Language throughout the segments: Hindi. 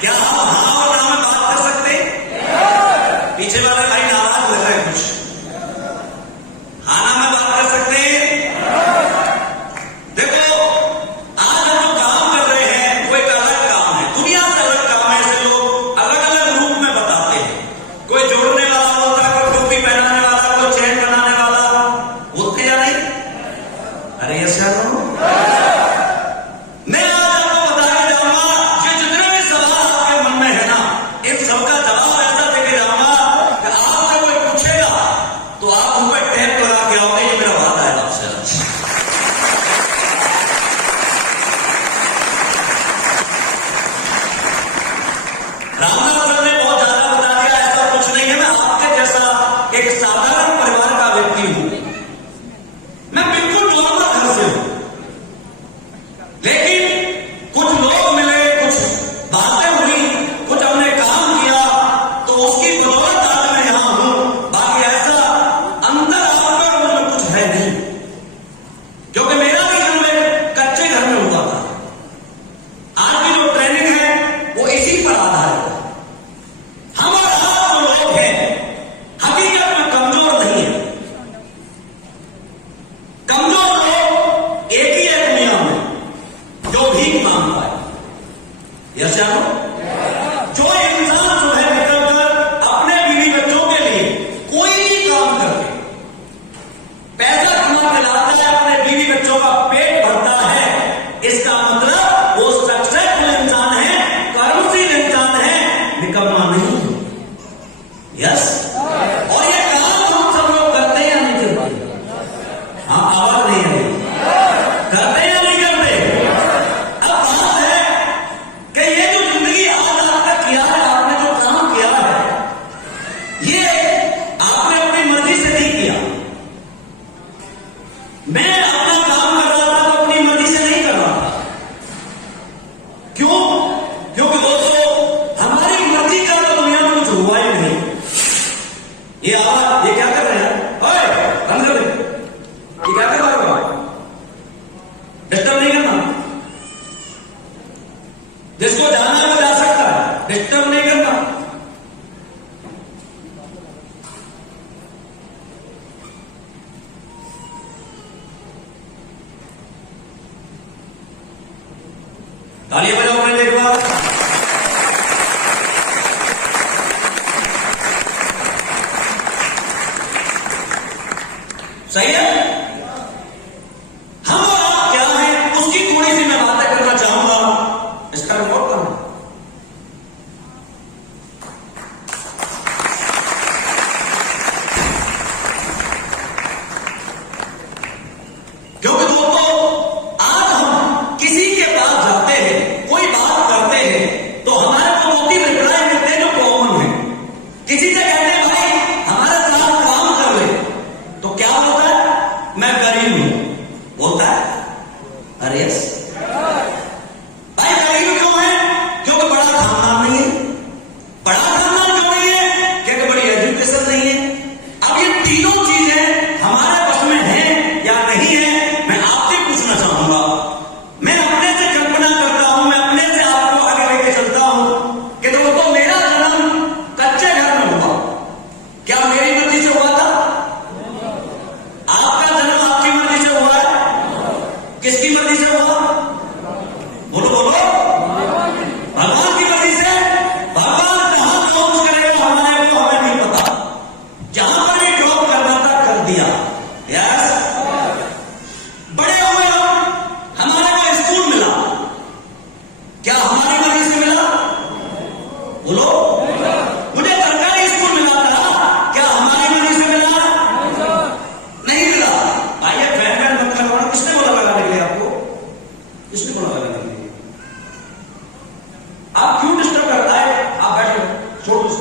क्या हम हाँ और ना में बात कर सकते? पीछे वाले भाई नाराज लग रहे हैं कुछ। हाँ ना में बात कर सकते हैं? देखो, आज हम जो काम कर रहे हैं वो एक अलग काम है, दुनिया से अलग काम है। ऐसे लोग अलग अलग रूप में बताते हैं। कोई जोड़ने वाला होता है, कोई टोपी पहनाने वाला, कोई चेन बनाने वाला, होते या नहीं? अरे यस या नो? मैं आज आपको बताने जाऊंगा कि जितने भी सवाल आपके मन में है ना, इन सबका जवाब ऐसा देके जाऊंगा कि आपसे कोई पूछेगा तो आप उन पर टैप लगा के आओगे, ये मेरा वादा है आपसे। रामनाथ सर ने बहुत ज्यादा बता दिया, ऐसा कुछ नहीं है। मैं आपके जैसा एक साधारण परिवार का व्यक्ति हूं। मैं बिल्कुल नॉर्मल घर से हूं, लेकिन कुछ लोग मिले, कुछ बातें हुई, कुछ हमने काम किया, तो उसकी बदौलत आज मैं यहां हूं। बाकी ऐसा अंदर आकर मुझे कुछ है नहीं, क्योंकि मेरा भी जन्म एक कच्चे घर में हुआ था। आज की जो ट्रेनिंग है वो इसी पर आधारित है। हम और आप जो लोग हैं हकीकत में कमजोर नहीं है। कमजोर लोग एक ही है दुनिया में जो भीख मांग पाए। यस या नो? जो इंसान सुबह निकलकर अपने बीवी बच्चों के लिए कोई भी काम करके पैसा कमा के लाता है, अपने बीवी बच्चों का पेट भरता है, इसका मतलब वो सक्सेसफुल इंसान है, कर्मशील इंसान है, निकम्मा नहीं है। यस? और ये काम हम सब लोग करते हैं या नहीं करते? हाँ, आवाज नहीं है। करते हैं या नहीं करते? अब बात है कि ये जो जिंदगी आज आपने किया है, आपने जो काम किया है, ये आपने अपनी मर्जी से नहीं किया। मैं अपना काम कर रहा था तो अपनी मर्जी से नहीं कर रहा था। क्यों? क्योंकि दोस्तों, हमारी मर्जी का तो दुनिया में कुछ हुआ ही नहीं। ये आवाज, ये क्या कर रहे हैं? ओए, बंद कर दे। ये क्या कर रहा है? डिस्टर्ब नहीं करना। जिसको जाना है वो जा सकता है, डिस्टर्ब नहीं करना। तालियां बजाओ पहले एक बार। सही है? हम और आप क्या हैं, उसकी थोड़ी सी मैं बातें करना चाहूंगा। इसका रिमोट कहां है? क्योंकि दोस्तों, आज हम किसी के पास जाते हैं, कोई बात करते हैं, तो हमारे को दो तीन रिप्लाई मिलते हैं जो कॉमन है। किसी से कहते हैं भाई हमारे साथ काम कर ले, तो क्या होता है? मैं गरीब हूं, होता है? अरे यस। भाई गरीब क्यों है? क्योंकि बड़ा खानदान नहीं है। बड़ा खानदान क्यों नहीं है? क्योंकि बड़ी एजुकेशन नहीं है। अब ये तीनों चीजें हमारे बस में हैं या नहीं है, मैं आपसे पूछना चाहूंगा। मैं अपने से कल्पना करता हूं, मैं अपने से आपको आगे लेके चलता हूं कि दोस्तों, मेरा जन्म कच्चे घर में हुआ। क्या मेरी मर्जी से हुआ था? आपका जन्म आपकी मर्जी से हुआ है? किसकी मर्जी से हुआ? बोलो बोलो। भगवान की मर्जी से। भगवान जहां पहुंच करेगा हमारे को हमें नहीं पता। जहां पर भी ड्रॉप करना था कर दिया। यस? बड़े हुए हम, हमारे को स्कूल मिला, क्या हमारी मर्जी से मिला? बोलो। मुझे सरकारी स्कूल मिला था, क्या हमारी मर्जी से मिला? नहीं मिला। आइए फैन वैन मत करवाना। किसने बोला लगाने के लिए आपको? किसने बोला लगाने के लिए? आप क्यों डिस्टर्ब करता है? आप बैठो, छोड़ दो।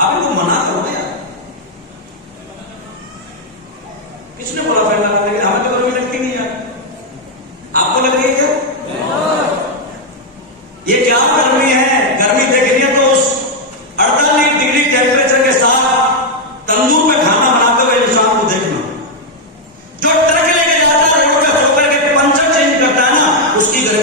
आप इनको मना करो यार। किसने बोला फैन लगाने के लिए? हमें तो गर्मी लगती नहीं यार। आपको लग रही है क्या? ये क्या गर्मी है? गर्मी देखनी है तो उस 48 डिग्री टेम्परेचर के साथ तंदूर में खाना बनाते हुए इंसान को देखना। जो ट्रक लेके जाता है रोड पे होकर के पंचर चेंज करता है ना, उसकी गर्मी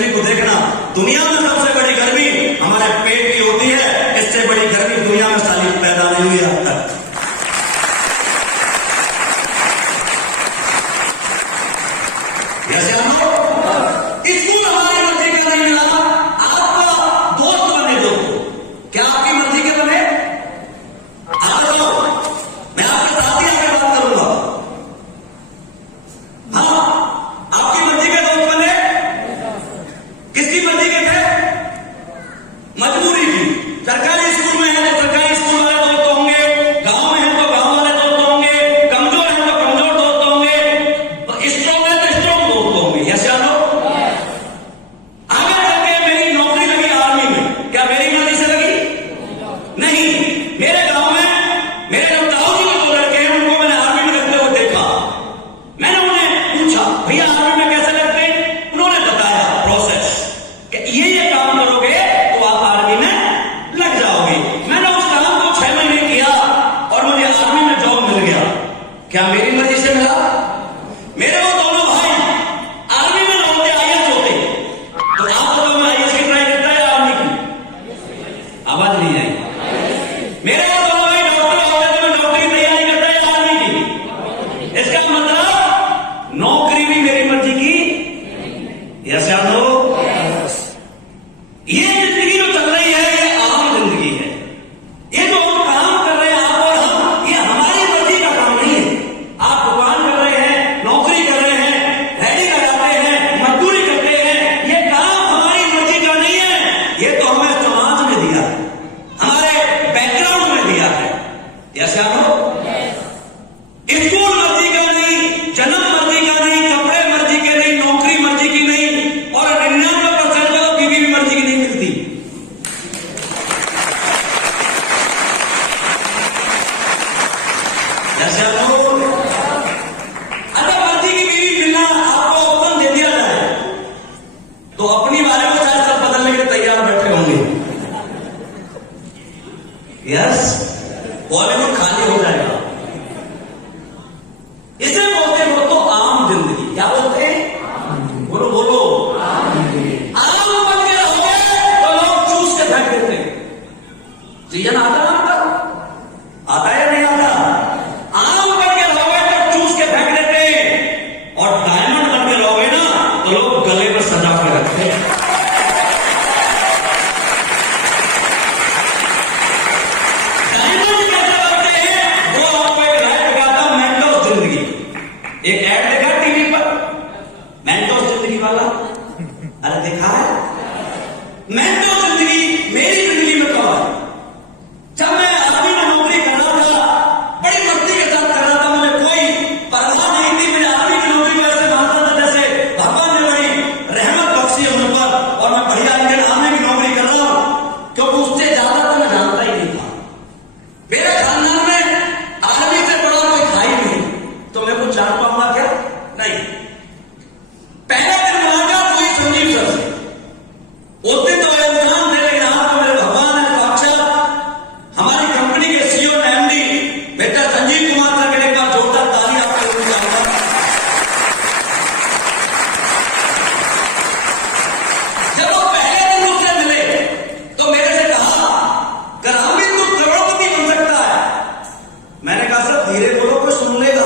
जिंदगी वाला? अरे देखा है? मेंटो जिंदगी मेरी जिंदगी में कब आई? जब मैं आर्मी में नौकरी कर रहा था, बड़ी मस्ती के साथ कर रहा था, मुझे कोई परवाह नहीं थी। मैं आर्मी की नौकरी को ऐसे मानता था जैसे भगवान ने बड़ी रहमत बख्शी है मुझ पर, और मैं बढ़िया इंडियन आर्मी की नौकरी कर रहा हूं, क्योंकि उससे ज्यादा तो मैं जानता ही नहीं था। मेरे खानदान में आर्मी से बड़ा कोई था ही नहीं, तो मैं कुछ जान पाऊंगा क्या? नहीं। पहले दिन मुलाकात हुई संजीव सर से, उस दिन तो इंसान थे, लेकिन आज तो मेरे भगवान है साक्षात हमारी कंपनी के सीईओ एमडी बेटा संजीव कुमार सर के लिए एक बार जोरदार ताली आपके लिए चाहूंगा। जब वो पहले दिन मुझसे मिले तो मेरे से कहा, ग्रामीण तू करोड़पति बन सकता है। मैंने कहा सर धीरे बोलो, कोई सुन लेगा,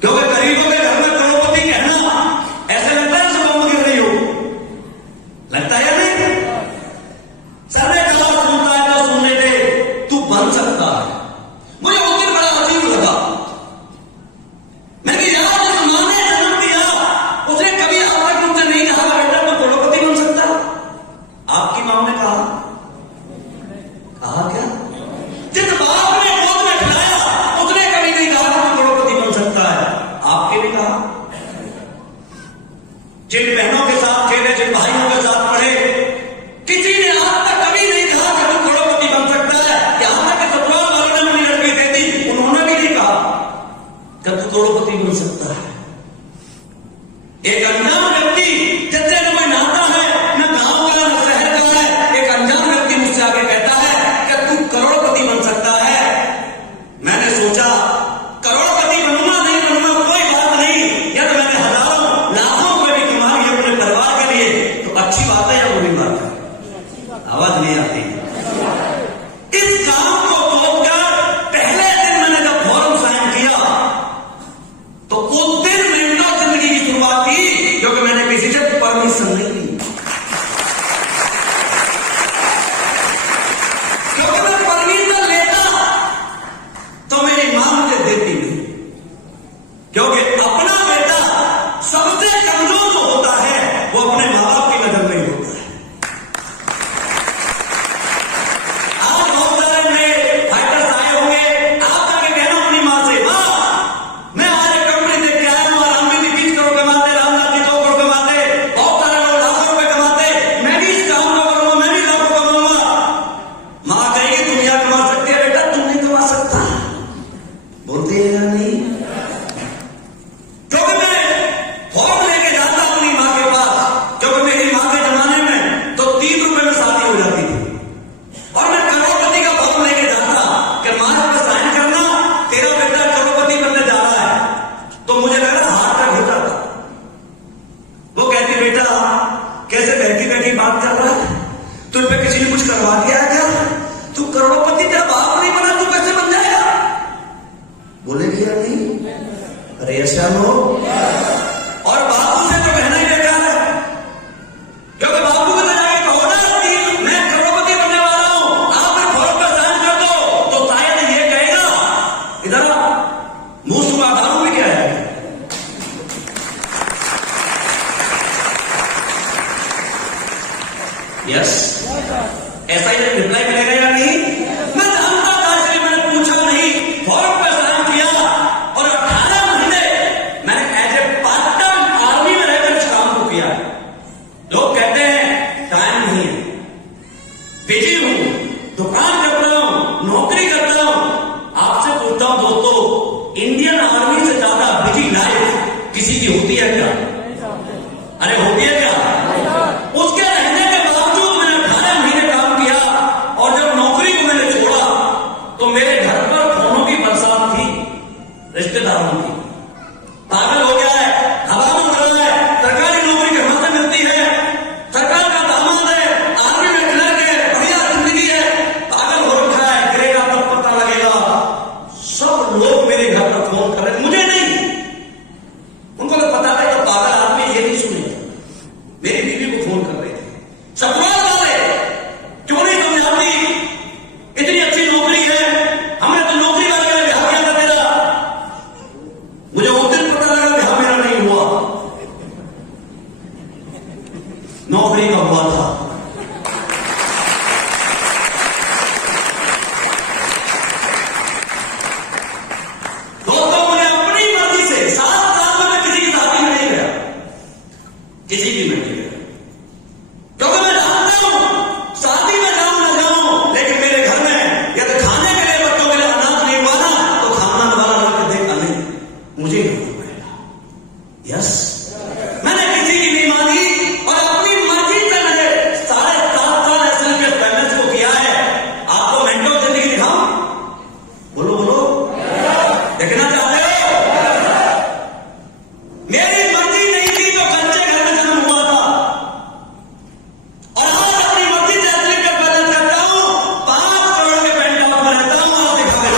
क्योंकि गरीबों के घर में करोड़पति कहना ऐसे लगता है जैसे बम गिर रही हो, लगता है या नहीं? सर ने कहा सुनता है तो सुनने दे, तू बन सकता है। मुझे उस दिन बड़ा अजीब लगा। मैंने कहा यार, जिस मां ने जन्म दिया उसने कभी आज तक मुझसे नहीं कहा बेटा तू करोड़पति बन सकता है। आपकी मां ने कहा क्या? जिस बाप ने गोद में खिलाया उसने कभी नहीं कहा तू करोड़पति बन सकता है। आपके भी कहा? जिन बहनों के साथ खेले, जिन भाइयों के साथ पढ़े, किसी ने आज तक कभी नहीं कहा कि तू करोड़पति बन सकता है। यहां तक कि ससुराल वालों ने अपनी लड़की दे दी, उन्होंने भी नहीं कहा कि तू करोड़पति बन सकता है। एक अनजान व्यक्ति जिससे न कोई नाता है, न गांव का, न शहर का है, एक अनजान व्यक्ति मुझसे आगे कहता है कि तू करोड़पति बन सकता है। मैंने सोचा करोड़पति बनूंगा नहीं बनूंगा कोई बात नहीं, या तो मैंने हजारों लाखों रुपए भी कमा लिए अपने परिवार के लिए, तो अच्छी बात है या बुरी बात है? आवाज नहीं आती। इस काम को सोचकर पहले दिन मैंने जब फॉर्म साइन किया तो उस दिन मेंटो जिंदगी की शुरुआत की, क्योंकि मैंने किसी से परमिशन नहीं ली। क्योंकि मैं परमिशन लेता तो मेरी मां मुझे देती नहीं, क्योंकि अपना बेटा सबसे कमजोर जो होता है वो अपने मां बाप की नजर में ही होता है। आज बहुत सारे नए फाइटर्स आए होंगे, आप जाके कहना अपनी मां से, मां मैं आज एक कंपनी देख के आया हूं, आराम भी 20 करोड़ कमाते, रामनाथ जी 2 करोड़ कमाते, बहुत सारे लोग लाखों रुपए कमाते, मैं भी इस काम को करूंगा, मैं भी लाखों कमाऊंगा। मां कहेगी तुम यह कमा सकते है बेटा, तुम नहीं कमा सकता। बोलते हैं या नहीं? क्योंकि मैं फॉर्म लेके जाता अपनी मां के पास, क्योंकि मेरी मां के जमाने में तो 3 रुपए में शादी हो जाती थी, और मैं करोड़पति का फॉर्म लेके जाता कि मां इस पर साइन करना, तेरा बेटा करोड़पति बनने जा रहा है। तो मुझे लगा हाथ का घोटा था। वो कहती बेटा कैसे बैठी बैठी बात कर रहा है, तुझ पे किसी ने कुछ करवा दिया है क्या? तू करोड़पति तेरा बाप नहीं बना, तू कैसे बन जाएगा? बोलेगी या नहीं? अरे ऐसा हो। और बापू से तो कहना ही बेकार है, क्योंकि बापू को तो जाके कहो ना कि मैं करोड़पति बनने वाला हूं, आप एक फॉर्म पर साइन कर दो, तो शायद ये कहेगा इधर मुंह सुबह दारू भी क्या है। यस, ऐसा ही रिप्लाई मिलेगा या नहीं? मैं जानता था, इसलिए मैंने पूछा नहीं, फॉर्म पे साइन किया, और 18 महीने मैंने as a part time army में रहकर इस काम को किया। लोग कहते हैं टाइम नहीं है, बिजी हूं, दुकान कर रहा हूं, नौकरी करता हूं। आपसे पूछता हूं दोस्तों, इंडियन आर्मी से ज्यादा बिजी लाइफ किसी की होती है क्या? अरे होती है क्या? उसके रहने के बावजूद मैंने 18 महीने काम किया, और नौकरी का हुआ था। दोस्तों मुझे अपनी मर्जी से 7 साल में मैं किसी की शादी में नहीं गया, किसी की में नहीं गया, क्योंकि मैं जानता हूं शादी में जाऊं ना जाऊं, लेकिन मेरे घर में या तो खाने के लिए बच्चों के लिए अनाज नहीं हुआ ना, तो खाना वाला लाकर देखा नहीं, मुझे नहीं पड़ेगा। यस, मैंने किसी की नहीं मांगी और अपनी मर्जी से मैंने 7.5 साल एसएलपीएस बैलेंस को किया है। आपको मेंटोर जिंदगी दिखाऊं? बोलो बोलो, देखना चाहते हो? मेरी मर्जी नहीं थी तो कच्चे घर में जन्म हुआ था, और आज अपनी मर्जी से एसएलपीएस बैलेंस करता हूं, 5 करोड़ के पेंट हाउस में रहता हूं। आप दिखा दे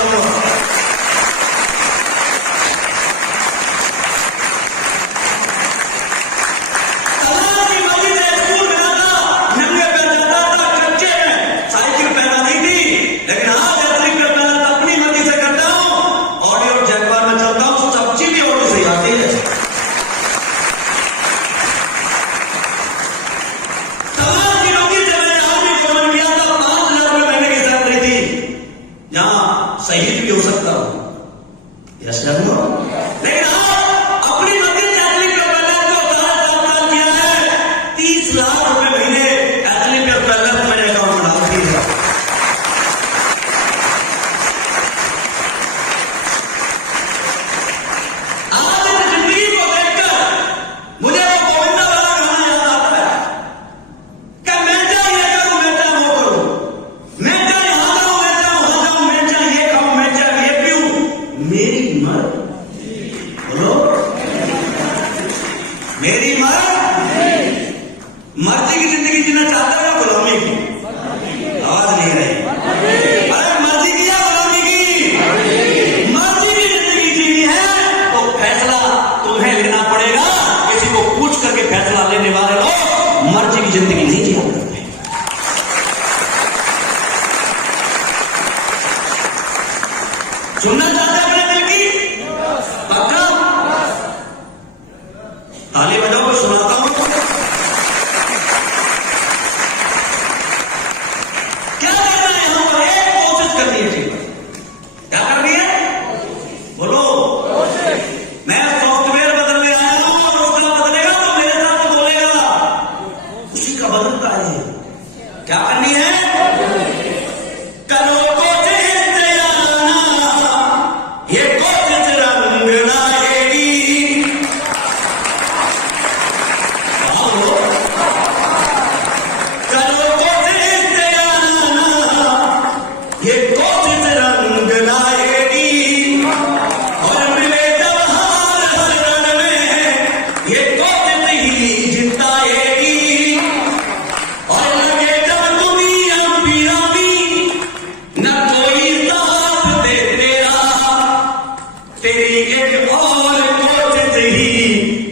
शहीद भी हो सकता हूं, यस सर। लेकिन आप अपनी मर्जी से एसएलपीएस बैलेंस को 7 साल किया है, 30 लाख रुपए महीने एसएलपीएस बैलेंस मैंने अकाउंट में डाल दिया। आज इस जिंदगी को देखकर मुझे वो गोविंदा वाला गाना याद आता है कि मैं चाहे ये करूं, मैं चाहे वो करूं, मैं चाहे यहां जाऊं, मैं चाहे वहां जाऊं, मैं चाहे ये खाऊं, मैं चाहे ये पीऊं, मेरी मर्जी। बोलो, मेरी मर्जी की जिंदगी जीना चाहते हो, गुलामी की? आवाज नहीं रही। अरे मर्जी की या गुलामी की? मर्जी की जिंदगी जीनी है तो फैसला तुम्हें लेना पड़ेगा। किसी को पूछ करके फैसला लेने वाले लोग मर्जी की जिंदगी नहीं जिया करते। सुनना चाहते अपने दिल की? पक्का? ताली बजाओ, मैं सुनाता हूं। क्या करना है यहां पर? एक कोशिश करनी है जीवन। क्या करनी है? बोलो। मैं सॉफ्टवेयर बदलने आया हूं, और उसका बदलेगा तो मेरे साथ बोलेगा, उसी का बदलता है। क्या करनी है? करो कोशिश आना, ये कोशिश रंग लाएगी। करो कोशिश आना, ये कोशिश रंग लाएगी, और मिले जब हार हर रण में, ये कोशिश ही जिताएगी। और लगे जब दुनिया पीरानी, न कोई साथ दे तेरा, तेरी एक और कोशिश ही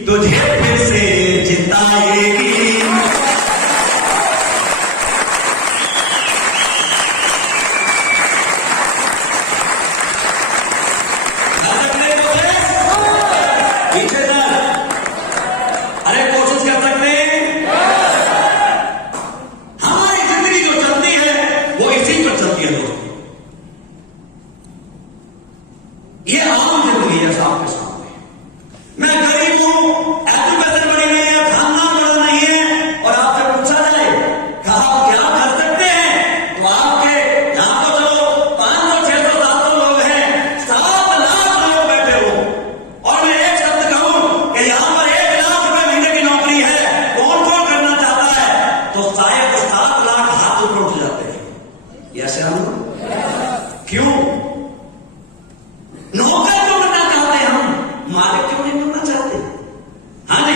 तुझे फिर से जिताएगी। कर सकते हैं कोशिश? पीछे सर, अरे कोशिश कर सकते हैं? हमारी जिंदगी जो चलती है वो इसी पर चलती है दोस्तों। ये आम जिंदगी है आपके सामने। मैं गरीब हूं, एजुकेशन बड़ी नहीं है, खानदान बड़ा नहीं है, और आपसे पूछा जाए कि आप क्या कर सकते हैं, तो आपके यहां तो चलो 500, 600, 700 लोग हैं, 7 लाख लोग बैठे हो, और मैं एक शब्द कहूं कि यहां पर 1 लाख रुपए महीने की नौकरी है, कौन कौन करना चाहता है, तो शायद 7 लाख हाथ ऊपर उठ जाते हैं। यस या नो? क्यों? नौकर क्यों बनना चाहते हैं हम, मालिक क्यों नहीं बनना चाहते? हाँ जी,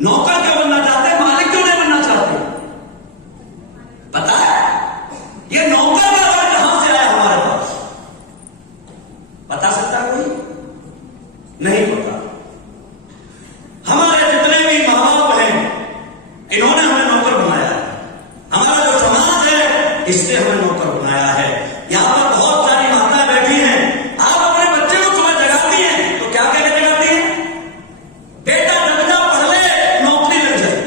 नौकर क्यों बनना चाहते हैं, मालिक क्यों नहीं बनना चाहते? पता है ये नौकर का वर्ड कहां से आया हमारे पास? बता सकता है कोई? नहीं पता। हमारे जितने भी माँ बाप हैं, इन्होंने हमें नौकर बनाया है। हमारा जो समाज है, इससे हमें नौकर बनाया है। यहां पर बहुत सारी माताएं बैठी हैं, आप अपने बच्चे को सुबह जगाती हैं तो क्या कहकर जगाती हैं? बेटा जग जा, पढ़ ले, नौकरी लग जाए।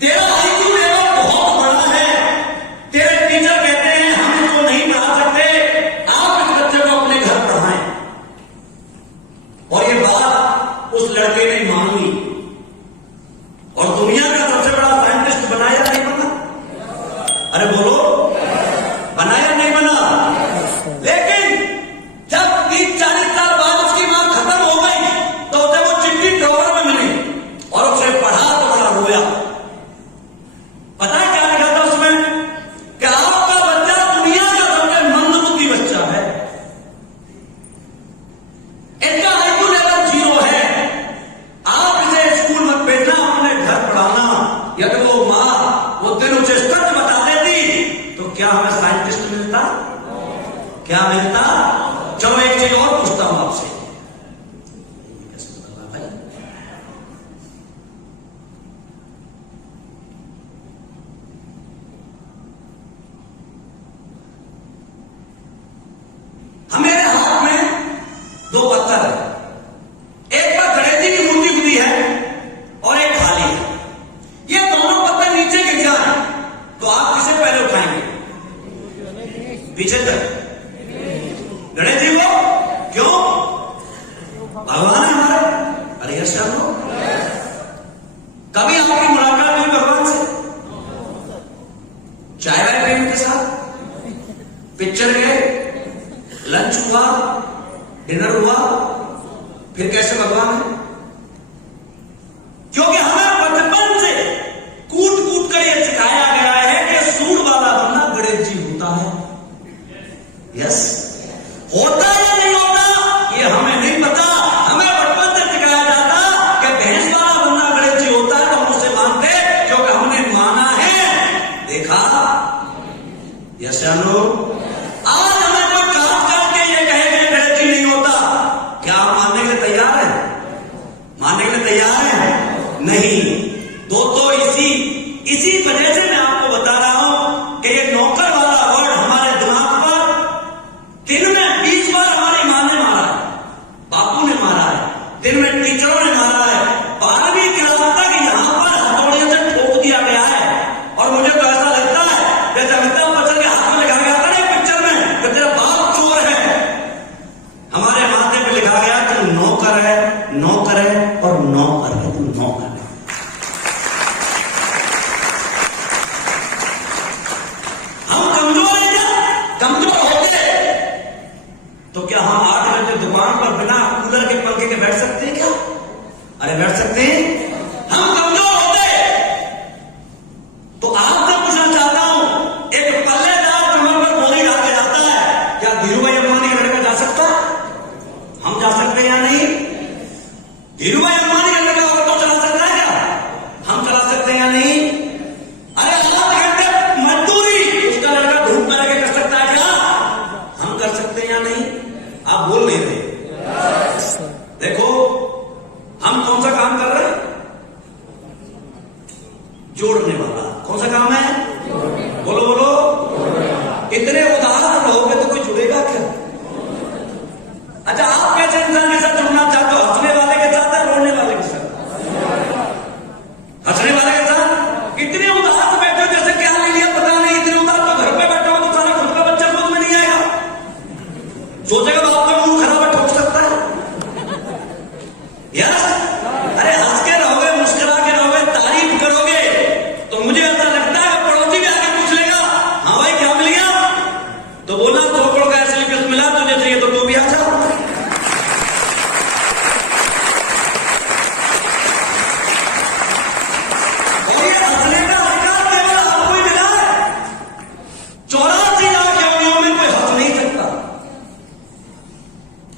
तेरा आईक्यू लेवल बहुत बड़ा है, तेरे टीचर कहते हैं हम इसको नहीं पढ़ा सकते, आप इस बच्चे को अपने घर पढ़ाएं। और ये बात उस लड़के ने मान ली और दुनिया का सबसे बड़ा साइंटिस्ट बनाया नहीं बना? अरे बोलो, बनाया नहीं बना? लेकिन जब 30-40 साल बाद उसकी मां खत्म हो गई तो उसे वो चिट्ठी ड्रॉवर में मिली और उसे पढ़ा तो बड़ा रोया। पता है क्या लिखा था उसमें? कि आपका बच्चा दुनिया का सबसे मंदबुद्धि बच्चा है, इसका आईक्यू लेवल 0 है, आप इसे स्कूल मत भेजना, अपने घर पढ़ाना। यदि वो मां वो दिन उसे सच बता देती तो क्या हमें साइंटिस्ट मिलता? क्या मिलता? चलो एक चीज और पूछता हूं आपसे, हमारे हाथ में 2 पत्थर है, एक पर गणेश जी की मूर्ति खुदी है और एक खाली है। ये दोनों पत्थर नीचे गिर जाए तो आप किसे पहले उठाएंगे? पीछे तक गणेश जी को। क्यों? भगवान है हमारे। अरे यस सर, कभी आपकी मुलाकात हुई भगवान से? चाय वाय पी उनके साथ, पिक्चर गए, लंच हुआ, डिनर हुआ, फिर कैसे भगवान है? क्योंकि हमें बचपन से कूट कूट कर यह सिखाया गया है कि सूंड वाला बनना गणेश जी होता है। यस, होता या नहीं होता ये हमें नहीं पता, हमें बचपन से सिखाया जाता कि भैंस वाला बनना गणेश जी होता है, तो हम उससे मानते क्योंकि हमने माना है, देखा। यस या नो? आज हमें कोई काम करके ये कहेंगे गणेश जी नहीं होता, क्या आप मानने के लिए तैयार हैं? मानने के लिए तैयार हैं? नहीं। दोस्तों, इसी वजह से मैं आपको बता रहा हूं कि ये नौकर वाला वर्ड हमारे दिमाग पर दिन में 20 बार हमारी मां ने मारा है, बापू ने मारा है, दिन में टीचरों ने मारा है, 12वीं क्लास तक यहां पर हथौड़ियों से ठोक दिया गया है। और मुझे तो ऐसा लगता है जैसे अमिताभ बच्चन के हाथ में लिखा गया था ना पिक्चर में कि तेरा बाप चोर है, हमारे माथे पे लिखा गया कि नौकर है, नौकर है और नौकर है, तुम नौकर है। हम कमजोर हैं क्या? कमजोर हो गए तो क्या हम 8 घंटे दुकान पर बिना कूलर के पंखे के बैठ सकते हैं क्या? अरे बैठ सकते हैं? हम कमजोर हो गए तो आपसे पूछना चाहता हूं, एक पल्लेदार कमर पर गोली डाल के जाता है, क्या धीरू भाई अंबानी का लड़का जा सकता? हम जा सकते हैं या नहीं? धीरू भाई अंबानी का लड़का ऑटो चला सकता है क्या? हम चला सकते हैं या नहीं? अरे 8 घंटे मजदूरी उसका लड़का धूप में लगे कर सकता है क्या? हम कर सकते हैं या नहीं? आप बोल नहीं रहे। देखो, हम कौन सा काम कर रहे हैं? जोड़ने वाला। कौन सा काम है? बोलो बोलो। इतने उदाहरण रहोगे तो कोई जुड़ेगा क्या? अच्छा, आप कैसे इंसान के साथ जुड़ना चाहते हो? हंसने वाले के साथ या रोने वाले के साथ? हंसने वाले के साथ। इतने उदास बैठे हो जैसे क्या ले लिया पता नहीं, इतने उदास तो घर पे बैठा हो तो सारा खुद का बच्चा खुद में नहीं आएगा, सोचेगा बाप का मुंह खराब है, ठोक सकता है। यस, अरे हंस के रहोगे, मुस्कुरा के रहोगे, तारीफ करोगे तो मुझे ऐसा लगता है पड़ोसी भी आके पूछ लेगा, हाँ भाई क्या मिल गया? तो बोला 100 करोड़ का एसएलपीएस मिला, तुझे चाहिए तो तू भी आ जा। और ये हंसने का अधिकार केवल आपको ही मिला है। 84 लाख योनियों में कोई हंस नहीं सकता।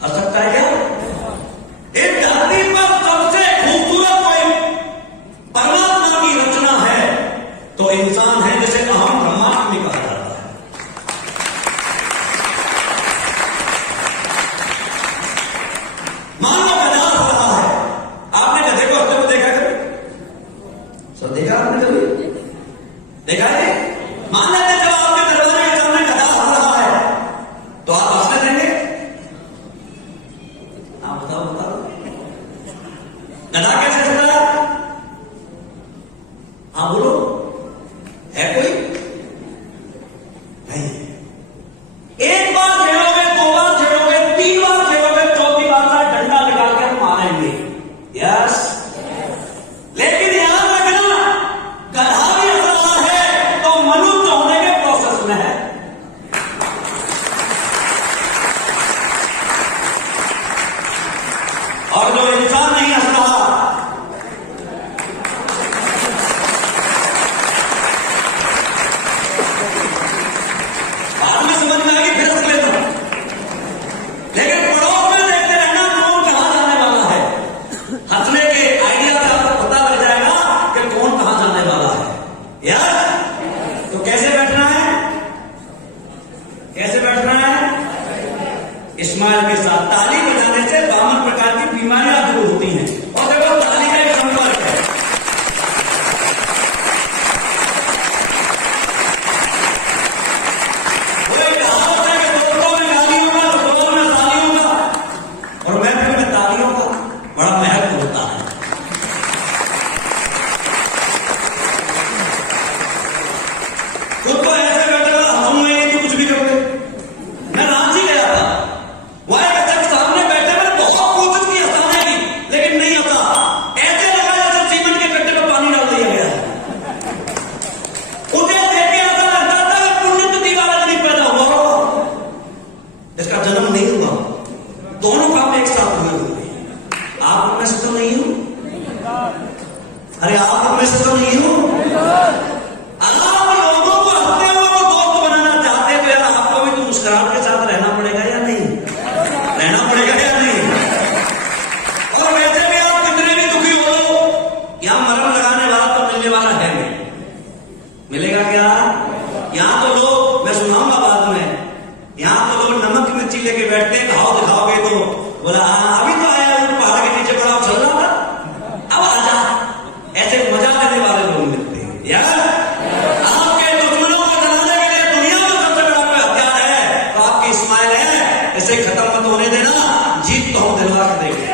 हंस सकता है क्या? एक धरती पर सबसे खूबसूरत कोई परमात्मा की रचना है तो इंसान है, जिसे अहम ब्रह्मास्मि कहा जाता है। मान लो गधा हो रहा है, आपने गधे को हंसते हुए देखा कभी? सब देखा आपने कभी? देखा है? मान लेते चलो आपके दरवाजे के सामने गधा हंस रहा है तो आप हंसने देंगे? आप बताओ। गधा कैसे हंसता है? हाँ बोलो, है कोई? नहीं। एक बार खेलोगे, दो बार खेलोगे, तीन बार खेलोगे, चौथी बार का डंडा निकालकर मारेंगे। यस, लेकिन याद रखना, गधा भी असरार है तो मनुष्य होने के प्रोसेस में है। और जो इंसान नहीं हंस रहा, बाद में समझ में आएगी, फिर हंस लेता हूं। लेकिन पड़ोस में देखते रहना कौन कहां जाने वाला है। हंसने के आइडिया से आपको पता लग जाएगा कि कौन कहां जाने वाला है। यस, तो कैसे बैठना है? कैसे बैठना है? इस्माइल के साथ ताली बजाने से 52 प्रकार की बीमारियां दूर होती हैं। और देखो, ताली का एक संपर्क है। वो एक कहावत है कि दोस्तों में गालियों का, रसोइयों में तालियों का, और महफिल में तालियों का बड़ा महत्व होता है। खुद तो ऐसे बैठे हुए हंसूंगा ही तो कुछ भी करोगे। मैं रांची गया था, वहां एक अध्यक्ष सामने बैठे, मैंने बहुत कोशिश की हंसाने की, लेकिन नहीं हंसा। ऐसे लगा जैसे सीमेंट के गड्ढे में पानी डाल दिया गया है। उन्हें देख के ऐसा लगता था कि पुण्य तिथि वाला नहीं पैदा हुआ होगा, इसका जन्म नहीं हुआ। दोनों काम एक साथ हुए होंगे। आप उनमें से तो नहीं हो? अरे आप उनमें से तो नहीं हो? आप लोगों को हंसते हुए को दोस्त बनाना चाहते हो, यार आपको भी तो मुस्कुराहट के साथ रहना पड़ेगा या नहीं? रहना पड़ेगा या नहीं? और वैसे भी आप कितने भी दुखी हो लो, यहां मरहम लगाने वाला तो मिलने वाला है नहीं। मिलेगा क्या? यहां तो लोग, मैं सुनाऊंगा बाद में, यहां तो लोग नमक मिर्ची लेके बैठते हैं। घाव दिखाओगे तो बोला अभी तो आया हूं, पहाड़ के नीचे पड़ा चल रहा था, अब आजा। ऐसे मजा देने वाले लोग मिलते हैं। यार, आपके दुश्मनों को जलाने के लिए दुनिया में सबसे बड़ा कोई हथियार है तो आपकी इस्माइल है। इसे खत्म मत होने देना, जीत तो हम दिलवा के देंगे।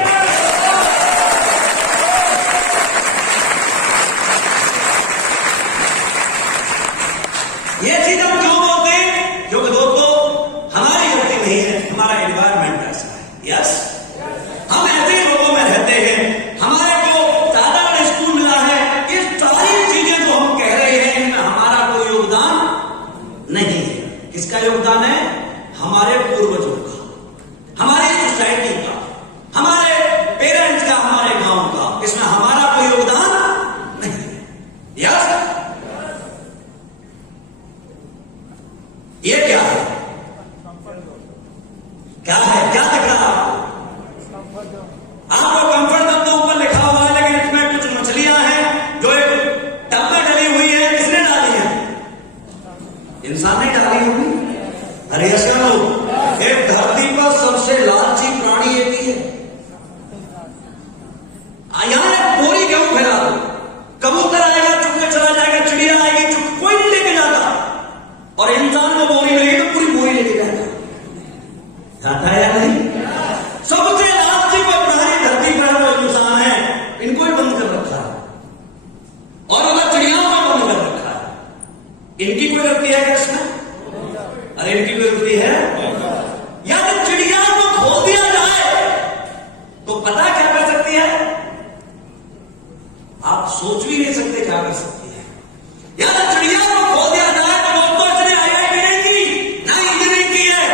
ये चीज हम क्यों बोलते हैं? क्योंकि दोस्तों, हमारी गलती नहीं है, हमारा एनवायरमेंट ऐसा है। यस, हम ऐसे ही लोगों में रहते हैं, हमारे को साधारण स्कूल मिला है। ये सारी चीजें जो हम कह रहे हैं, इनमें हमारा कोई योगदान नहीं है। किसका योगदान है? हमारे पूर्वजों का, हमारी सोसाइटी का, हमारे पेरेंट्स का, हमारे गांव का। इसमें हमारा कोई योगदान नहीं है। यस, ये क्या है? क्या है? क्या दिख रहा है आपको? कंफर्ट जोन तो ऊपर लिखा हुआ है, लेकिन इसमें कुछ मछलियां हैं जो एक टब में डली हुई है। किसने डाली है? इंसान ने डाली होगी। अरे ऐसे लोग, एक धरती पर सबसे लालची प्राणी एक ही है। यहां एक बोरी गेहूं फैला दो, कबूतर आएगा चुप के चला जाएगा, चिड़िया आएगी चुप, कोई नहीं लेके जाता। और इंसान को बोरी मिलेगी तो पूरी बोरी लेके जाता है या नहीं? सबसे लालची को प्राणी धरती पर वो इंसान है, इनको ही बंद कर रखा है। और अगर चिड़ियाओं को बंद कर रखा है, इनकी कोई गलती है क्या इसमें? अरे इनकी कोई गलती है? यानी चिड़ियाओं को खोल दिया जाए तो पता क्या कर सकती है? आप सोच भी नहीं सकते क्या कर सकती है। यानी चिड़ियाओं को खोल दिया जाए तो दोस्तों, इसने IIT नहीं की, ना इंजीनियरिंग की है,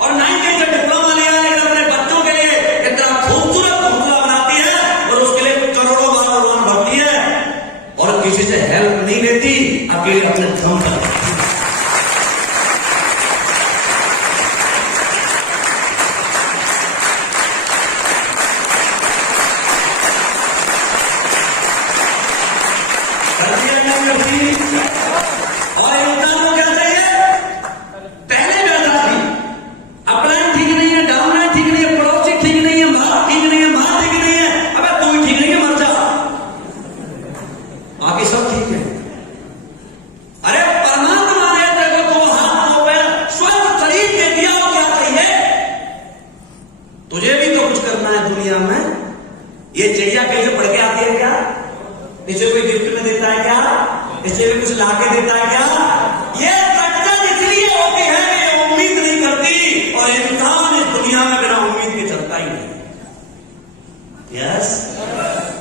और ना ही से डिप्लोमा लिया है, लेकिन अपने बच्चों के लिए इतना खूबसूरत घोंसला बनाती है और उसके लिए करोड़ों बार भरती है, और किसी से हेल्प नहीं लेती, अकेले अपने दम पर। और इंसान को क्या चाहिए? पहले बैठा थी, अपना ठीक नहीं है, डालना ठीक नहीं है, पड़ोसी ठीक नहीं है, बाप ठीक नहीं है, मां ठीक नहीं है, अबे तू ही ठीक नहीं है, मर जा, बाकी सब ठीक है। अरे परमात्मा ने तेरे को 2 हाथ 2 पैर स्वस्थ शरीर दे दिया, और क्या चाहिए? तुझे भी तो कुछ करना है दुनिया में। ये चिड़िया कहीं से पढ़ के आती है क्या? नीचे कोई गिफ्ट में देता है क्या? इससे भी कुछ लाके देता है क्या? ये कट्टन इसलिए होती है कि ये उम्मीद नहीं करती, और इंसान इस दुनिया में बिना उम्मीद के चलता ही नहीं। यस,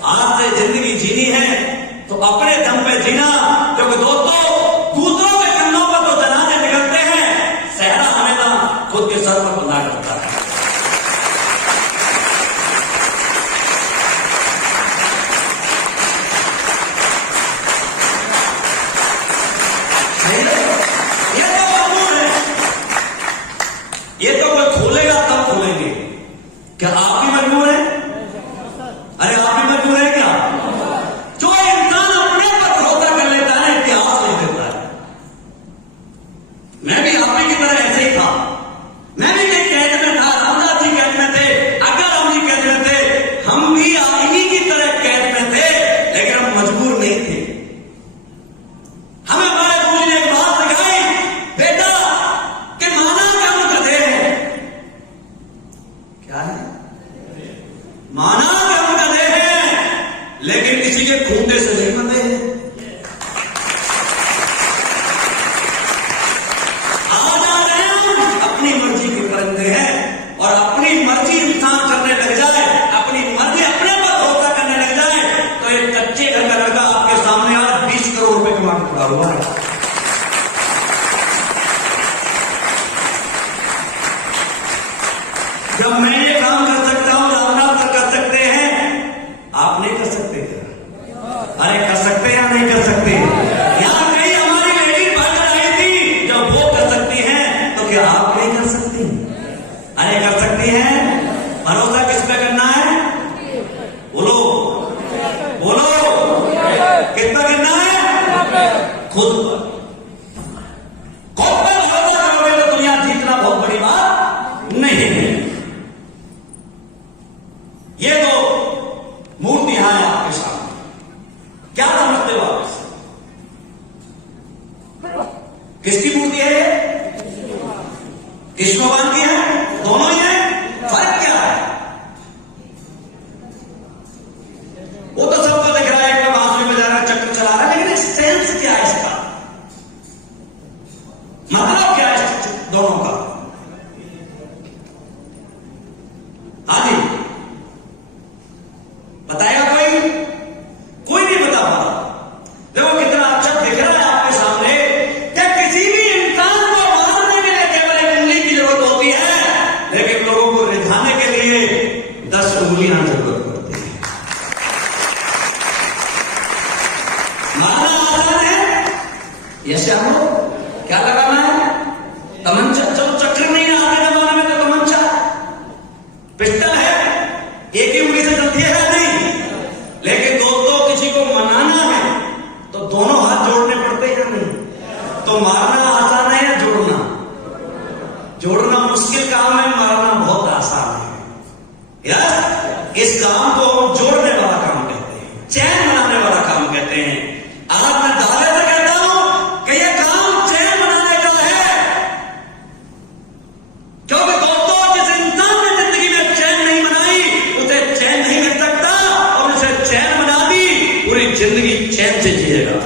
आज से जिंदगी जीनी है तो अपने दम पे जीना, क्योंकि दोस्तों दूसरों के कंधों पर तो जनाजे निकलते हैं, सहरा हमेशा खुद के सर पर बंधा करता है। ये तो कानून है, ये तो कोई खोलेगा तब खोलेंगे। क्या आप भी मजबूर हैं? अरे आप भी मजबूर हैं क्या? जो इंसान अपने पर भरोसा कर लेता है इतिहास लिख देता है। मैं भी आप ही की तरह ऐसे ही था, मैं भी एक कैद में था, रामदास जी कैद में थे, आज्ञाराम जी कैद में थे, हम भी आप ही की तरह कैद में थे, लेकिन हम मजबूर नहीं थे। हमें हमारे गुरु ने एक बात सिखाई, बेटा कि माना कर्म गधे हैं। क्या है? माना कर्म गधे हैं, लेकिन किसी के खूंटे से नहीं बंधे हैं। आज आ रहे हैं, अपनी मर्जी के परिंदे हैं, और अपनी मर्जी इंसान करने लग जाए, अपनी मर्जी अपने पर भरोसा करने लग जाए, तो एक कच्चे घर का लड़का आपके सामने आज 20 करोड़ रुपए कमा के खड़ा हुआ है। जब मैं ये काम कर सकता हूं, रामनाथ कर सकते हैं, आप नहीं कर सकते क्या? अरे कर सकते हैं या नहीं कर सकते? यहां कई हमारी लेडी बात आई थी, जब वो कर सकती हैं तो क्या आप नहीं कर सकती? अरे कर सकती हैं। भरोसा किस पे करना है? बोलो बोलो, किस पे करना है? खुद पर। खुद पर भरोसा करोगे तो दुनिया जीतना बहुत बड़ी बात नहीं है। ये तो मूर्तियां हैं आपके सामने, क्या समझते हो आप? किसकी मूर्ति है ये? कृष्ण भगवान की है? दोनों ही है? फर्क क्या है? वो तो सबको दिख रहा है, एक बांसुरी बजा रहा है, चक्र चला रहा है, लेकिन सेंस क्या है इसका? मतलब क्या है दोनों का? हाँ जी, बताएगा कोई? कोई नहीं बता पा रहा। देखो कितना अच्छा दिख रहा है आपके सामने कि किसी भी इंसान को मारने के लिए केवल एक उंगली की जरूरत होती है, लेकिन लोगों को रिझाने के लिए 10 उंगलियां जरूरत पड़ती है। मारना आसान है, यसे हम क्या लगाना है? तमंचा। चलो चक्र नहीं है, आगे जमाने में तो तमंचा पिस्टल है, एक ही उंगली से चलती है नहीं। लेकिन दोस्तों किसी को मनाना है तो दोनों हाथ जोड़ने पड़ते हैं या नहीं? तो मारना आसान है या जोड़ना? जोड़ना मुश्किल काम है, मारना बहुत आसान है। यार इस काम को हम जोड़ने वाला काम कहते हैं, चैन बनाने वाला काम कहते हैं। आज मैं दावे से कहता हूं कि यह काम चैन बनाने का है, क्योंकि दोस्तों जिस इंसान ने जिंदगी में चैन नहीं बनाई उसे चैन नहीं मिल सकता, और उसे चैन बना दी पूरी जिंदगी चैन से जिएगा।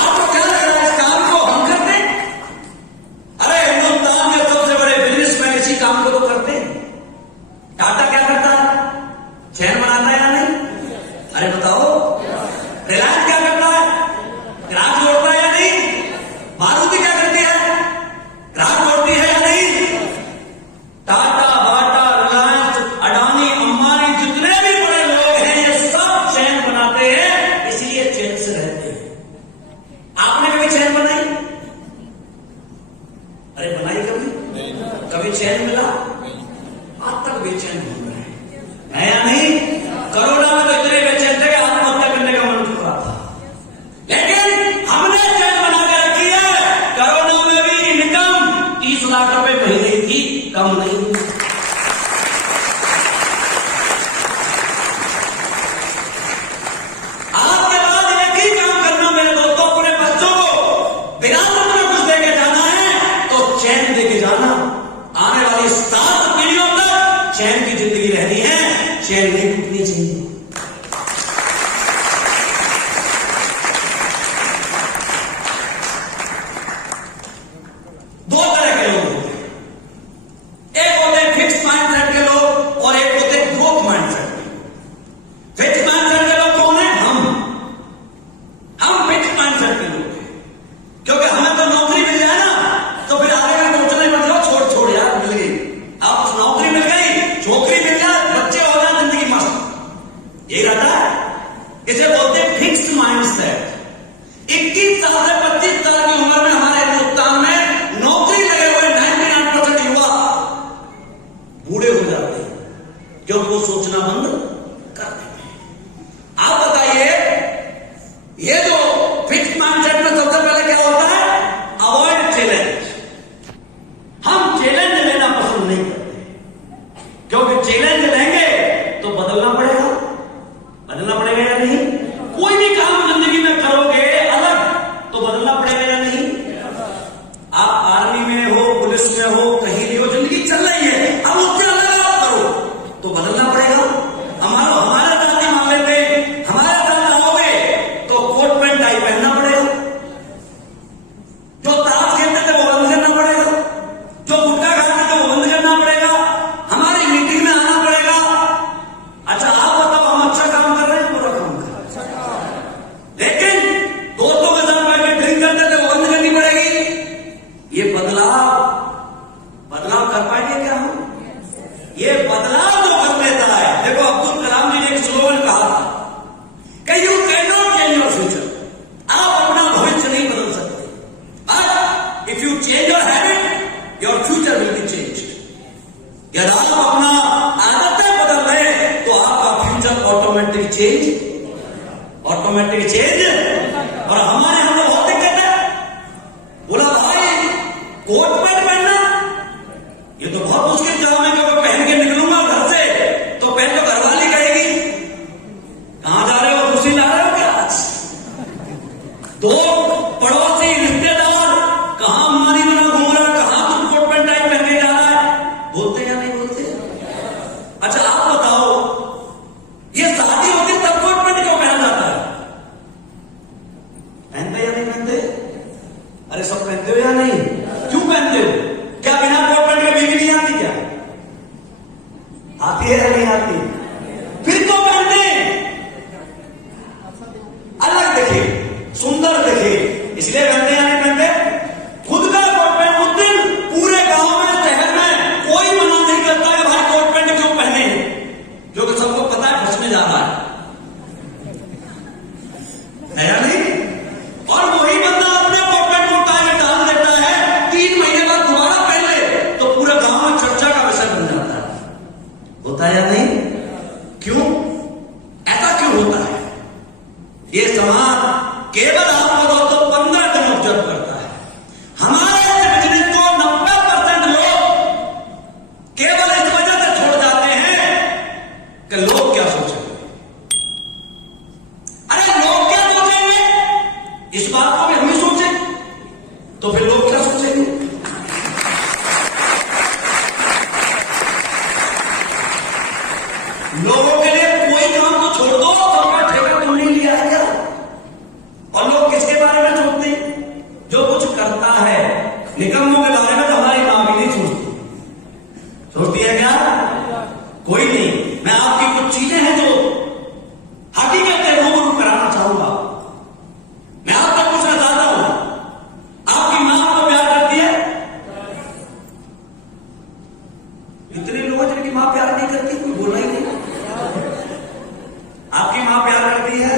आपको क्या लग रहा है इस काम को हम करते? अरे हिंदुस्तान के सबसे बड़े बिजनेसमैन इसी काम को तो करते हैं। टाटा क्या करता है? चैन बनाता है या नहीं? अरे बताओ। रिलायंस क्या करता है? ग्राहक जोड़ता है या नहीं? पुलिस में हो, कहीं भी हो, जिंदगी चल रही है, अब उससे अलग आप करो तो बदलना पड़ेगा। हमारे जाति मामले पे हमारे साथ आओगे तो कोट पैंट टाई पहनना पड़ेगा, जो ताश खेलते थे वो बंद करना पड़ेगा, जो गुटखा खाते थे वो बंद करना पड़ेगा, हमारी मीटिंग में आना पड़ेगा। अच्छा आप बताओ, हम अच्छा काम कर रहे हैं, बुरा काम कर रहे हैं? लेकिन दोस्तों के साथ बैठ के ड्रिंक करते थे वो बंद करनी पड़ेगी। ये बदलाव कर पाएंगे क्या हम? ये बदलाव जो कर लेता है, देखो अब्दुल कलाम जी ने एक स्लोगन कहा था कि you can not change your future, आप अपना भविष्य नहीं बदल सकते, but if you change your habit your future will be change. यदि आप अपना आदतें बदल रहे तो आपका फ्यूचर ऑटोमेटिक चेंज। और हमारे हम लोग बहुत दिक्कत है, बोला भाई कोट पैंट पहनना ये तो बहुत मुश्किल काम है, क्योंकि पहन के निकलूंगा घर से तो पहन तो घरवाली कहेगी कहां जा रहे हो, दूसरी ला रहे हो क्या? दो पड़ोसी रिश्तेदार कहां हमारी बना घूम रहा है, कहां तुम कोट पैंट टाइप पहन के जा रहा है, बोलते या नहीं बोलते? अच्छा आप बताओ, ये शादी होती तब कोट पैंट क्यों पहना जाता है? पहनते या नहीं पहनते? अरे सब पहनते हो या नहीं? क्यों पहनते हो? क्या बिना कोट पैंट के बीवी नहीं आती क्या? आती है या नहीं आती? फिर तो पहनते, अलग दिखे, सुंदर दिखे, इसलिए पहनते या नहीं पहनते? खुद का कोट पैंट उस दिन पूरे गांव में, शहर में कोई मना नहीं करता है भाई कोट पैंट क्यों पहने, क्योंकि सबको पता है फंसने जा रहा है या नहीं? और वही बंदा अपने कोट पैंट को उतार के डाल देता है, 3 महीने बाद दोबारा पहन ले तो पूरे गांव में चर्चा का विषय बन जाता है। होता है या नहीं? क्यों ऐसा क्यों होता है? ये समाज केवल आपको दोस्तों 15 दिन ऑब्जर्व करता है। हमारे बिजनेस को 90% लोग केवल इस वजह से छोड़ जाते हैं कि लोग क्या सोचेंगे। अरे लोग क्या सोचेंगे, इस बात को भी हम ही सोचें तो फिर लोग क्या सोचेंगे? लोगों के लिए कोई काम तो छोड़ दो, सबका ठेका तुमने लिया है क्या? और लोग किसके बारे में सोचते हैं? जो कुछ करता है, निकम्मों के बारे में तो हमारी मां भी नहीं सोचती। सोचती है क्या? कोई नहीं। मैं आपकी कुछ चीजें हैं जो हकीकत से रूबरू कराना चाहूंगा। मैं आपसे पूछना चाहता हूं, आपकी मां आपको प्यार करती है? इतने लोग जिनकी मां प्यार नहीं करती, कोई बोलना ही नहीं। आपकी मां प्यार करती है?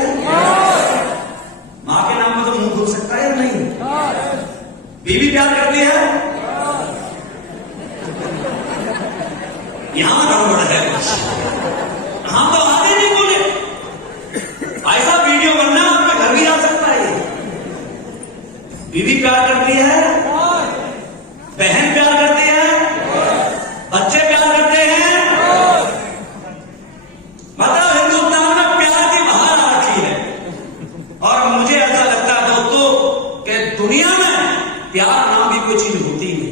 मां के नाम पर तो मुंह खुल सकता है या नहीं? बीवी प्यार करती है? यहां गड़बड़ है, हम तो आगे नहीं बोले। ऐसा वीडियो बनना आपके घर भी आ सकता है। बीवी प्यार करती है? बहन प्यार करती है? बच्चे प्यार करते हैं? मतलब हिंदुस्तान में प्यार की बहार आ रखी है। और मुझे ऐसा लगता है दोस्तों कि दुनिया में प्यार नाम की कोई चीज होती नहीं।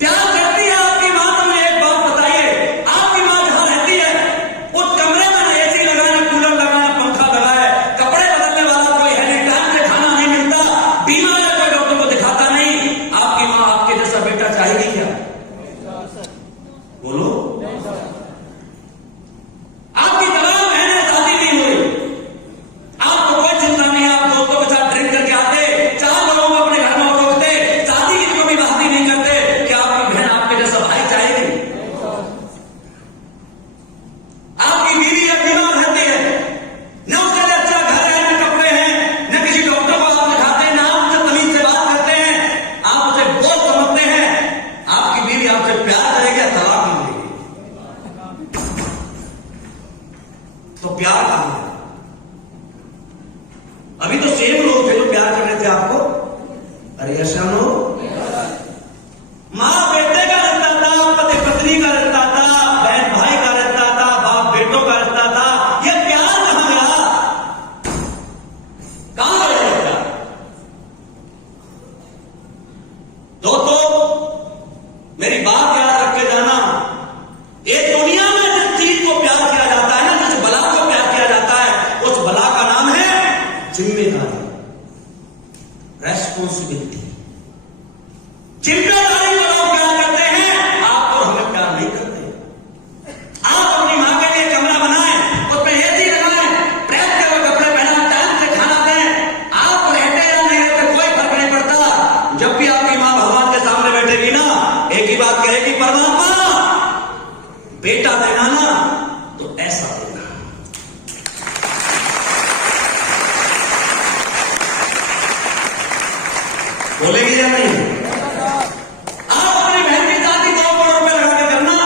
प्यार करती है आपकी मां, तो मुझे एक बात बताइए, आपकी मां जहां रहती है उस कमरे में एसी लगाना, कूलर लगाना, पंखा लगाए, कपड़े बदलने वाला कोई है नहीं, टाइम से खाना नहीं मिलता, बीमार है कोई डॉक्टर को दिखाता नहीं, आपकी मां आपके जैसा बेटा चाहेगी क्या? बोलो। आपकी तमाम बहनें शादी नहीं हुई, आपको कोई चिंता नहीं, आप दोस्तों के साथ ड्रिंक करके आते, 4 लोगों को अपने घर में रोकते, शादी की कभी बात ही नहीं करते। क्या आपकी बहन आपके जैसा भाई चाहेगी? आपकी बीवी या बीमार रहती है, न उसके लिए अच्छा घर है, न कपड़े हैं, न किसी डॉक्टर को आप दिखाते हैं, न आप उसे तमीज से बात करते हैं, आप उसे बोझ समझते हैं। आपकी बीवी आपसे प्यार करेगी या तलाक मांगेगी? तो प्यार कहां है? अभी तो सेम लोग थे जो प्यार कर रहे थे आपको। अरे ऐसा लो, मां बेटे का रिश्ता था, पति पत्नी का रिश्ता था, बहन भाई का रिश्ता था, बाप बेटों का रिश्ता था। ये प्यार कहां गया? कहां गया? जिम्मेदारी, रेस्पॉन्सिबिलिटी। जिम्मेदारी को लोग प्यार करते हैं, आप और हमें प्यार नहीं करते। आप अपनी मां के लिए कमरा बनाएं, उसमें एसी लगाएं, प्रेस के वो कपड़े पहना, टाइम से खाना दें, आप रहते या नहीं रहते कोई फर्क नहीं पड़ता। जब भी आपकी मां भगवान के सामने बैठेगी ना, एक ही बात कहेगी, परमात्मा बेटा देना ना तो ऐसा देना। बोलेगी या नहीं? आप अपनी बहन की शादी 2 करोड़ रुपए लगा के करना,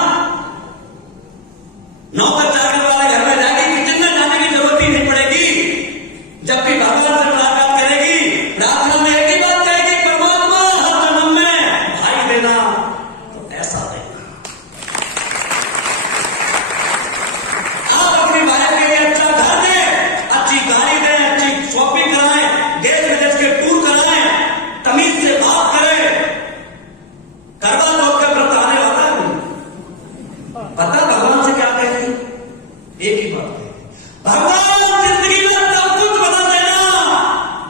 नौकर चाकर वाले घर में जाएगी, किचन में जाने की जरूरत ही नहीं पड़ेगी। जब भी भगवान से मुलाकात करेगी, प्रार्थना में एक ही बात कहेगी, परमात्मा हर जन्म में भाई देना तो ऐसा देना। आप अपनी वाइफ के लिए अच्छा घर दें, अच्छी गाड़ी दें, अच्छी शॉपिंग कराएं, देश विदेश के टूर कराएं, तमीज से बात करें। करवा चौथ का व्रत आने वाला है, पता भगवान से क्या कहेगी? एक ही बात कहेगी, भगवान जिंदगी में सब कुछ बदल देना,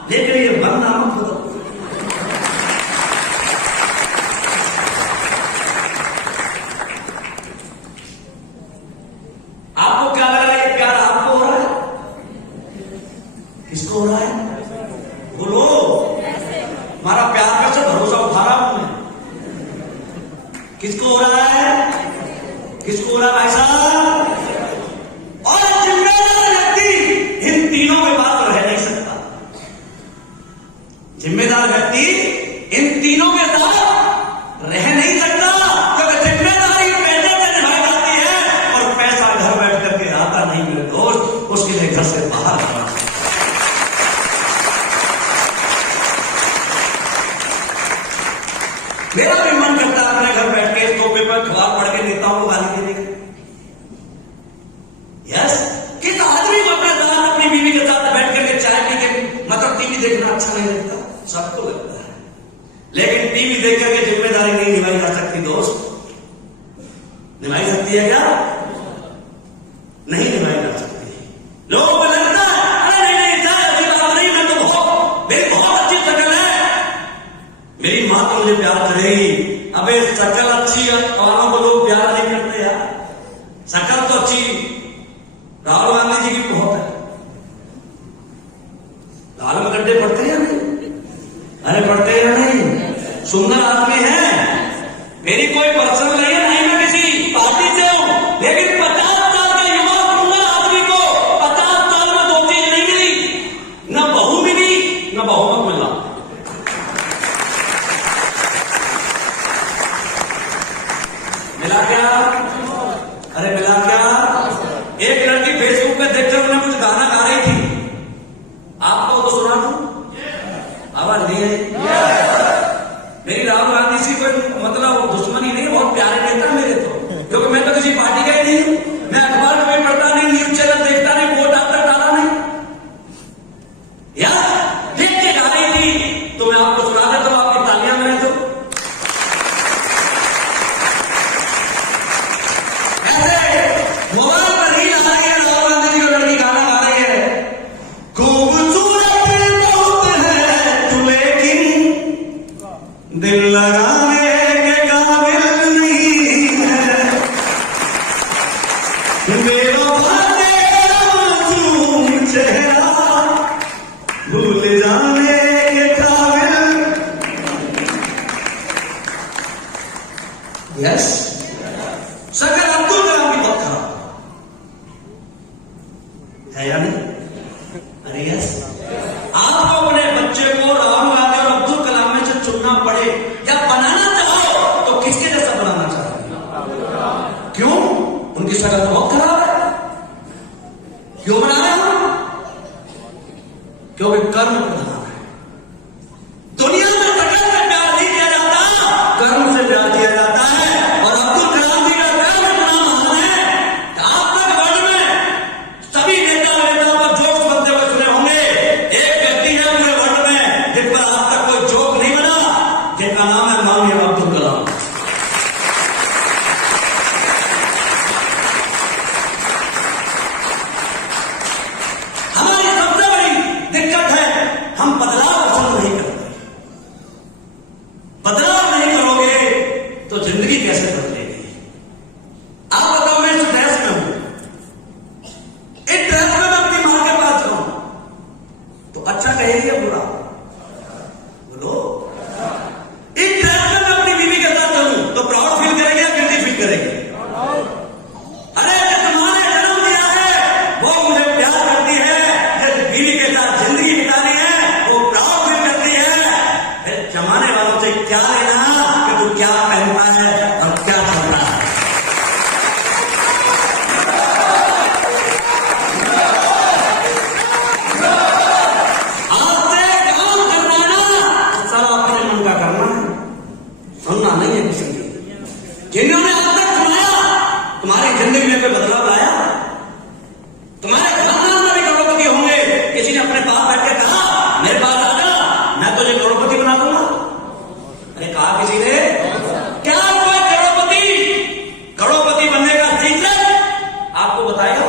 लेकिन ये बनना मत बदल। आपको क्या लग रहा है? प्यार आपको हो रहा है? किसको हो रहा है? बोलो। हमारा प्यार पर से भरोसा उठा रहा हूं मैं। किसको हो रहा है? किसको हो रहा है भाई साहब? और जिम्मेदार व्यक्ति इन तीनों के बाद रह नहीं सकता। जिम्मेदार व्यक्ति इन तीनों के साथ रह नहीं सकता, क्योंकि जिम्मेदारी पैसे से निभाई जाती है और पैसा घर बैठ करके आता नहीं मेरे दोस्त, उसके लिए घर से बाहर जाना। मेरा भी मन करता है अपने घर बैठ के सोफे पर अखबार पढ़ के नेताओं को गाली देने का। यस, किस आदमी को अपने साथ अपनी बीवी के साथ बैठ करके चाय पी के मतलब टीवी देखना अच्छा नहीं लगता? सबको लगता है, लेकिन टीवी देख करके जिम्मेदारी नहीं निभाई जा सकती दोस्त। निभाई सकती है क्या? नहीं निभाई जा सकती। लोगों को लगता है अरे नहीं चाय अच्छी बात नहीं, मैं तो मेरी बहुत अच्छी शक्ल है, मेरी मां तो मुझे प्यार करेगी। अबे शक्ल अच्छी वालों को लोग प्यार नहीं करते यार। शक्ल तो अच्छी राहुल गांधी जी की बहुत है, लाल में गड्ढे पड़ते हैं नहीं? अरे पड़ते हैं नहीं? सुंदर आदमी है, मेरी कोई पर्सनल नहीं है, नहीं मैं किसी पार्टी से हूं, लेकिन 50 साल का युवा सुंदर आदमी को 50 साल में 2 चीज नहीं मिली, न बहू मिली न बहुमत मिला। मिला क्या? अरे मिला क्या? एक लड़की फेसबुक पे देखकर उन्हें कुछ गाना गा रही थी, आपको तो सुना दूं? आवाज नहीं है? मेरी राहुल गांधी से कोई मतलब दुश्मनी नहीं, बहुत प्यारे नेता मेरे तो, क्योंकि मैं तो किसी पार्टी का ही नहीं हूं, मैं अखबार में भी पढ़ता नहीं, न्यूज चैनल देखता नहीं, वोट आप तक डाला नहीं। यार देख के गा रही थी तो मैं आपको सुना देता हूं, आपकी तालियां बने तो। मोबाइल पर रील आ रही है, राहुल गांधी जी को लड़की गाना गा रही है, खूबसूरत बहुत है तू लेकिन दिल लगाने के काबिल नहीं है, बेवफा तेरा मासूम चेहरा भूल जाने के काबिल। यस, शक्ल अब्दुल कलाम की बहुत खराब है या नहीं? अरे यस, आपको अपने बच्चे को राहुल गांधी और अब्दुल कलाम में से चुनना पड़े या बनाना चाहो तो किसके जैसा बनाना चाहोगे? क्यों? उनकी शक्ल तो बहुत खराब है, क्यों बना रहे हो? क्योंकि कर्म प्रधान है। दुनिया में शक्ल से प्यार नहीं किया जाता, कर्म से प्यार किया जाता है। और अब्दुल कलाम जी का प्यार इतना महान है कि आज तक वर्ल्ड में सभी नेताओं पर जोक्स बनते हुए सुने होंगे। एक व्यक्ति है पूरे वर्ल्ड में जिन पर आज तक कोई जोक नहीं बना, जिनका नाम है माननीय अब्दुल कलाम। हमारी सबसे बड़ी दिक्कत है तो अच्छा कहेगी या बुरा? बोलो। एक ट्रैक्टर में अपनी बीवी के साथ चलूं तो प्राउड फील करेगी या गिल्टी फील करेगी? अरे तुम्हारे जन्म दिया है, वो मुझे प्यार करती है, जिस बीवी के साथ जिंदगी बितानी है वो प्राउड फील करती है। जमाने वालों से क्या लेना कि तू क्या पहनता है और क्या चल रहा है। सुनना नहीं है किसी की। जिन्होंने अब तक सुनाया तुम्हारी जिंदगी में कोई बदलाव लाया? तुम्हारे खानदान में भी करोड़पति होंगे, किसी ने अपने पास बैठ के कहा मेरे पास आ जा, मैं तुझे करोड़पति बना दूंगा? अरे कहा किसी ने? क्या कोई करोड़पति बनने का सीक्रेट आपको बताएगा?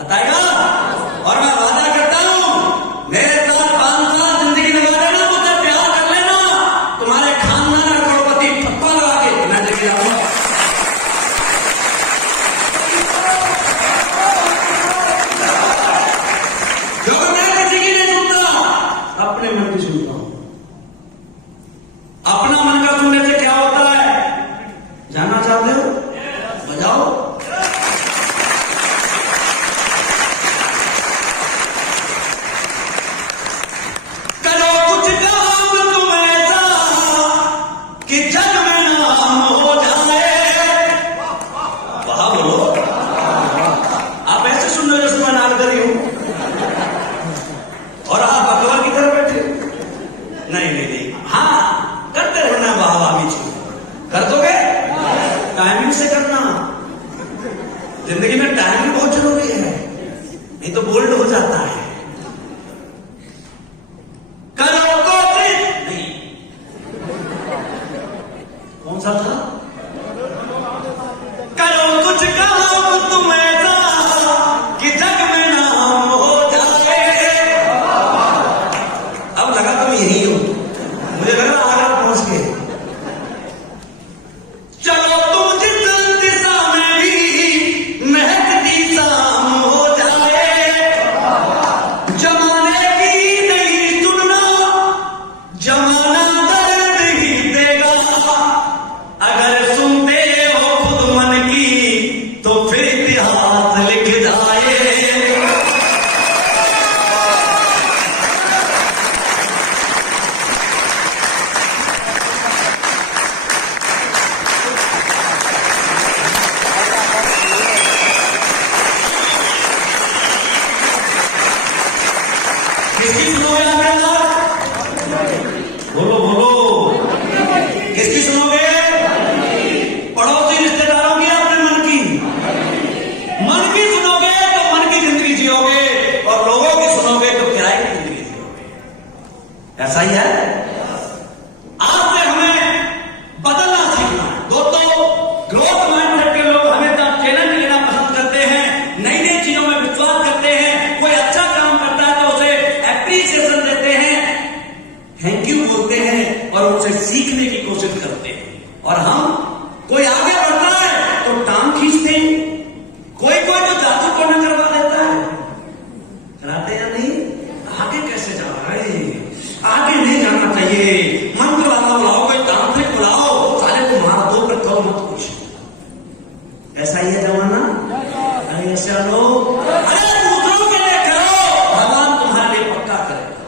बताएगा? और मैं वादा करता हूं मेरे साथ 5 साल जिंदगी लगा देना, मुझसे प्यार कर लेना, तुम्हारे खानदान में करोड़पति ठप्पा लगा के मैं लेके जाऊंगा। क्योंकि मैं किसी की नहीं सुनता, अपने मन की सुनता हूं। अपना मन का सुनने से क्या होता है जानना चाहते हो? बजाओ। करो कुछ काम तुम ऐसा कि जग में नाम हो जाए। वाह बोलो। आप ऐसे सुन रहे हो जैसे मैं नारदरी हूं और आप भगवान की तरफ बैठे? नहीं नहीं नहीं, हाँ करते रहना, वाह वाह बीच कर दोगे, टाइमिंग से करना। जिंदगी में टाइम भी बहुत जरूरी है, नहीं तो बोल्ड हो जाता है। करो कोशिश नहीं, कौन सा था? करो कुछ काम तुम ऐसा कि जग में नाम हो जाए। अब लगा तुम यही हो, मुझे लग रहा आगरा पहुंच गए। चलो तुम जिस दिशा में भी महकती शाम हो जाए। जमाने की नहीं सुनना, जमाना दर्द ही देगा। अगर सुनते हो खुद मन की तो फिर इतिहास लिख जाए। किसकी सुनोगे आपके साथ? बोलो बोलो, किसकी सुनोगे? पड़ोसी रिश्तेदारों की, अपने मन की? मन की सुनोगे तो मन की जिंदगी जियोगे, और लोगों की सुनोगे तो किराए की जिंदगी जियोगे। ऐसा ही है। आज से हमें बदलना सीखना है। दोस्तों, ग्रोथ माइंडसेट के लोग हमेशा चैलेंज लेना पसंद करते हैं, नई नई चीजों में विश्वास करते हैं। कोई अच्छा काम करता है तो उसे एप्रिसिएशन देते हैं, थैंक यू बोलते हैं और उनसे सीखने की कोशिश करते हैं। और हम कोई आगे बढ़ता है तो टांग खींचते हैं। कोई कोई तो जादू टोना करवा देता है, कराते या नहीं? आगे कैसे जा रहा है? आगे नहीं जाना चाहिए। मंत्र वाला बुलाओ, कोई तांत्रिक बुलाओ, साले को मार दो, पर करो मत कुछ। ऐसा ही है जमाना। अरे ऐसा लोग, अरे दूसरों के लिए करो, भगवान तुम्हारे लिए पक्का करेगा।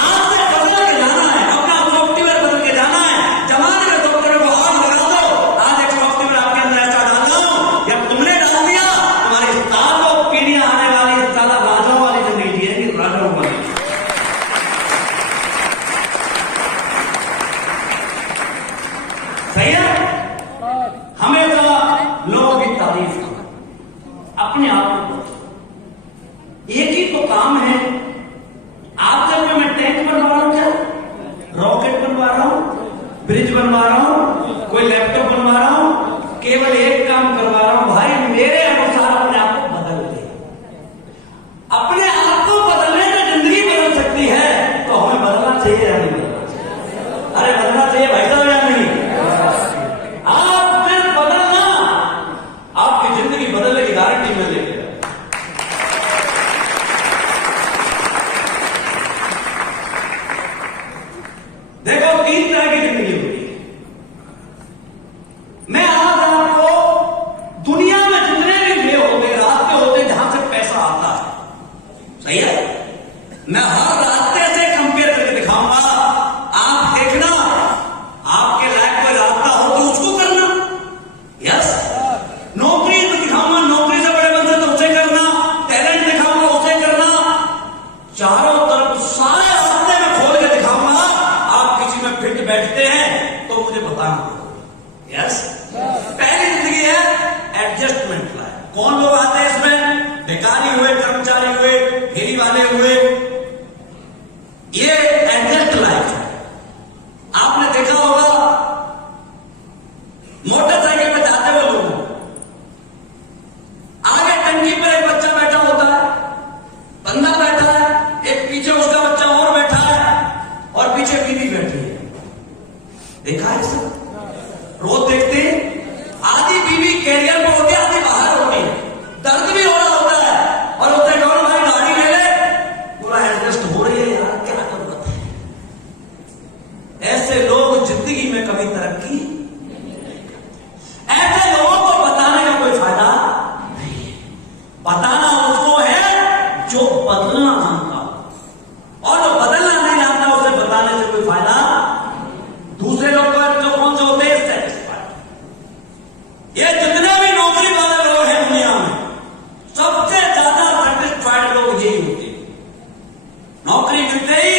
आज से बदल के जाना है, अपना सॉफ्टवेयर बदल के जाना है। जमाने में सॉफ्टवेयर को आग लगा दो। आज एक सॉफ्टवेयर आपके अंदर ऐसा डाल दो, जब तुमने डाल दिया तुम्हारी सालों पीढ़ियां आने वाली साला राजाओं वाली जिंदगी जिएगी, राजाओं वाली। सही है? हमेशा लोगों की तारीफ करो, अपने आप को। एक ही तो काम है। आपसे कोई मैं टैंक बनवा रहा हूं क्या? रॉकेट बनवा रहा हूं, ब्रिज बनवा रहा हूं, कोई लैपटॉप बनवा रहा हूं? केवल एक काम करवा रहा हूं, भाई मेरे अनुसार अपने आप को बदल दे। अपने आप को बदलने से जिंदगी बदल सकती है, तो हमें बदलना चाहिए या नहीं बदलना चाहिए? अरे बदलना चाहिए भाई साहब या नहीं? आप सिर्फ बदलना, आपके मैं हर रास्ते से कंपेयर करके दिखाऊंगा। आप देखना, आपके लायक कोई रास्ता हो तो उसको करना। यस, नौकरी तो दिखाऊंगा, नौकरी से बड़े बंदे तो उसे करना, टैलेंट दिखाऊंगा उसे करना, चारों तरफ सारे रास्ते में खोल के दिखाऊंगा। आप किसी में फिट बैठते हैं तो मुझे बताना। यस, पहली जिंदगी है एडजस्टमेंट लाइफ। कौन लोग आते हैं इसमें? बेकारी हुए, कर्मचारी हुए, फेरी वाले हुए, ये एडजस्ट लाइफ है। आपने देखा होगा मोटरसाइकिल पे जाते हुए लोग, आगे टंकी पर एक बच्चा बैठा होता है, बंदा बैठा है, एक पीछे उसका बच्चा और बैठा है, और पीछे बीवी बैठी है। देखा है सब? रोज देखते हैं। आधी बीवी कैरियर में होती है, आधी बाहर होती है, दर्द भी हो रहा होता है, और उसने कहा भाई गाड़ी ले ले, पूरा एडजस्ट हो रही है यार, क्या जरूरत है। ऐसे लोग जिंदगी में कभी तरक्की, ऐसे लोगों को बताने का कोई फायदा नहीं। बताना उसको है जो बदलना जानता हो, और जो बदलना नहीं जानता उसे बताने से कोई फायदा। दूसरे लोग जो कौन से होते हैं? ये जितने भी नौकरी वाले लोग हैं दुनिया में, सबसे ज्यादा सेटिस्फाइड लोग यही होते हैं। नौकरी मिलते ही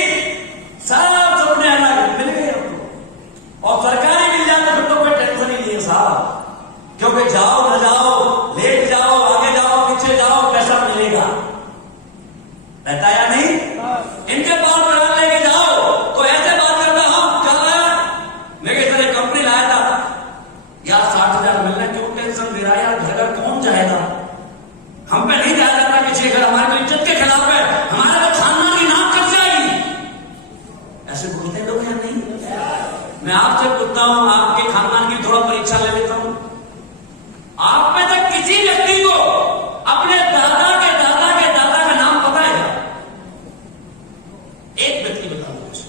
सब सपने अलग मिल गए हमको, और सरकारी मिल जाए तो फिर तो कोई टेंशन ही नहीं है साहब, क्योंकि जाओ न जाओ, लेट जाओ, आगे जाओ, पीछे जाओ, पैसा मिलेगा। रहता या नहीं? इनके पास बना लेके जाओ तो ऐसे बात करता हूं, चल रहा है मेरे सर एक कंपनी लाया था यार, 60,000 मिलना, क्यों टेंशन दे रहा है यार, घर कौन जाएगा, हम पे नहीं जाया जाता किसी घर, हमारे तो इज्जत के खिलाफ है, हमारे तो खानदान की नाक कट जाएगी। ऐसे बोलते लोग या नहीं? मैं आपसे पूछता हूं, आपके खानदान की थोड़ा परीक्षा ले लेता हूं। आप में से किसी व्यक्ति को अपने दादा के दादा के दादा का नाम पता है क्या? एक व्यक्ति बता दो मुझे।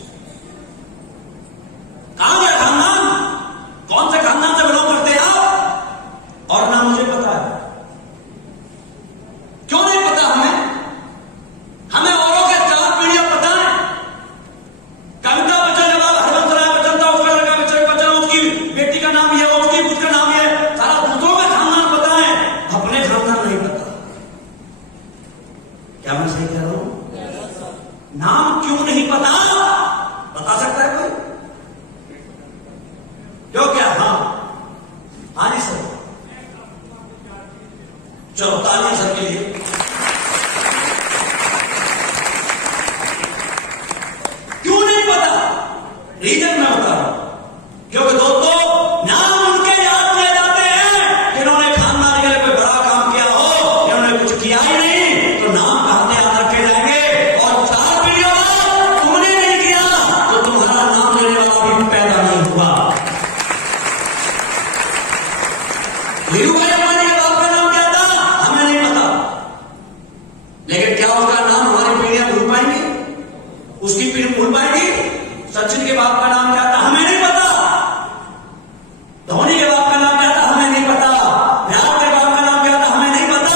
कहां है खानदान? कौन से खानदान से बिलोंग करते हैं आप? और ना मुझे पता है। क्यों नहीं पता हमें? हमें औरों के 4 पीढ़ियां पता है। कविता बच्चन, जवाब हरवंशराय बच्चन था, उसका लड़का बच्चन, उसकी बेटी का नाम यह, उसकी खुद का नाम यह, सारा दूसरों का खानदान पता है, अपने खानदान नहीं पता। क्या मैं सही कह रहा हूं? नाम क्यों नहीं पता? बता सकता है कोई? क्यों? क्या? हाँ जी सर, चलो तालियां सर के लिए। क्यों नहीं पता? रीजन मैं बता रहा हूं, क्योंकि दोस्तों नाम उनके याद किए जाते हैं जिन्होंने खानदान के लिए कोई बड़ा काम किया हो, जिन्होंने कुछ किया ही नहीं, तो नाम कहां से याद रखे जाएंगे? और 4 पीढ़ियों बाद तुमने नहीं किया तो तुम्हारा नाम लेने वाला भी पैदा नहीं हुआ। वीरू भाई अंबानी के बाप का नाम क्या था? हमें नहीं पता, लेकिन क्या उसका नाम हमारी पीढ़ियां भूल पाएंगी? उसकी पीढ़ी भूल पाएगी? सचिन के बाप का नाम क्या था? हमें नहीं पता। धोनी के बाप का नाम क्या था? हमें नहीं पता। विराट के बाप का नाम क्या था? हमें नहीं पता।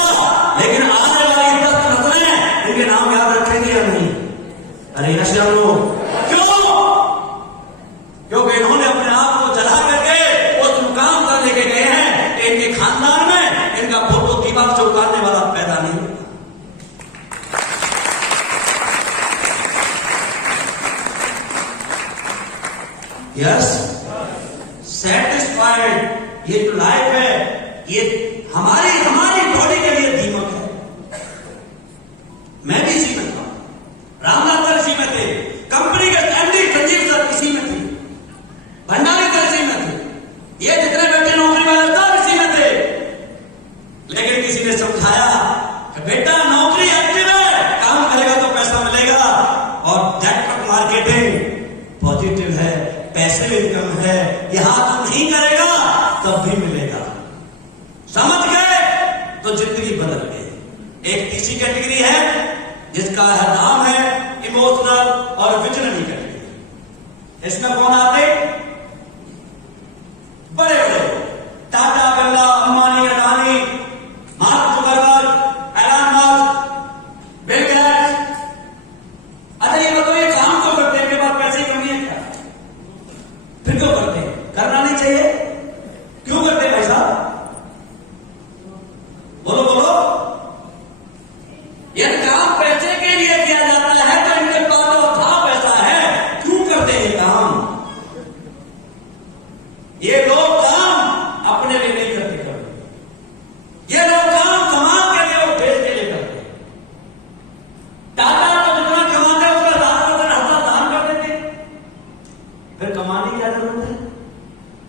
लेकिन आने वाली 10 नस्लें इनके नाम याद रखेंगे या नहीं? अरे ऐसे हम लोग क्यों? क्योंकि इन्होंने अपने आप को जला करके उस मुकाम पर लेके गए हैं कि इनके खानदान में इनका फोटो दीवार से उतारने वाला पैदा नहीं होता। यस, सेटिस्फाइड ये जो लाइफ है, ये हमारी बॉडी के लिए दीमक है। मैं भी इसी में था, रामनाथ सर इसी में थे, कंपनी के एमडी संजीव सर इसी में थे, भंडारी सर इसी में थे, ये जितने बैठे नौकरी वाले सब इसी में थे। लेकिन किसी ने समझाया कि बेटा नौकरी एक्टिव है, काम करेगा तो पैसा मिलेगा, और नेटवर्क मार्केटिंग पॉजिटिव है, पैसिव इनकम है, यहां तो नहीं करेगा तब भी मिलेगा। समझ गए तो जिंदगी बदल गई। एक तीसरी कैटेगरी है जिसका नाम है इमोशनल और विजनरी कैटेगरी। इसमें कौन आते? बड़े बड़े Tata, Birla, Ambani, Adani, Mark Zuckerberg, Elon Musk, Bill Gates, बोलो बोलो। यदि काम पैसे के लिए किया जाता है तो इनके पास जो था पैसा है, क्यों करते हैं काम? ये लोग काम अपने लिए नहीं करते। ये लोग काम समाज के लिए और देश के लिए करते हैं। टाटा तो जितना कमाते हैं उसका 10% दान कर देते। फिर कमाने की क्या जरूरत है?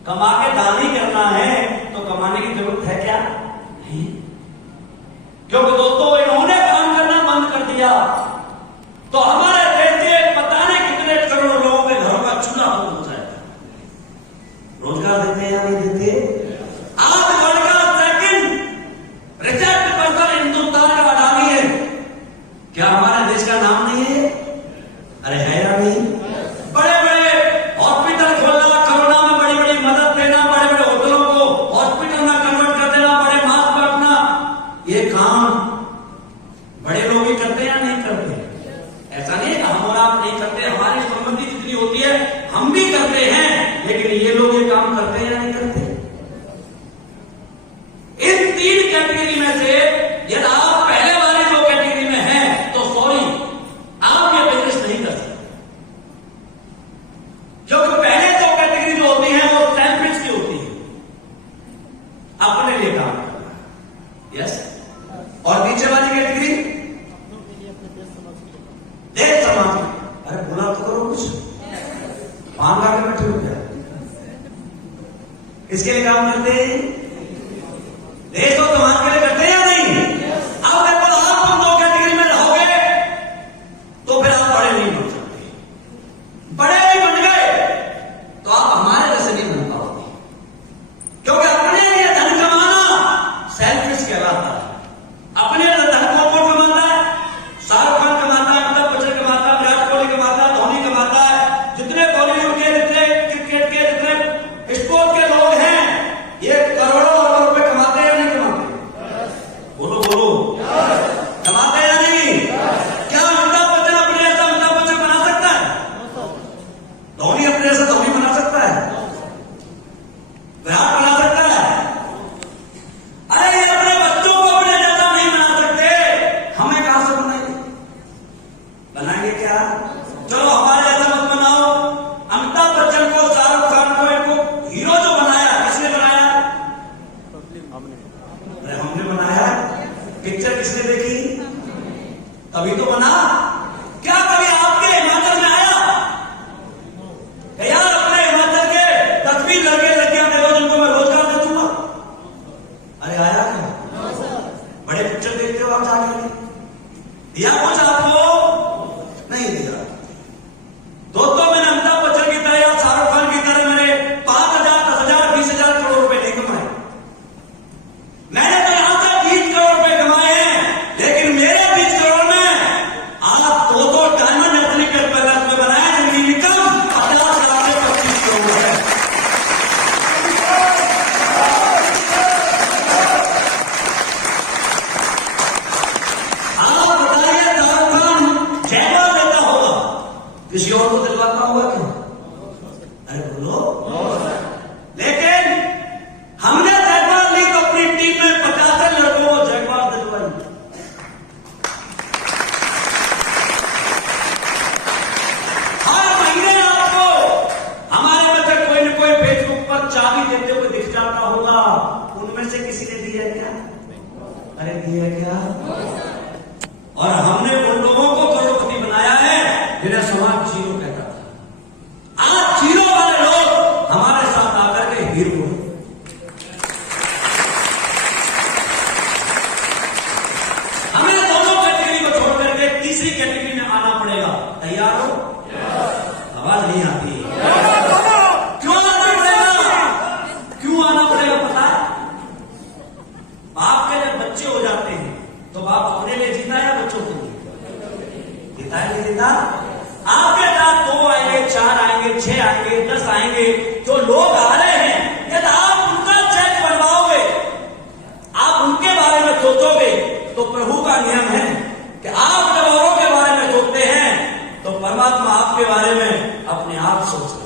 कमा के दान ही करना है तो कमाने की जरूरत है क्या? नहीं। क्योंकि दोस्तों इन्होंने काम करना बंद कर दिया तो हमारे देश के पता नहीं कितने करोड़ों लोगों के घरों का चूल्हा बंद हो जाएगा। रोजगार देते हैं या नहीं देते? आज वर्ल्ड का सेकंड रिचेस्ट पर्सन हिंदुस्तान का अडानी है। क्या हमारे देश का नाम नहीं है? अरे है या नहीं? बड़े बड़े हॉस्पिटल खोलना, कोरोना में बड़ी बड़ी मदद देना, बड़े बड़े होटलों को हॉस्पिटल में कन्वर्ट कर देना, बड़े मास्क बांटना, ये काम बड़े लोग ही करते हैं या नहीं करते? ऐसा नहीं है कि हम और आप नहीं करते। हमारी संबंधी जितनी होती है हम भी करते हैं, लेकिन ये लोग ये काम करते हैं या नहीं करते? इन 3 कैटेगरी में से यदि आप पहले वाली 2 कैटेगरी में हैं तो सॉरी, आप ये बिजनेस नहीं कर सकते। क्योंकि पहले 2 कैटेगरी जो होती है वो सेल्फिश की होती है, अपने लिए काम करना। यस। और नीचे वाली कैटेगरी देश समाज की। अरे बोला तो करो कुछ, मांग आगे बैठे हो क्या? किसके लिए काम करते हैं? देश और समाज के लिए करते हैं या नहीं? अब देखो, आप उन 2 कैटेगरी में रहोगे तो फिर आप बड़े नहीं बन सकते। बड़े नहीं बन गए तो आप हमारे जैसे नहीं बन पाओगे। क्योंकि अपने लिए धन कमाना सेल्फिश कहलाता है। अपने लिए धन कौन कमाता है? शाहरुख खान कमाता है, अमिताभ बच्चन कमाता है, विराट कोहली कमाता है, धोनी कमाता है, जितने बॉलीवुड के, जितने क्रिकेट के, जितने स्पोर्ट के लोग हैं, ये करोड़ों अरबों रुपए कमाते हैं या नहीं कमाते? बोलो बोलो। कमाते हैं या नहीं? क्या अमिताभ बच्चन अपने जैसा अमिताभ बच्चन बना सकता है? धोनी अपने जैसा धोनी बना सकता है? विराट बना सकता है? अरे ये अपने बच्चों को अपने जैसा नहीं बना सकते, हमें कहां से बनाएंगे? बनाएंगे क्या? चलो हमारे जैसा मत बनाओ। अमिताभ बच्चन को, शाहरुख खान को, इनको हीरो जो बनाया, किसने बनाया? अरे हमने बनाया। पिक्चर किसने देखी? तभी तो बना। क्या कभी आपके हिमाचल में आया यार अपने हिमाचल के 10-20 लड़कियां देखो जिनको मैं रोजगार दे दूंगा? अरे आया क्या? बड़े पिक्चर देखते हो आप जाकर? दिया कुछ आपको? नहीं दिया। दोस्तों मैंने अमिताभ बच्चन की तरह या शाहरुख खान की तरह मैंने 5,000, 10,000, 20,000 करोड़ रुपए नहीं कमाए। मैंने तो यहां तक 20 करोड़ रुपए कमाए हैं, लेकिन मेरे 20 करोड़ में आप 2 डायमंड एथनिक के पैलेस में बनाए जिनकी इनकम 50 लाख से 25 करोड़ है। आप बताइए, शाहरुख खान जयमाल देता होगा, किसी और को दिलवाता होगा क्या? अरे बोलो। लेकिन हमने जयमाल ली तो अपनी टीम में 50 लड़कों को जयमाल दिलवाई। हर महीने आपको हमारे में से कोई न कोई फेसबुक पर चाबी देते हुए दिख जाता होगा। उनमें से किसी ने दिया क्या? अरे दिया क्या? और हमने उन लोगों को करोड़पति बनाया है जिन्हें समाज जीरो कहता था। आज जीरो वाले लोग हमारे साथ आकर के हीरो हैं। हमें दोनों कैटेगरी को छोड़ करके तीसरी कैटेगरी में आना पड़ेगा। तैयार हो? आवाज नहीं आती। क्यों आना पड़ेगा? क्यों आना पड़ेगा पता है? बाप के जब बच्चे हो जाते हैं तो बाप अपने लिए जीता है या बच्चों के लिए? जीता है नहीं जीता? आपके साथ 2 आएंगे, 4 आएंगे, 6 आएंगे, 10 आएंगे, जो लोग आ रहे हैं, यदि आप उनका चेक बनवाओगे, आप उनके बारे में सोचोगे, तो प्रभु का नियम है कि आप जब औरों के बारे में सोचते हैं तो परमात्मा आपके बारे में अपने आप सोचते हैं।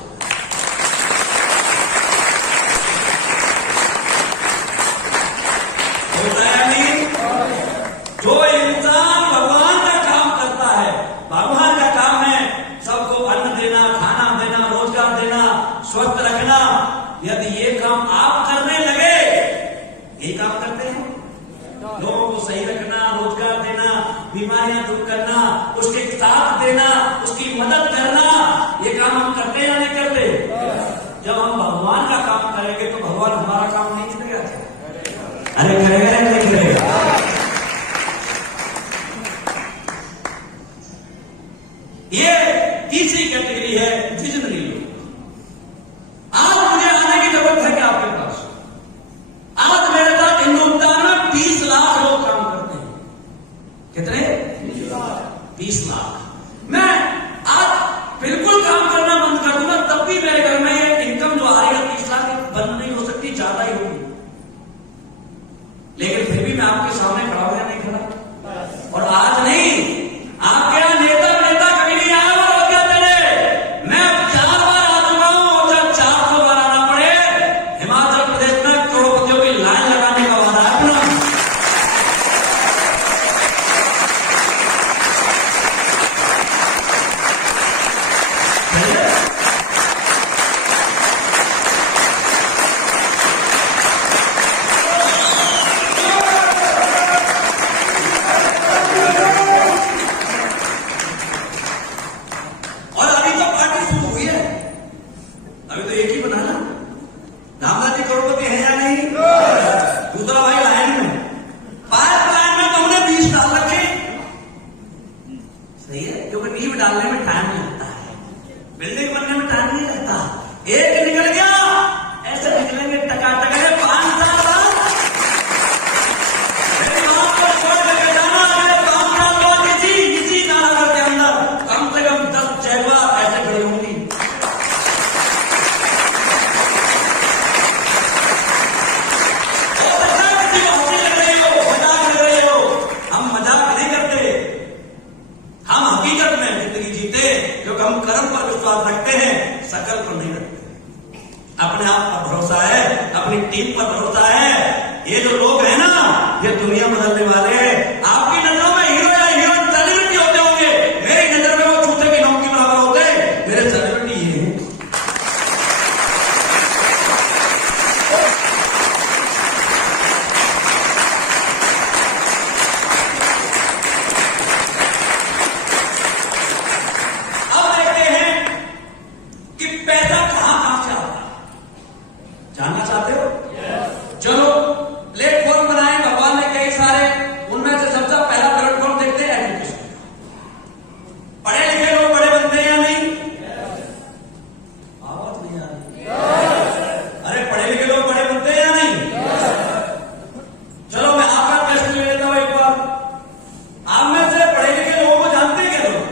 होता है नहीं? बीमारियां दूर करना, उसके साथ देना, उसकी मदद करना, ये काम हम करते या नहीं करते? जब हम भगवान का काम करेंगे तो भगवान हमारा काम नहीं करेगा? अरे करेगा या नहीं करेगा? ये तीसरी कैटेगरी है विजनरी लोग। आज मुझे आने की जरूरत है क्या आपके पास? आज मेरे साथ हिंदुस्तान में 20 लाख लोग काम करते हैं। कितने? 20 लाख। मैं आज बिल्कुल काम करना बंद कर दूंगा तब भी मेरे घर में ये इनकम जो आ रही है 30 लाख बंद नहीं हो सकती, ज्यादा ही होगी। लेकिन फिर भी मैं आपके सामने खड़ा हो या नहीं खड़ा? और आज नहीं, आपके यहां नेता कभी नहीं आया और क्या चले, मैं 4 बार आ चुका हूं और जब 400 बार आना पड़े, हिमाचल प्रदेश में करोड़पतियों की लाइन लगाने का वादा है अपना। अभी तो एक ही बना ना, रामदास जी करोड़पति है या नहीं? दूसरा भाई लाइन में, पाइपलाइन में तुमने 20 डाल रखे। सही है, क्योंकि नींव डालने में टाइम लगता है, बिल्डिंग बनने में टाइम नहीं लगता। एक निकल गया, ऐसे निकलेंगे टकाटक 5 साल बाद। छोड़ करके जाना, अगले 5 साल बाद इसी नालागढ़ के अंदर कम से कम 10 जगह ऐसे खड़ी होंगी। हम कर्म पर विश्वास रखते हैं, शकल पर नहीं रखते। अपने आप पर भरोसा है, अपनी टीम पर भरोसा है। ये जो लोग हैं ना, ये दुनिया बदलने वाले हैं। आपकी नजरों में हीरो या हीरोइन सेलिब्रिटी होते होंगे, मेरी नजर में वो चूते की नौकरी बराबर होते हैं। मेरे सेलिब्रिटी ये हैं। जानना चाहते हो? चलो प्लेटफॉर्म बनाए भगवान ने कई सारे, उनमें से सबसे पहला प्लेटफॉर्म देखते हैं एजुकेशन। पढ़े लिखे लोग बड़े बनते हैं या नहीं? आवाज नहीं आ रही। अरे पढ़े लिखे लोग बड़े बनते हैं या नहीं? चलो मैं आपका टेस्ट ले लेता हूं एक बार। आप में से पढ़े लिखे लोगों को जानते हैं क्या लोग?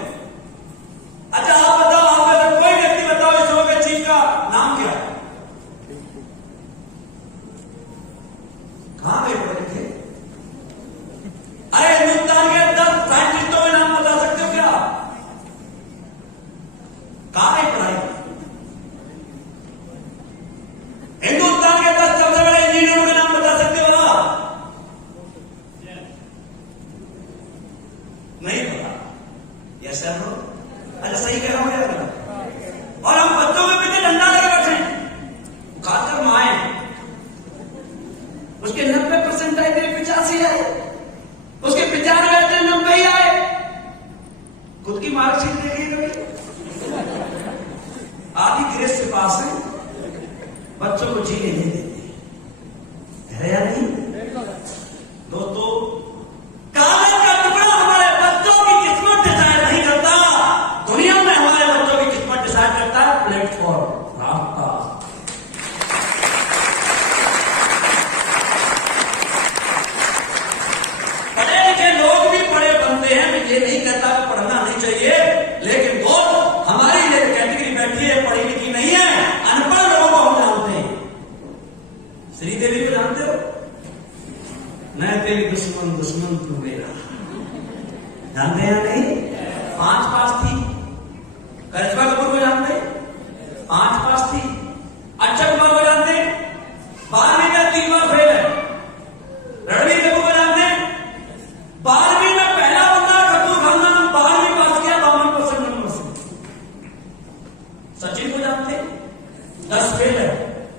अच्छा आप बताओ, आप में से कोई व्यक्ति बताओ इसरो के चीफ का नाम क्या है? कहां गए पढ़े थे? अरे हिंदुस्तान के 10 साइंटिस्टों के नाम बता सकते हो क्या? कहां गए पढ़ाई? हिंदुस्तान के 10 सबसे बड़े इंजीनियरों के नाम बता सकते हो ना? नहीं पता? Yes sir no? अच्छा सही कह रहा हूं यार। और हम बच्चों के पीछे डंडा लगे बैठे, खासकर माए, उसके 90% आए, मेरे 85 आए, उसके 95 आए, 90 आए। खुद की मार्कशीट देखिए कभी, आधी ग्रेस से पास है, बच्चों को जीने नहीं देते है या नहीं? दोस्तों, कागज का टुकड़ा हमारे बच्चों की किस्मत डिसाइड नहीं करता, दुनिया में हमारे बच्चों की किस्मत डिसाइड करता है प्लेटफॉर्म, रास्ता। लोग भी बड़े बनते हैं, मैं ये नहीं कहता कि पढ़ना नहीं चाहिए, लेकिन दोस्त हमारी ये कैटेगरी बैठी है, पढ़ी लिखी नहीं है, अनपढ़ लोगों को हम जानते हैं। श्रीदेवी को जानते हो? मैं तेरी दुश्मन दुश्मन तू मेरा, जानते हैं या नहीं? 5 पास थी। करिश्मा कपूर को जानते? 5 पास थी। अक्षय कुमार को जानते? 12वीं में 3 बार फेल है। रणबीर कपूर को जानते? 12वीं में पहला बंदा कपूर खानदान 12वीं पास किया, 52% नंबर से। सचिन को जानते? 10 फेल है।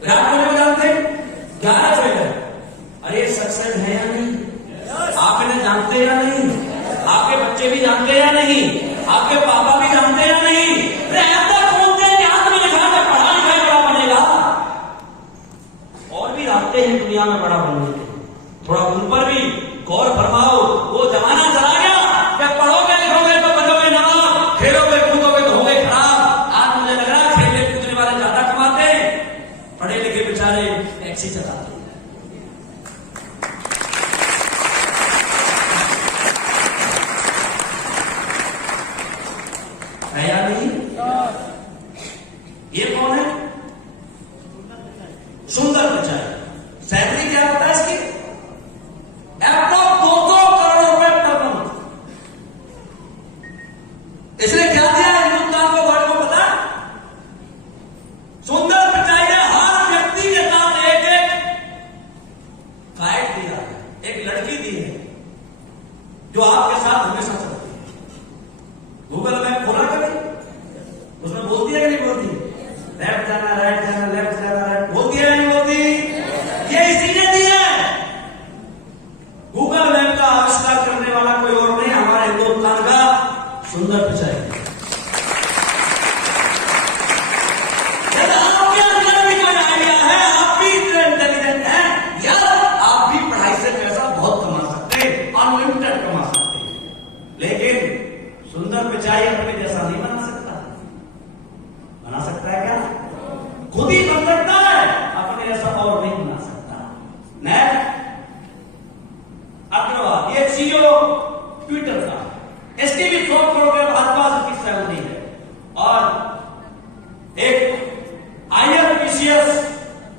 विराट कोहली को जानते? 11 फेल है। अरे सक्सेस है या नहीं? आप इन्हें जानते या नहीं? आपके बच्चे भी जानते हैं या नहीं, आपके पापा भी जानते हैं या नहीं। ऐसा कौन से इतिहास में लिखा है पढ़ा लिखा है बड़ा बनेगा? और भी रास्ते हैं दुनिया में बड़ा बनने के, थोड़ा उन पर भी गौर फरमाओ। वो जमाना चला गया कि पढ़ोगे लिखोगे तो बनोगे नवाब, खेलोगे कूदोगे तो होगे खराब। आज मुझे लग रहा है खेलने कूदने वाले ज्यादा कमाते हैं, पढ़े लिखे बेचारे टैक्सी चलाते हैं। है या नहीं? ये कौन है? सुंदर पिचाई। सैलरी क्या होता है इसकी? अप्रोक्स 200 करोड़ रुपए पर मंथ। इसने क्या दिया हिंदुस्तान को, वर्ल्ड को पता? सुंदर पिचाई ने हर व्यक्ति के साथ एक एक गाइड दिया है, एक लड़की दी है जो आपके साथ हमेशा चलती है। गूगल मैप खोला कभी, उसमें बोलती है कि नहीं बोलती? लेफ्ट जाना, राइट जाना, लेफ्ट जाना, राइट, बोलती है नहीं बोलती? ये इसी ने दी है। गूगल मैप का आविष्कार करने वाला कोई और नहीं, हमारे हिंदुस्तान का सुंदर पिचाई। आपके अंदर भी कोई आइडिया है, आप भी इतने इंटेलिजेंट हैं यार, आप भी पढ़ाई से पैसा बहुत कमा सकते हैं, अनलिमिटेड कमा सकते हैं, लेकिन सुंदर पिचाई अपने जैसा नहीं बना सकता। बना सकता है क्या? खुद ही बन सकता है, अपने जैसा और नहीं बना सकता। नेक्स्ट, अग्रवाल, ये सीईओ ट्विटर का, इसकी भी 100 करोड़ के आसपास की सैलरी है। और एक IAS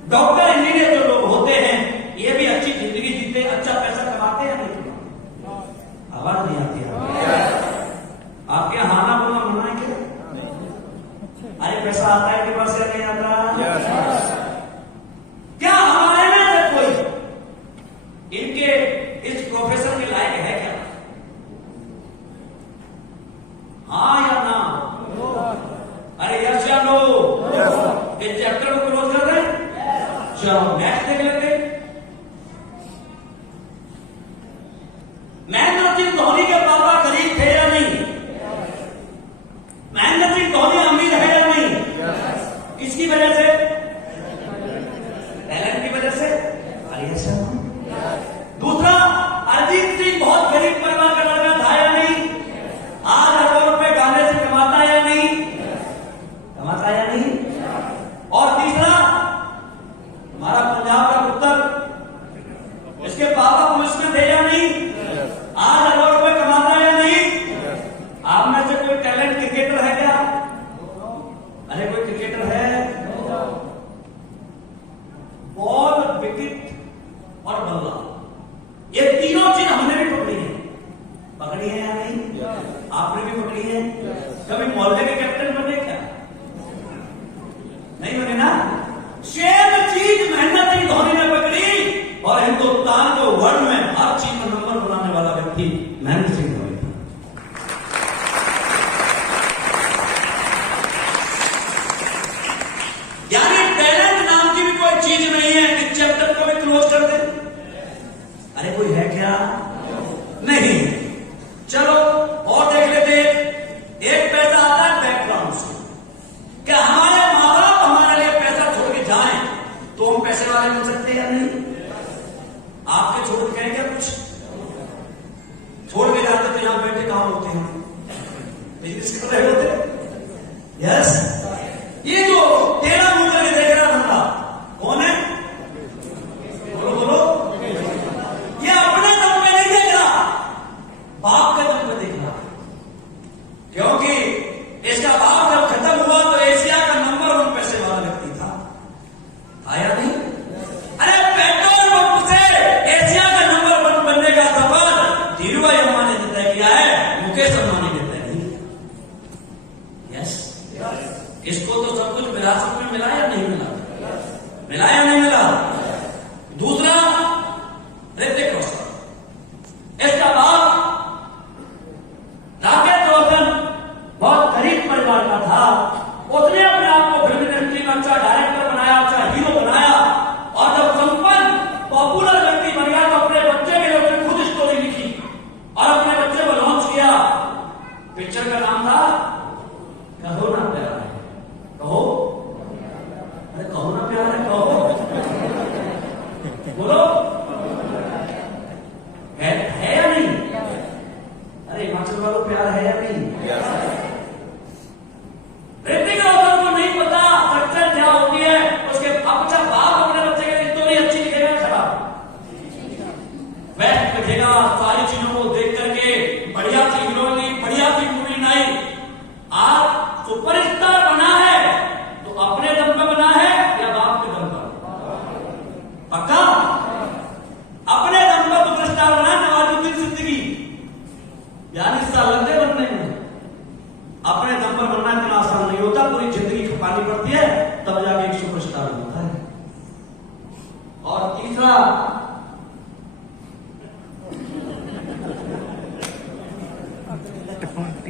डॉक्टर इंजीनियर जो लोग होते हैं, ये भी अच्छी जिंदगी जीते, अच्छा पैसा कमाते हैं नहीं? आवाज नहीं आती है आपके यहाँ? हाना बोलना मना है क्या? अरे पैसा आता है कि बस नहीं आता? क्या हमारे में से कोई इनके इस प्रोफेसर के लायक है क्या? हाँ या ना? अरे यस या नो? इस चैप्टर को क्लोज कर दें? चलो नेक्स्ट देख लेते। महेंद्र सिंह धोनी के पापा गरीब थे या नहीं? महेंद्र सिंह धोनी अमीर है या नहीं? किसकी वजह से? टैलेंट की वजह से। दूसरा, अरिजीत सिंह बहुत गरीब परिवार का लड़का था या नहीं? आज अरबों रुपए गाने से कमाता है या नहीं? कमाता है या नहीं? और तीसरा, हमारा पंजाब का पुत्र, इसके पापा पुलिस में थे या नहीं? आज अरबों रुपए कमाता है या नहीं? आप में से कोई टैलेंट क्रिकेटर है क्या? अरे कोई क्रिकेटर है? बॉल, विकेट और बल्ला, ये तीनों चीज हमने भी पकड़ी है। पकड़ी है या नहीं? आपने भी पकड़ी है। कभी मोहल्ले के कैप्टन बने क्या? नहीं बने ना? सेम चीज महेंद्र सिंह धोनी ने पकड़ी, और हिंदुस्तान को वर्ल्ड में हर चीज में नंबर बनाने वाला व्यक्ति महेंद्र सिंह धोनी था। यानी टैलेंट नाम की भी कोई चीज नहीं है कि चैप्टर को भी क्लोज कर दे। अरे कोई है क्या? नहीं। चलो और देख लेते। एक पैसा आता है बैकग्राउंड से। क्या हमारे माँ बाप हमारे लिए पैसा छोड़ के जाएं तो हम पैसे वाले बन सकते हैं या नहीं? आपके छोड़ के क्या कुछ छोड़ के जाते तो यहां बैठे कहां होते हैं? बिजनेस कर रहे होते। यस, ये जो तेरा मुंह करके देख रहा बंदा कौन है? बोलो बोलो। ये अपने दम पे नहीं देख रहा,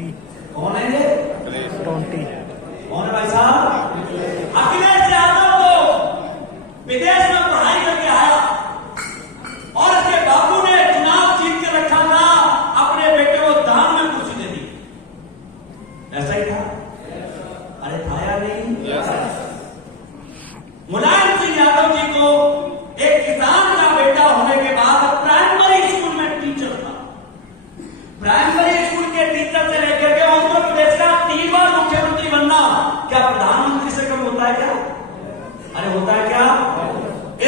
टोंटी। कौन है ये? टोंटी। कौन है भाई साहब? अखिलेश यादव को विदेश में पढ़ाई करके आया और उसके बापू ने चुनाव जीत के रखा था, अपने बेटे को दान में कुर्सी दे दी। ऐसा ही था? अरे था या नहीं? मुलायम सिंह यादव जी को एक किसान का बेटा होने के बाद प्राइमरी स्कूल में टीचर था। प्राइमरी स्कूल के टीचर से लेकर के उत्तर प्रदेश का 3 बार मुख्यमंत्री बनना क्या प्रधानमंत्री से कम होता है क्या? अरे होता है क्या?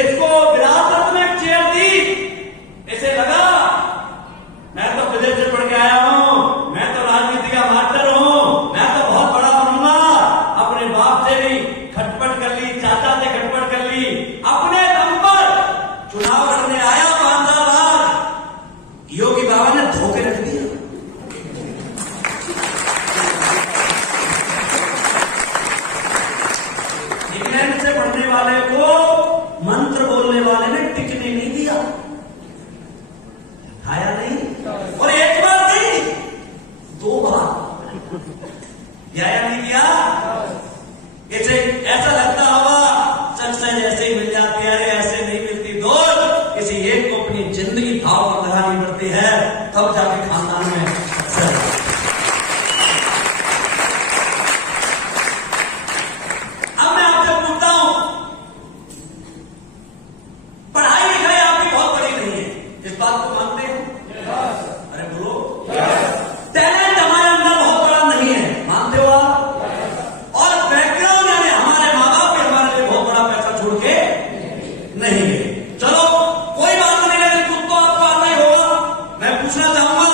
इसको विरासत में चेयर दी, इसे लगा मैं तो विदेश से पढ़ के आया हूं, मैं तो राजनीति का मास्टर हूं, मैं तो बहुत बड़ा बनूंगा। अपने बाप से भी खटपट कर ली, चाचा से खटपट कर ली, अपने दम पर चुनाव लड़ने आया 5 साल बाद। योगी बाबा ने धोखे रख दिया। इंग्लैंड से पढ़ने वाले को मंत्र बोलने वाले ने टिकने नहीं दिया। आया नहीं? और एक बार नहीं, 2 बार। या नहीं किया? इसे ऐसा लगता होगा सक्सेस ऐसे ही मिल जाती है, अरे ऐसे नहीं मिलती दोस्त। किसी एक को अपनी जिंदगी भाव पर लगानी पड़ती है, तब जाके खानदान में सक्सेस। अब मैं आपसे पूछता हूं, पढ़ाई लिखाई आपकी बहुत बड़ी नहीं है, इस बात को मानते हैं? अरे बोलो। टैलेंट हमारे अंदर बहुत बड़ा नहीं है, मानते हो आप? और बैकग्राउंड यानी हमारे माँ बाप भी हमारे लिए बहुत बड़ा पैसा छोड़ के नहीं गए। चलो कोई बात नहीं, लेकिन खुद तो आपको आना ही होगा। मैं पूछना चाहूंगा,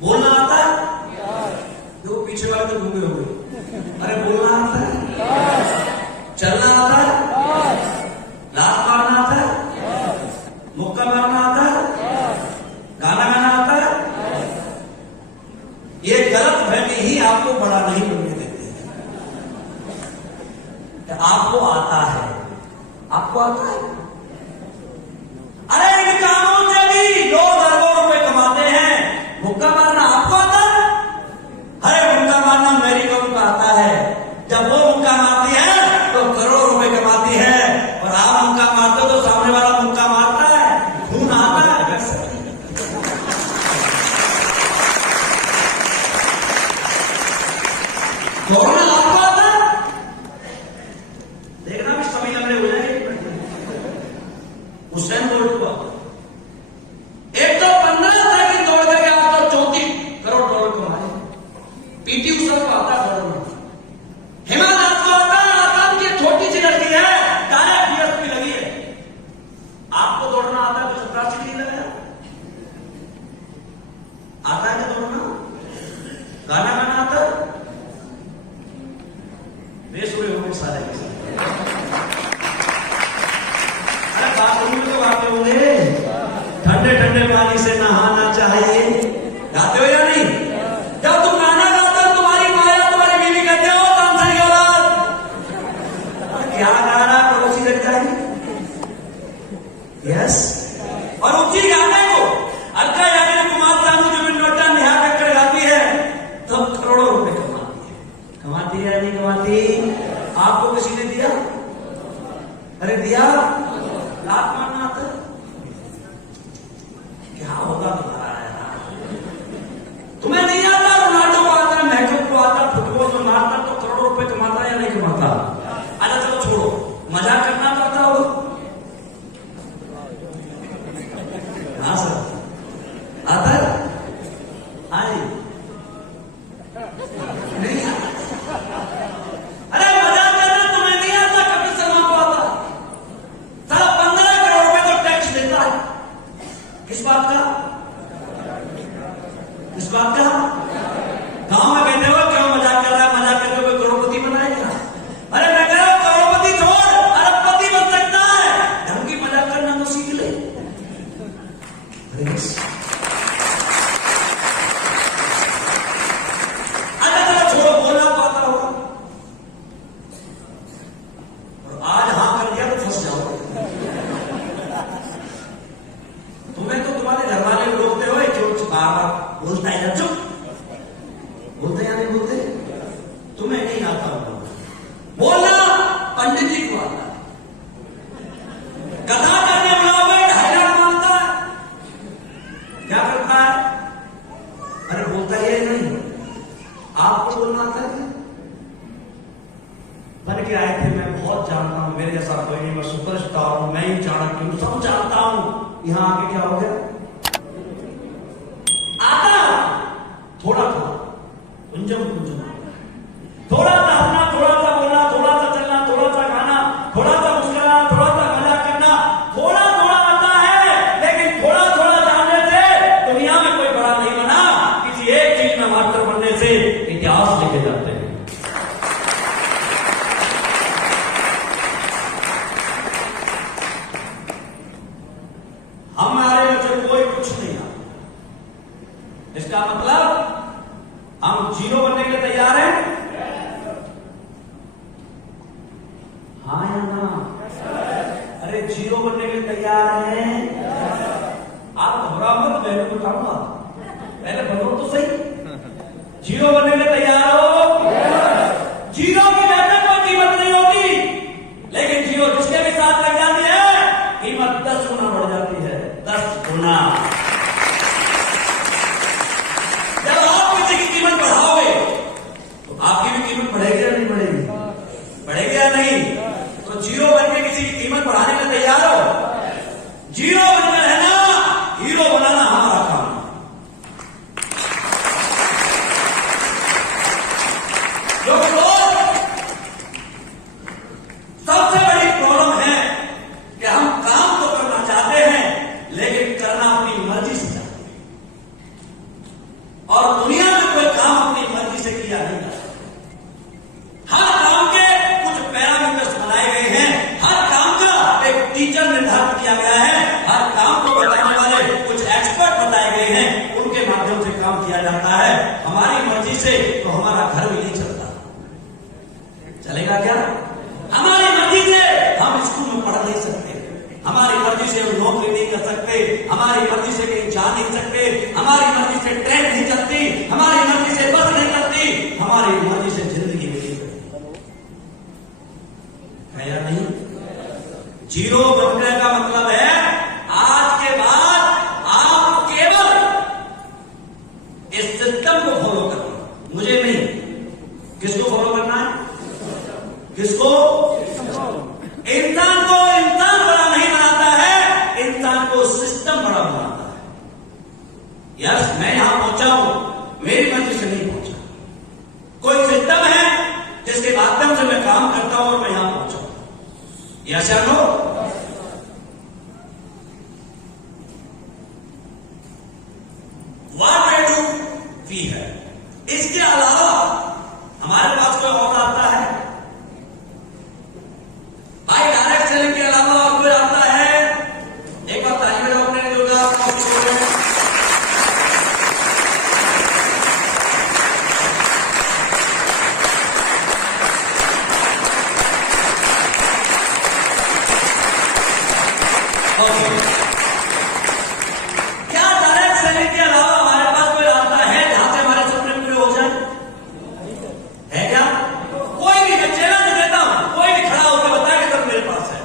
बोलना आता है? जो पीछे वाले तो घूमे हो गए। अरे बोलना आता है? चलना आता है? लात मारना आता है? मुक्का मारना आता है? गाना गाना आता है? ये गलत फहमी ही आपको बड़ा नहीं बनने देते हैं। आपको आता है, आपको आता है। अरे इन कानून से भी लोग अरबों रुपए कमाते हैं। मुक्का मारना आपको आता है? अरे मुक्का मारना मेरी कौन को आता है। जब वो मुक्का मारती है तो करोड़ों रुपए कमाती है, और आप मुक्का मारते हो तो सामने वाला मुक्का मारता है, खून आता है। दौड़ना आपको आता है? देखना भी सभी लंबे हो जाएंगे। हुसैन बोल्ट को एक तो 15 सेकंड दौड़ करके आप तो 34 करोड़ डॉलर कमाए। पीटी उषा को आता है दौड़ना, हिमा दास को आता है, आसाम की छोटी सी लड़की है, डायरेक्ट डीएसपी लगी है। आपको दौड़ना आता है तो 87 नहीं लगाया? आता है क्या दौड़ना? गाना गाना आता है? बेसुरे हो गए सारे के सारे। अरे बाथरूम में तो आते होंगे, ठंडे ठंडे पानी से नहाना चाहिए, गाते हो या नहीं? जब तुम गाना गाते हो तुम्हारी माँ या तुम्हारी बीवी कहते हो तानसेन की औलाद, क्या गा रहा पड़ोसी लग जाएगी। यस, और उसी गाने को अलका याग्निक कुमार सानू जुबिन नोटा निहार कक्कड़ गाती है, तब करोड़ों रुपए कमाती है। कमाती है या नहीं कमाती? आपको किसी ने दिया? अरे दिया? लात मारना आता है? क्या होगा तुम्हारा यार? तुम्हें नहीं आता? रोनाल्डो को आता है, मैकल को आता, फुटबॉल में मारता तो करोड़ों रुपए कमाता या नहीं कमाता? अच्छा चलो छोड़ो, मजाक करना तो आता होगा? हाँ सर, आता है? हाँ जी, नहीं आता। अरे मजाक करना तुम्हें नहीं आता, कपिल शर्मा को आता। साला 15 करोड़ रुपए तो टैक्स देता है। किस बात का? किस बात का? गांव में कहते हो क्यों मजाक कर रहा है, मजाक करके कोई करोड़पति बनाएगा? अरे मैं कह रहा हूं करोड़पति छोड़, अरबपति बन सकता है। ढंग की मजाक करना तो सीख ले। अच्छा चलो छोड़ो, बोलना तो आता होगा। और आज हाँ कर दिया तो फंस जाओगे। तुम्हें तो तुम्हारे घर वाले बोलते हो, जो बार बार बोलता है चुप, क्या करता है? अरे बोलता ही नहीं, आपको बोलना आता है? बन के आए थे, मैं बहुत जानता हूं, मेरे जैसा कोई नहीं, मैं सुपरस्टार हूं, मैं ही चाणक्य हूं, सब जानता हूं। यहां आके क्या हो गया? आता थोड़ा थोड़ा, कुंजम कुंजम, थोड़ा सा हंसना, थोड़ा सा बोलना, थोड़ा सा चलना, थोड़ा सा खाना, थोड़ा सा मुस्कुराना, थोड़ा सा मजाक करना, थोड़ा थोड़ा आता है। लेकिन थोड़ा थोड़ा जानने से दुनिया में कोई बड़ा नहीं बना। किसी एक चीज में मास्टर बनने से इतिहास लिखे जाते हैं। हमारे में से कोई कुछ नहीं आता। इसका मतलब हम जीरो बनने के लिए तैयार हैं? हाँ या ना? अरे जीरो बनने के लिए तैयार हैं? आप घबरा मत, मैं भी बताऊंगा, पहले बनो तो सही। जीरो बनने के लिए तैयार हो? जीरो की वैसे कोई कीमत नहीं होगी, लेकिन जीरो जिसके भी साथ लग जाती है, कीमत 10 गुना बढ़ जाती है, 10 गुना। जब आप किसी की कीमत बढ़ाओगे तो आपकी भी कीमत बढ़ेगी या नहीं बढ़ेगी? बढ़ेगी या नहीं? तो जीरो बनके किसी की कीमत बढ़ाने में तैयार हो? जीरो बनकर रहना, हीरो बनाना हमारा काम। सबसे बड़ी प्रॉब्लम है कि हम काम तो करना चाहते हैं, लेकिन करना अपनी मर्जी से चाहते हैं, और दुनिया में कोई काम अपनी मर्जी से किया नहीं जा सकता। हर काम के कुछ पैरामीटर्स बनाए गए हैं, हर काम का एक टीचर निर्धारित किया गया है, हर काम को बताने वाले कुछ एक्सपर्ट बताए गए हैं, उनके माध्यम से काम किया जाता है। हमारी मर्जी से तो हमारा घर भी नहीं चलता। चलेगा क्या? हमारी मर्जी से हम स्कूल में पढ़ नहीं सकते, हमारी मर्जी से हम नौकरी नहीं कर सकते, हमारी मर्जी से कहीं जा नहीं सकते, हमारी मर्जी से ट्रेन नहीं चलती, हमारी मर्जी से बस नहीं चलती, हमारी मर्जी से जिंदगी नहीं चलती है या नहीं? जीरो बनने का मतलब है आज के बाद आप केवल इस सिस्टम को फॉलो करना, मुझे नहीं। किसको फॉलो करना है? किसको? इंसान को इंसान बड़ा नहीं बनाता है, इंसान को सिस्टम बड़ा बनाता है। यस, मैं यहां पहुंचा हूं, मेरी मर्जी से नहीं पहुंचा, कोई सिस्टम है जिसके माध्यम से मैं काम करता हूं और मैं यहां पहुंचा हूं। यस या no? What I do we है। इसके अलावा हमारे पास कोई और आता है? भाई डायरेक्ट सेलिंग के अलावा और कोई आता है? एक बार ताली बजाओ अपने जो क्या डायरेक्ट सेलिंग के अलावा हमारे पास कोई आता है जहां से हमारे सपने पूरे हो जाए? है क्या? कोई भी, मैं चैलेंज देता हूं, कोई भी खड़ा होकर बताए कि सर मेरे पास है,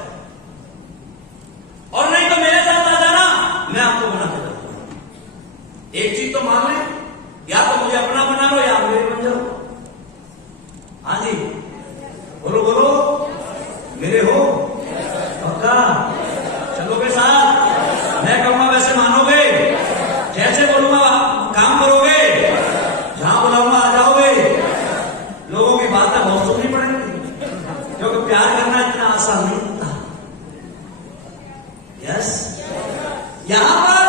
और नहीं तो मेरे साथ आ जाना, मैं आपको बना के दूंगा। एक चीज तो मान लें, या तो मुझे अपना बना लो या मेरे बन जाओ। हाँ जी, बोलो बोलो, मेरे हो पक्का? चलोगे साथ? मैं कहूंगा वैसे मानोगे? जैसे बोलूंगा काम करोगे? जहां बुलाऊंगा आ जाओगे? लोगों की बातें बहुत सुननी पड़ेगी, क्योंकि प्यार करना इतना आसान नहीं होता। यस, यहां पर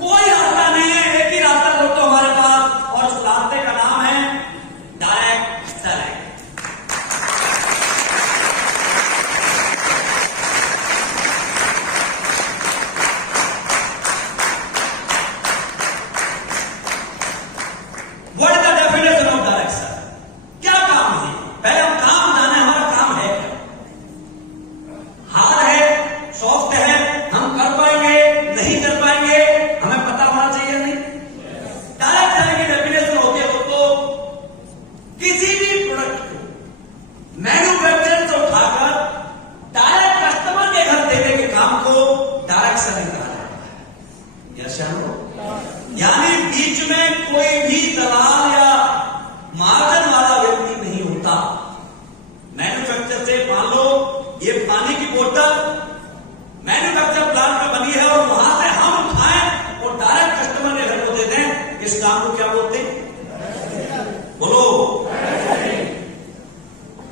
कोई रास्ता नहीं है, एक ही रास्ता दोस्तों हमारे पास, और उस यानी बीच में कोई भी दलाल या मार्जिन वाला व्यक्ति नहीं होता। मैन्युफैक्चर से मान लो ये पानी की बोतल मैन्युफैक्चर प्लांट में बनी है और वहां से हम उठाएं और डायरेक्ट कस्टमर के घर को दे दें, इस काम को क्या बोलते हैं? बोलो।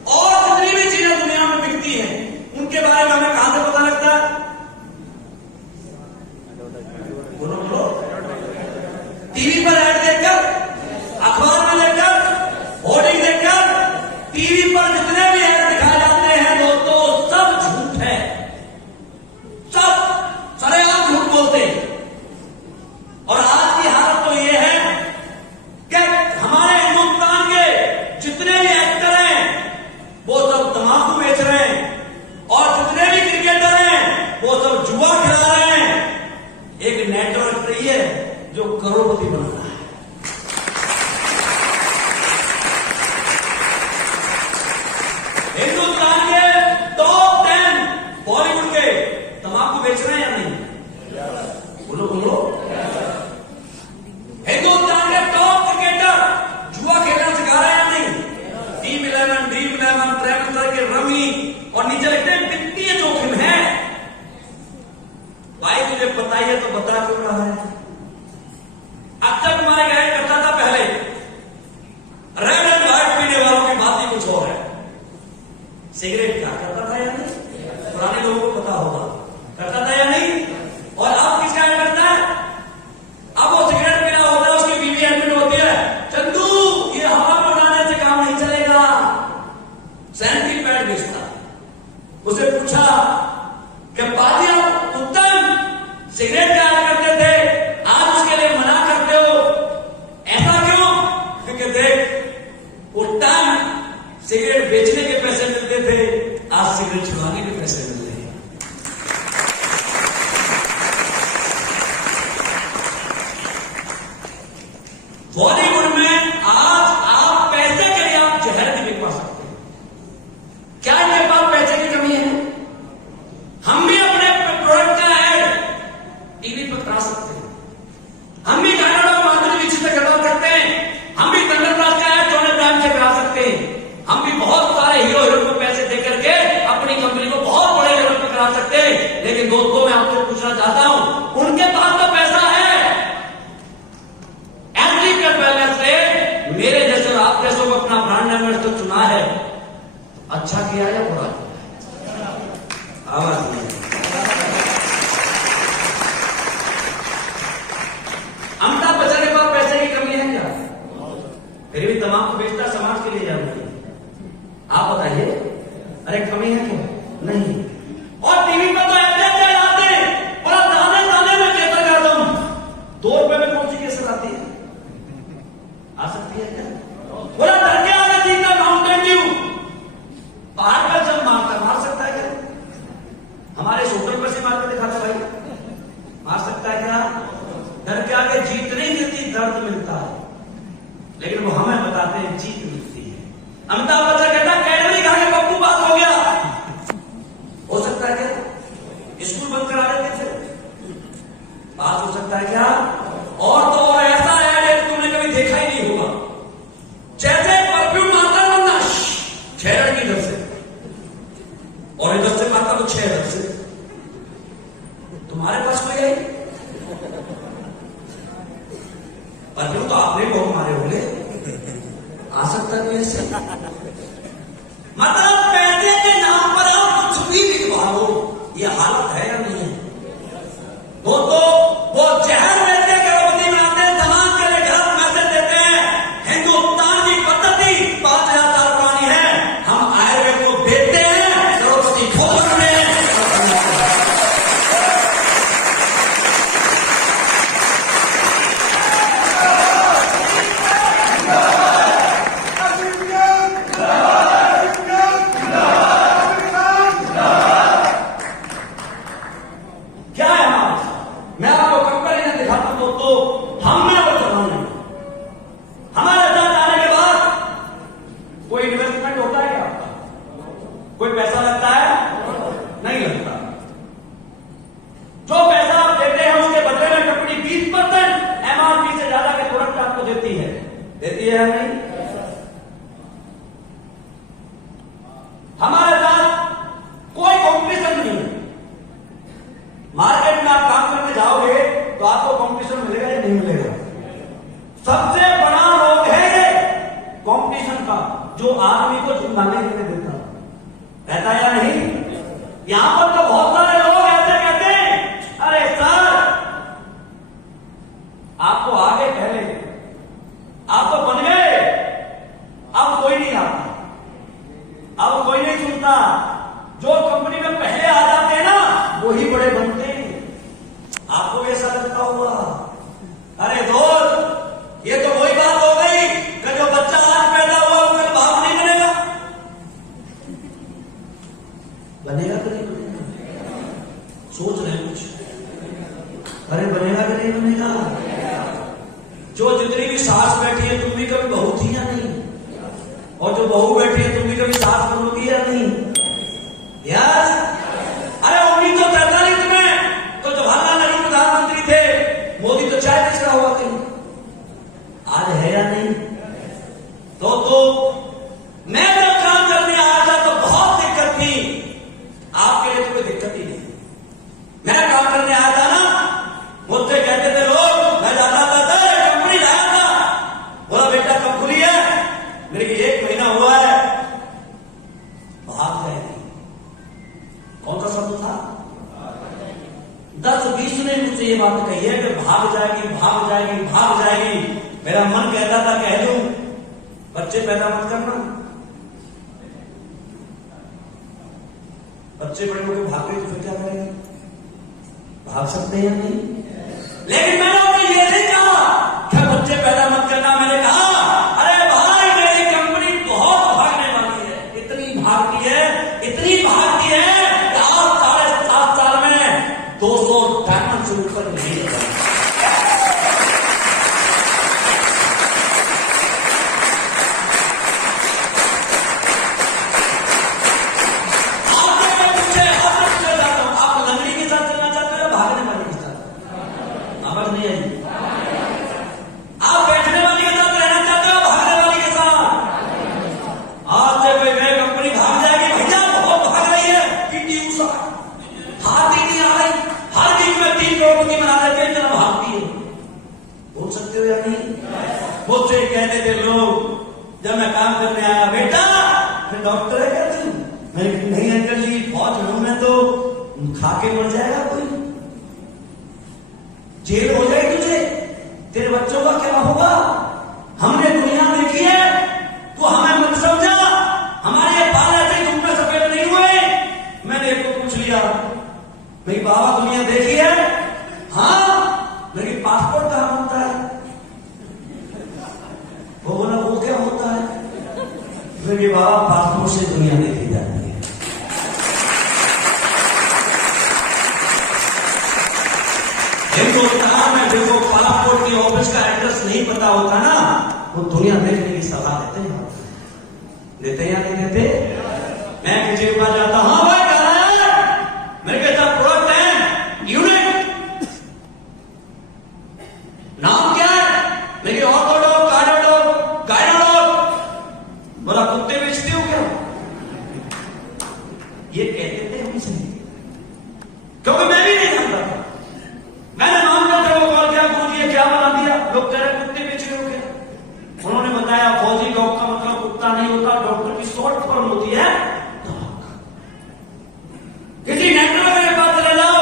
और जितनी भी चीजें दुनिया में बिकती हैं उनके बारे में हमें कहां से पता लगता है? बोलो बोलो। टीवी पर ऐड देखकर, अखबार में देखकर, होर्डिंग देखकर, टीवी पर जितने भी ऐड दिखाए जाते हैं दोस्तों सब झूठ है, सब सरेआम झूठ बोलते हैं। और आज की हालत तो यह है कि हमारे हिंदुस्तान के जितने भी एक्टर हैं वो सब तंबाकू बेच रहे हैं और जितने भी क्रिकेटर हैं वो सब जुआ खिला रहे हैं। एक नेटवर्क तो ये है जो करोड़पति बन रहा है। हिंदुस्तान के टॉप 10 बॉलीवुड के तंबाकू बेच रहे हैं या नहीं? बोलो बोलो। हिंदुस्तान के टॉप क्रिकेटर जुआ खेलना सिखा रहे हैं या नहीं? टीम 11, ड्रीम 11, ट्रैवल करके रमी और नीचे लिखते हैं वित्तीय जोखिम है। भाई तुझे पता ही है तो बता क्यों रहा है? अक्षय कुमार गायन करता था पहले, रेड एंड व्हाइट पीने वालों की बात ही कुछ और है। सिगरेट क्या करता था या नहीं? पुराने लोगों को पता होगा, करता था या नहीं? और अब किसका ऐड करता है? अब वो सिगरेट पीना होता है, उसकी बीवी एडमिट होती है, चंदू ये हवा में उड़ाने से काम नहीं चलेगा, सैनिटरी पैड बेचता। उसे पूछा कि पाजी आप उत्तम सिगरेट का ऐड करते थे, आज उसके लिए मना करते हो, ऐसा क्यों? क्योंकि देख उत्तम सिगरेट बेचने के पैसे मिलते थे, आज सिगरेट छुड़ाने के पैसे मिल रहे हैं। बॉलीवुड में आज आप पैसे के लिए आप जहर भी बिकवा सकते हैं। क्या इनके पास पैसे की कमी है? हम भी अपने प्रोडक्ट का ऐड टीवी पर करा सकते हैं, हम भी कन्नड़ और माधुरी दीक्षित से करवा सकते हैं, हम भी कन्नड़ राज का ऐड टोनी ब्रांड से करा सकते हैं, हम भी बहुत सारे हीरो हीरोइन को पैसे दे करके अपनी कंपनी को बहुत बड़े लेवल पर करा सकते हैं। लेकिन दोस्तों मैं आपसे पूछना चाहता हूं, उनके पास तो पैसा है, एंट्री के पहले से मेरे जैसे और आप जैसों को अपना ब्रांड एम्बेसडर चुना है, अच्छा किया या बुरा किया? आवाज नहीं। अमिताभ बच्चन के पास पैसे की कमी है क्या? फिर भी तमाम को बेचता समाज के लिए जाना। आप बताइए, अरे कमी है क्या? नहीं। और टीवी पर तो ऐसे आते हैं, बड़ा दाने दाने में केसर का दम, 2 रुपए में कौन सी केसर आती है? आ सकती है क्या? बोला डर के आने जी का माउंटेन ड्यू पहाड़ पर जब मार सकता है क्या? हमारे होटल पर से मार के दिखाते भाई, मार सकता है क्या? डर के आगे जीत नहीं मिलती, दर्द मिलता है। लेकिन वो हमें बताते हैं जीत मिलती है। अमिताभ बच्चन कहता कैडबरी खा के पप्पू पास हो गया, हो सकता है क्या? स्कूल बंद करा देते थे, पास हो सकता है क्या? और तो और ऐसा ऐड तुमने कभी देखा ही नहीं होगा, जैसे परफ्यूम मारता है बंदा 6 रन की इधर से और इधर से मारता तो 6 रन से। तुम्हारे पास कोई आई परफ्यूम तो आपने बहुत मारे होंगे, आ सकता है ऐसे? मतलब पैसे के नाम पर आप कुछ भी बिकवा लो, ये हालत है या नहीं है? दोस्तों वो जहर बेचते करोड़पति बनाते हैं, समाज के लिए गलत मैसेज देते हैं। हिंदुस्तान की पद्धति 5000 साल पुरानी है, हम आयुर्वेद को बेचते हैं, करोड़पति खोज रहे हैं। है या नहीं? हमारे साथ कोई कॉम्पिटिशन नहीं है। मार्केट में आप काम करने जाओगे तो आपको कॉम्पिटिशन मिलेगा या नहीं मिलेगा? सबसे बड़ा रोग है ये कॉम्पिटिशन का, जो आदमी को झुकाने के लिए देता है, कहता है या नहीं? यहां पर तो बहुत सारे लोग ऐसे कहते हैं, अरे सर आपको आगे पहले, आप तो बन गए, अब कोई नहीं आता, अब कोई नहीं सुनता। जो कंपनी में पहले आ जाते हैं ना वही बड़े बनते हैं। आपको भी ऐसा लगता होगा? अरे दोस्त, ये तो वही बात हो गई कि जो बच्चा आज पैदा हुआ वो कल बाप नहीं बनेगा। बनेगा कि नहीं बनेगा? सोच रहे कुछ? अरे बनेगा कि नहीं बनेगा? जो जितनी भी सास बैठी है तुम भी कभी बहू थी या नहीं? और जो बहू बैठी है तुम भी कभी सास बनोगी या नहीं? यस। अरे 1943 में तो जवाहरलाल नेहरू प्रधानमंत्री थे, मोदी तो चाय बेच रहा हुआ कहीं, आज है या नहीं? तो मैं जब काम करने आया था तो बहुत दिक्कत थी, आपके लिए तो कोई दिक्कत ही नहीं। मैं काम करने आया था ना, मुझसे कहते थे लोग, मैं जाता था कंपनी जाया था, बोला बेटा कब खुली है? मेरे 1 महीना हुआ है, भाग जाएगी। कौन सा शब्द था? 10-20 ने मुझसे ये बात कही है कि भाग जाएगी, भाग जाएगी, भाग जाएगी। मेरा मन कहता था कह दूं बच्चे पैदा मत करना, बच्चे बड़े होकर भाग गए तो फिर क्या करेंगे? भाग सकते हैं या नहीं? लेकिन मैंने उन्हें ये नहीं कहा कि बच्चे पैदा मत करना, मैंने कहा अरे भाई मेरी कंपनी बहुत भागने वाली है, इतनी भागती है, इतनी भागती है कि आप 7.5 साल में 200 डायमंड से ऊपर नहीं लगा। आप बैठने वाली के साथ रहना चाहते हो, भागने वाली के साथ? आज से कोई मैं कंपनी भाग जाएगी, भैया बहुत भाग रही है, पीटी उषा हाथी नहीं आ रही, हर वीक में 3 करोड़ की बना देते हैं, जरा भागती है। बोल सकते हो या नहीं? मुझसे कहते थे लोग जब मैं काम करने आया, बेटा फिर डॉक्टर है क्या तू? मैं नहीं अंकल जी, फौज हूं मैं, तो खा के मर जाएगा कोई, जेल हो जाएगी तुझे, तेरे बच्चों का क्या होगा? हमने दुनिया देखी है, तो हमें मत समझा, हमारे बाल ऐसे धूप में सफेद नहीं हुए। मैंने एक को पूछ लिया, भाई बाबा दुनिया देखी है? हाँ, लेकिन पासपोर्ट कहां होता है? वो बोला वो क्या होता है? मेरे बाबा पासपोर्ट से दुनिया देखी जाती है। मैं देखो पासपोर्ट की ऑफिस का एड्रेस नहीं पता होता ना, वो दुनिया देखने की सलाह देते हैं, देते या नहीं देते? मैं किसी के पास जाता, हाँ भाई कहाँ है? मेरे कहता प्रोडक्ट है यूनिट, नाम क्या है? मेरी ऑर्थोडॉग, कार्डियोडॉग, गायनोडॉग। बोला कुत्ते बेचते हो क्या? ये कहते थे हमसे, क्योंकि मैं भी नहीं जानता था। मैंने मामला था वो कॉल किया, पूछिए क्या बना दिया? लोग कह रहे कुत्ते बेच रहे हो क्या? उन्होंने बताया फौजी डॉग का मतलब कुत्ता नहीं होता, डॉक्टर की शॉर्ट फॉर्म होती है डॉग। किसी नेटवर्क के पास चले जाओ,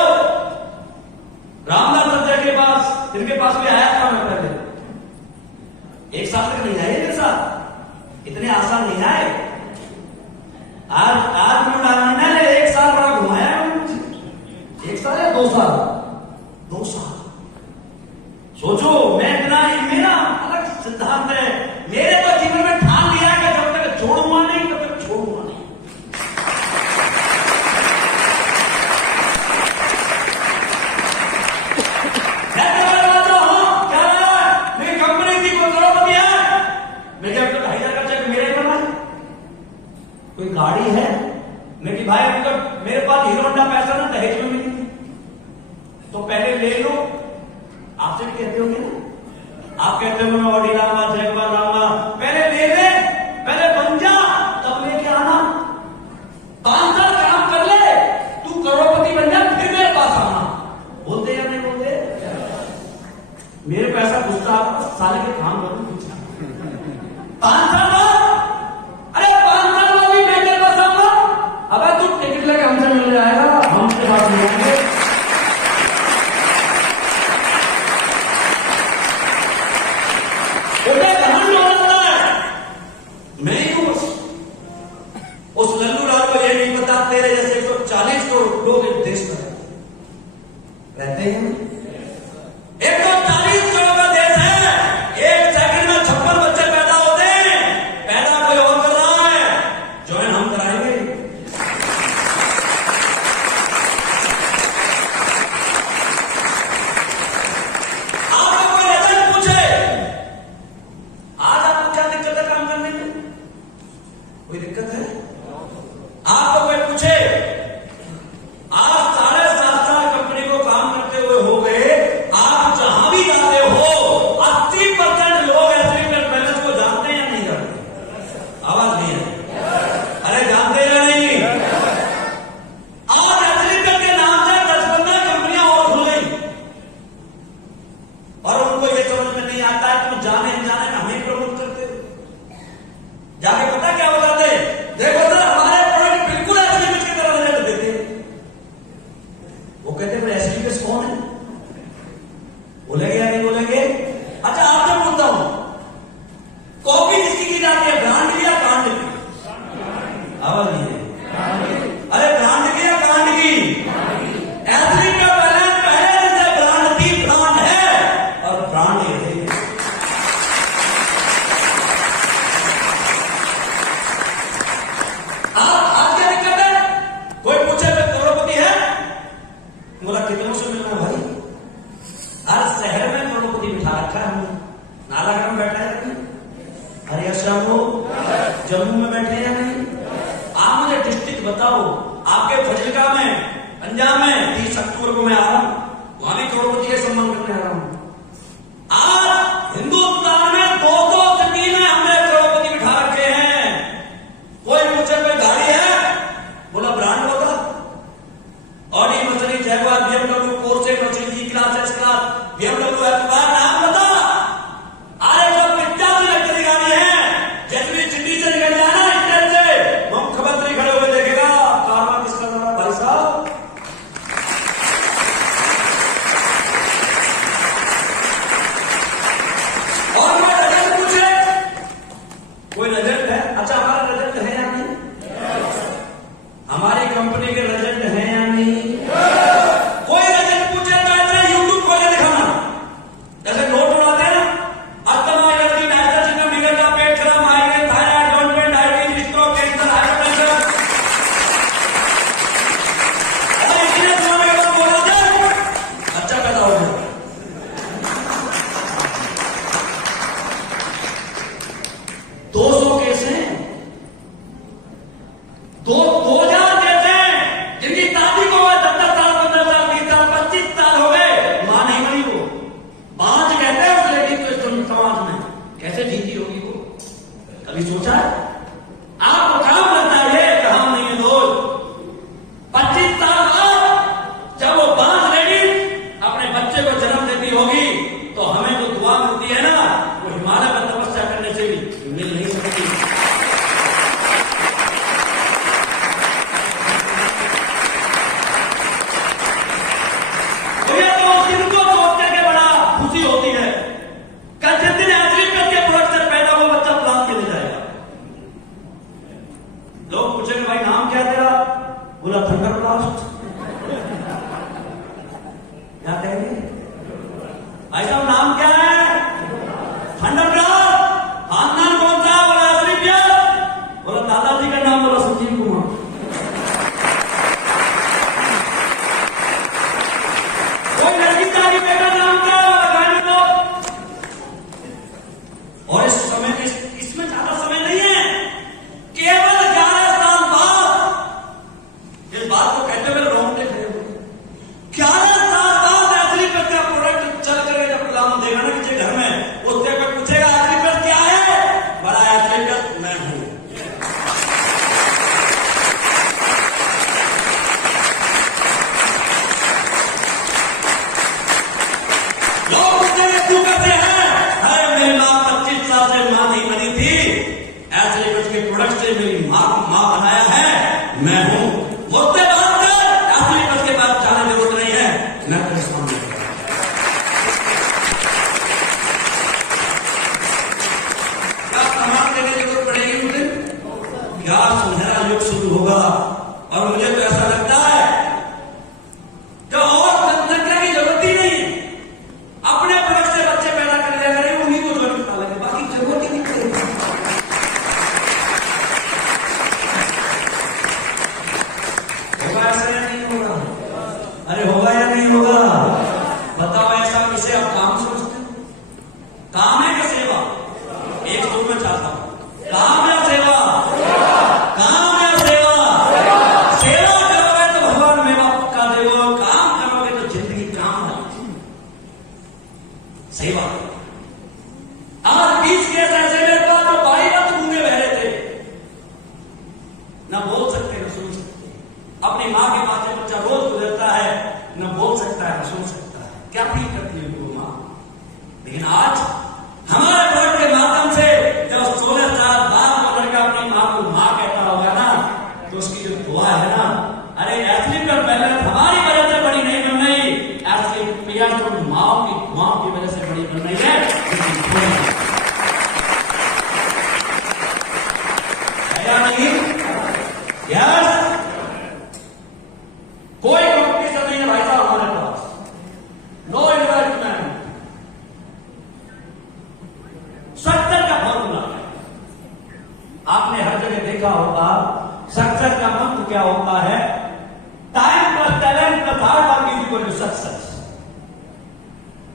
रामदास सज्जन के पास, इनके पास भी आया था मैं पहले, 1 साल तक नहीं आए मेरे साथ, इतने आसान नहीं आए। आज मैंने 1 साल बड़ा घुमाया है मुझे, 1 साल या 2 साल? 2 साल। सोचो, मैं इतना, मेरा अलग सिद्धांत है, मेरे तो जीवन में ठान लिया कि जब तक छोड़ूंगा नहीं तब तक छोड़ूंगा नहीं। क्या मेरी कंपनी थी, कोई करोड़पति है, मैं क्या 2,500 का चेक मेरे पर है? कोई गाड़ी है मेरी भाई, मेरे पास हीरो होंडा पैसा ना दहेज में मिली थी, तो पहले ले लो। आपसे भी कहते होंगे ना, आप कहते हो मैं ऑडी लाऊंगा, जैगवार लाऊंगा, मेरे को ऐसा गुस्सा आता साले के काम करूं कुछ 5 साल बाद, अरे 5 साल बाद भी मैं तेरे पास आऊंगा। अबे तू टिकट लेके हमसे मिलने आएगा, हम तेरे पास मिलेंगे। उसे घमंड हो जाता है। मैं ही हूं उस लल्लू लाल को ये नहीं पता तेरे जैसे 140 करोड़ लोग इस देश में रहते हैं। 140 करोड़ का देश है, एक सेकंड में 56 बच्चे पैदा होते हैं। पैदा कोई और कर रहा है, ज्वाइन हम कराएंगे। आपको कोई रिजल्ट पूछे, आज आपको क्या दिक्कत है काम करने में? कोई दिक्कत है? आपको कोई पूछे आप 7.5 साल कंपनी को काम करते हुए हो गए, आप जहां भी जाते हो 80% लोग एग्रीमेंट बैलेंस को जानते हैं या नहीं जानते? आवाज नहीं है, अरे जानते या नहीं? आज एग्रीमेंट के नाम से 10-15 कंपनियां और खुल गई और उनको ये समझ में नहीं आता है तुम जाने अनजाने में हमें प्रमोट करते हो। जाके पता क्या बताते, देखो सर हमारे प्रोडक्ट बिल्कुल एग्रीमेंट की तरह रिजल्ट देते हैं। वो कहते हैं एसडीपीएस कौन है, बोलेंगे या नहीं बोलेंगे? अच्छा आपसे पूछता हूं, कॉपी किसकी की जाती है, ब्रांड की या कांड की? आवाज नहीं है, अरे ब्रांड की या कांड की? एथलीट का पहले से ब्रांड थी, ब्रांड है और ब्रांड ये है। आज क्या दिक्कत है? कोई पूछे मैं करोड़पति है, बोला कितनों से मिलना है भाई? हर शहर में करोड़पति बिठा रखा है हमने। नालागढ़ में बैठा है नहीं, हरियाणा को जम्मू में बैठे या नहीं? आप मुझे डिस्ट्रिक्ट बताओ, आपके फजिलका में, पंजाब में 30 अक्टूबर को मैं आ रहा हूं, वहां भी करोड़पति के सम्मान करने आ रहा हूं। आज हिंदुस्तान में 2-2 सिटी में हमने करोड़पति बिठा रखे हैं। कोई पूछे कोई गाड़ी है, बोला ब्रांड बता, Audi, Mercedes, Jaguar, BMW, Porsche, Mercedes, G class, S class, BMW, एफ-कार, नाम बता। अरे 185 लग्जरी गाड़ी है, जैसे चिट्ठी से निकल जाना स्टेज से, मुख्यमंत्री खड़े हुए देखेगा कारवा किसका था भाई साहब। और कोई रिजल्ट पूछे, कोई रिजल्ट है? अच्छा हमारा रिजल्ट है या नहीं? हमारी कंपनी के रिजल्ट है या नहीं? कोई रिजल्ट पूछे तो ऐसे यूट्यूब खोले दिखाना, जैसे नोट उड़ाते हैं ना, अस्थमा, एलर्जी, डायबिटीज, बिगड़ना पेट खराब, migraine, thyroid, joint pain, diabetes, stroke, cancer, hypertension. अरे इतने समय में अगर बोला जाए अच्छा पैदा हो जाए। 200 केस हैं, 2000 केस हैं जिनकी दादी को 10 साल, 15 साल, 20 साल, 25 साल हो गए, मां नहीं बनी। वो बांझ कहते हैं उस लेडी को इस समाज में। कैसे जीती होगी वो, कभी सोचा है? आपको काम करता है ये काम नहीं है दोस्त। 25 साल बाद जब वो बांझ लेडी अपने बच्चे को जन्म देती होगी तो हमें जो दुआ मिलती है ना, वो हिमालय में तपस्या करने से भी मिल नहीं सकती। जिनको सोच करके बड़ा खुशी होती है, कल जिस दिन एग्रीमेंट के प्रोडक्ट से पैदा हुआ बच्चा प्लांट के ले जाएगा। लोग पूछेंगे भाई नाम क्या तेरा, बोला थंडर ब्लास्ट। क्या कहेंगे भाई साहब नाम क्या है? Thunder blast. खानदान कौन सा? बोला एग्रीमेंट। बोला दादाजी का नाम, बोला संजीव कुमार। कोई लड़की का भी बेटा नाम क्या है? गाड़ी को। और इस समय इसमें ज्यादा समय नहीं है, केवल 11 साल बाद, इस बात को कहते हुए रोंगटे खड़े हुए, 11 साल बाद एग्रीमेंट का प्रोडक्ट चल करके जब गुलाम देख से मेरी माँ को माँ बनाया है, मैं हूं। मुझसे बात कर, असली पद के पास जाने की जरूरत नहीं है, मैं तेरे सामने। क्या प्रमाण देने की जरूरत पड़ेगी मुझे? क्या सुनहरा युग शुरू होगा, और मुझे तो ऐसा लगता है कि और जनसंख्या की जरूरत ही नहीं, अपने प्रोडक्ट से बच्चे पैदा कर लिया करें, उन्हीं को ज्वाइन करा लेंगे, बाकी जरूरत ही नहीं पड़ेगी। होगा ऐसा या नहीं होगा? अरे होगा या नहीं होगा? बताओ ऐसा किसे आप काम समझते हो? काम है या सेवा? एक दो में चाहता हूं, काम या सेवा? काम या सेवा? सेवा करोगे तो भगवान मेवा पक्का देगा, काम करोगे तो जिंदगी काम है। सेवा। आज 20 केस ऐसे मेरे पास जो 22 गूंगे बह रहे थे, न बोल सकते न सुन सकते। अपनी माँ के पास से बच्चा रोज गुजरता है, न बोल सकता है न सुन सकता है। क्या फील करती है वो माँ? लेकिन आज हमारे प्रोडक्ट के माध्यम से जब 16 साल बाद वो लड़का अपनी माँ को माँ कहता होगा ना, तो उसकी जो दुआ है ना, अरे एथलीट और बैलेंस हमारी वजह से बड़ी नहीं बन रही, एथलीट प्लेयर तो माँ की दुआओं की वजह से बड़ी बन रही है। या नहीं? यस। कोई कंपटीशन नहीं है भाई साहब हमारे पास, नो इन्वेस्टमेंट। सक्सेस का फॉर्मूला आपने हर जगह देखा होगा। सक्सेस का मंत्र क्या होता है? Time plus talent plus hard work is equal to success.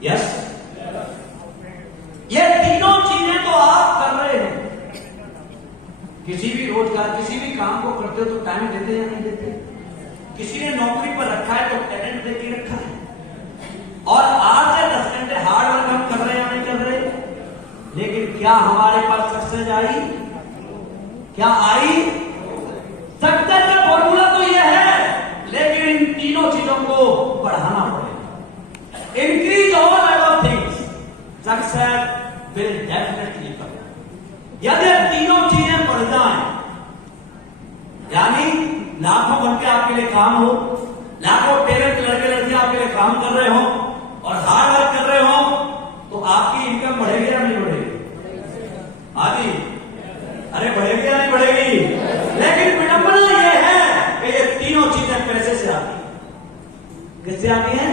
Yes, ये तीनों चीजें तो आप कर रहे हैं। किसी भी रोजगार, किसी भी काम को करते हो तो टाइम देते या नहीं देते? किसी ने नौकरी पर रखा है तो टैलेंट देके रखा है, और आज से 10 घंटे हार्ड वर्क हम कर रहे हैं या नहीं कर रहे? लेकिन क्या हमारे पास सक्सेस आई? क्या आई? सक्सेस का फॉर्मूला तो यह है, लेकिन इन तीनों चीजों को बढ़ाना पड़ेगा। Increase all other things, success will definitely come. यदि तीनों चीजें बढ़ जाएं, यानी लाखों घंटे आपके लिए काम हो, लाखों टैलेंट लड़के लड़कियां आपके लिए काम कर रहे हो और हार्ड वर्क कर रहे हो, तो आपकी इनकम बढ़ेगी या नहीं बढ़ेगी? आदि अरे बढ़ेगी या नहीं बढ़ेगी? लेकिन विडंबना यह है कि ये तीनों चीजें पैसे से आती हैं। किससे आती हैं?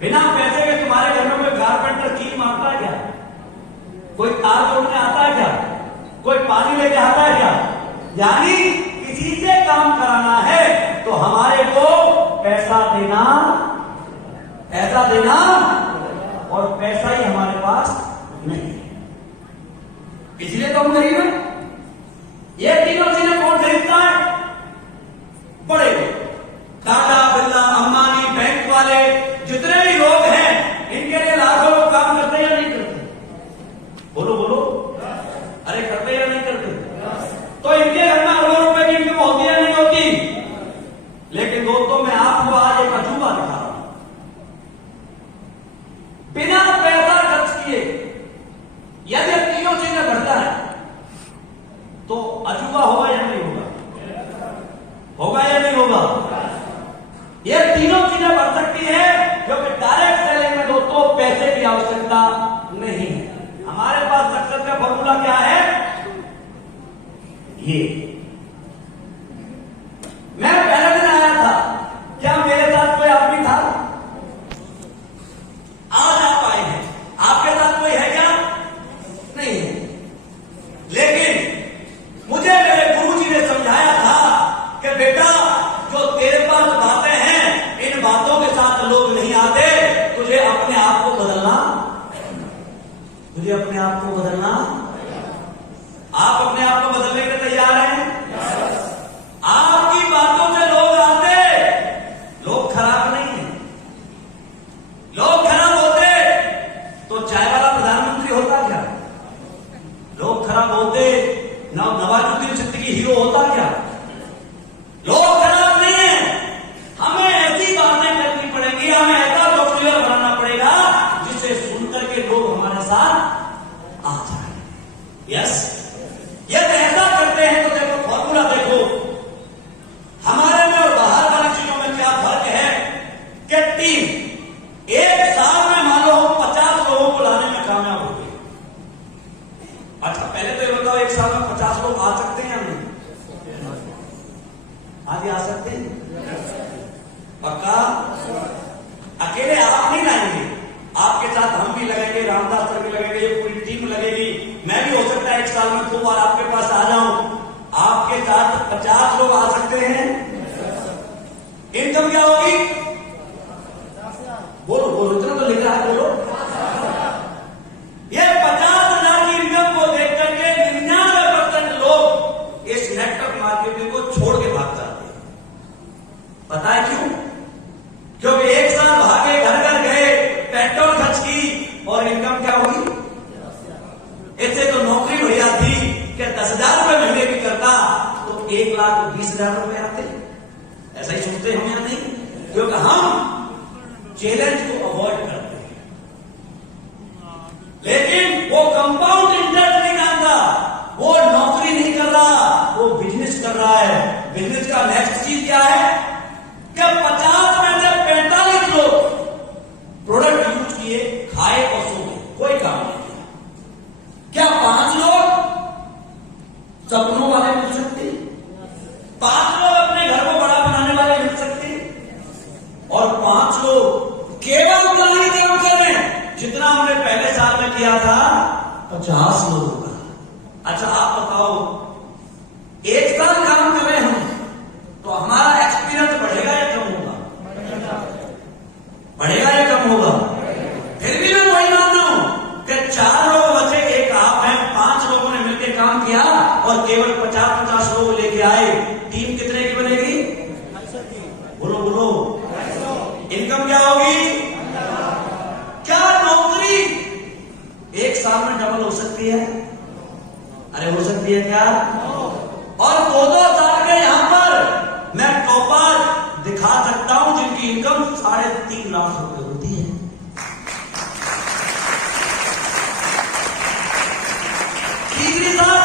बिना पैसे के तुम्हारे घर में कोई कारपेंटर कील मारता है क्या? कोई तार जोड़ने आता है क्या? कोई पानी लेके आता है क्या? यानी किसी से काम कराना है तो हमारे को पैसा देना, और पैसा ही हमारे पास नहीं है, इसलिए तो हम गरीब हैं। ये तीनों चीजें कौन खरीदता है? बड़े टाटा, बिरला, अंबानी, बैंक वाले, जितने भी लोग हैं, इनके लिए लाखों लोग काम करते हैं या नहीं करते? बोलो बोलो, अरे करते या नहीं करते? तो इनके घर में अरबों रुपए की इनकम होती है नहीं होती? लेकिन दोस्तों मैं आपको आज एक अजूबा दिखा रहा हूं। बिना पैसा खर्च किए यदि तीनों चीजें बढ़ता है तो अजूबा होगा या नहीं होगा? होगा या नहीं होगा? ये तीनों चीजें बढ़ सकती है क्योंकि डायरेक्ट सेलिंग में दोस्तों पैसे की आवश्यकता नहीं है। हमारे पास सक्सेस का फॉर्मूला क्या है? ये मैं पहले दिन आया था, क्या मेरे साथ कोई आदमी था? आज आप आए हैं, आपके साथ कोई है क्या? नहीं है। लेकिन मुझे मेरे गुरुजी ने समझाया था कि बेटा जो तेरे पास बातें हैं, इन बातों के साथ लोग नहीं आते, तुझे अपने आप को बदलना, तुझे अपने आप को बदलना। आप अपने आप को बदलने के तैयार हैं? आपकी बातों से लोग आते, लोग खराब नहीं है। लोग खराब होते तो चाय वाला प्रधानमंत्री होता क्या? लोग खराब होते नवाजुद्दीन सिद्दीकी हीरो होता क्या? लोग खराब नहीं है। हमें ऐसी बातें करनी पड़ेगी, हमें ऐसा सॉफ्टवेयर बनाना पड़ेगा जिसे सुनकर के लोग हमारे साथ आ जाए। यस, यदि ऐसा करते हैं तो लगेंगे, रामदास सर भी लगेंगे, ये पूरी टीम लगेगी। मैं भी हो सकता है 1 साल में 2 बार आपके पास आ जाऊं। आपके साथ 50 लोग आ सकते हैं। इनकम क्या होगी? बोलो बोलो, इतना तो लिख रहा है, बोलो। ये 50,000 की इनकम को देख करके 99% लोग इस नेटवर्क मार्केटिंग को छोड़ के भाग जाते हैं। पता है क्यों? क्योंकि 1 साल भागे, घर घर गए, पेट्रोल खर्च की, और इनकम क्या हुई? इससे तो नौकरी बढ़िया थी कि 10,000 रुपए महीने भी करता तो 1,20,000 रुपए आते। ऐसा ही सोचते हम या नहीं? क्योंकि हम चैलेंज को अवॉइड करते हैं, लेकिन वो कंपाउंड इंटरेस्ट नहीं जानता, वो नौकरी नहीं कर रहा, वो बिजनेस कर रहा है। बिजनेस का नेक्स्ट चीज क्या है कि 50 में से 45 लोग प्रोडक्ट यूज किए, खाए और सो गए, कोई काम नहीं किया। क्या 5 लोग सपनों वाले मिल सकते? 5 लोग अपने घर को बड़ा बनाने वाले मिल सकते? और 5 लोग केवल उतना ही काम कर रहे हैं जितना हमने पहले साल में किया था 50 लोगों का। अच्छा आप बताओ, 1 साल काम कर रहे हैं हम, तो हमारा एक्सपीरियंस बढ़ेगा या कम होगा? बढ़ेगा या कम होगा? फिर भी मैं वही मानता हूं कि 4 लोग बचे, 1 आप हैं, 5 लोगों ने मिलकर काम किया और केवल 50-50 लोग लेके आए। टीम कितने की बनेगी? बोलो बोलो, इनकम क्या होगी? क्या नौकरी 1 साल में डबल हो सकती है? अरे हो सकती है क्या? और 2-2 साल के यहां पर मैं टॉपर दिखा सकता हूं जिनकी इनकम 3.5 लाख रुपए होती है। तीसरी साल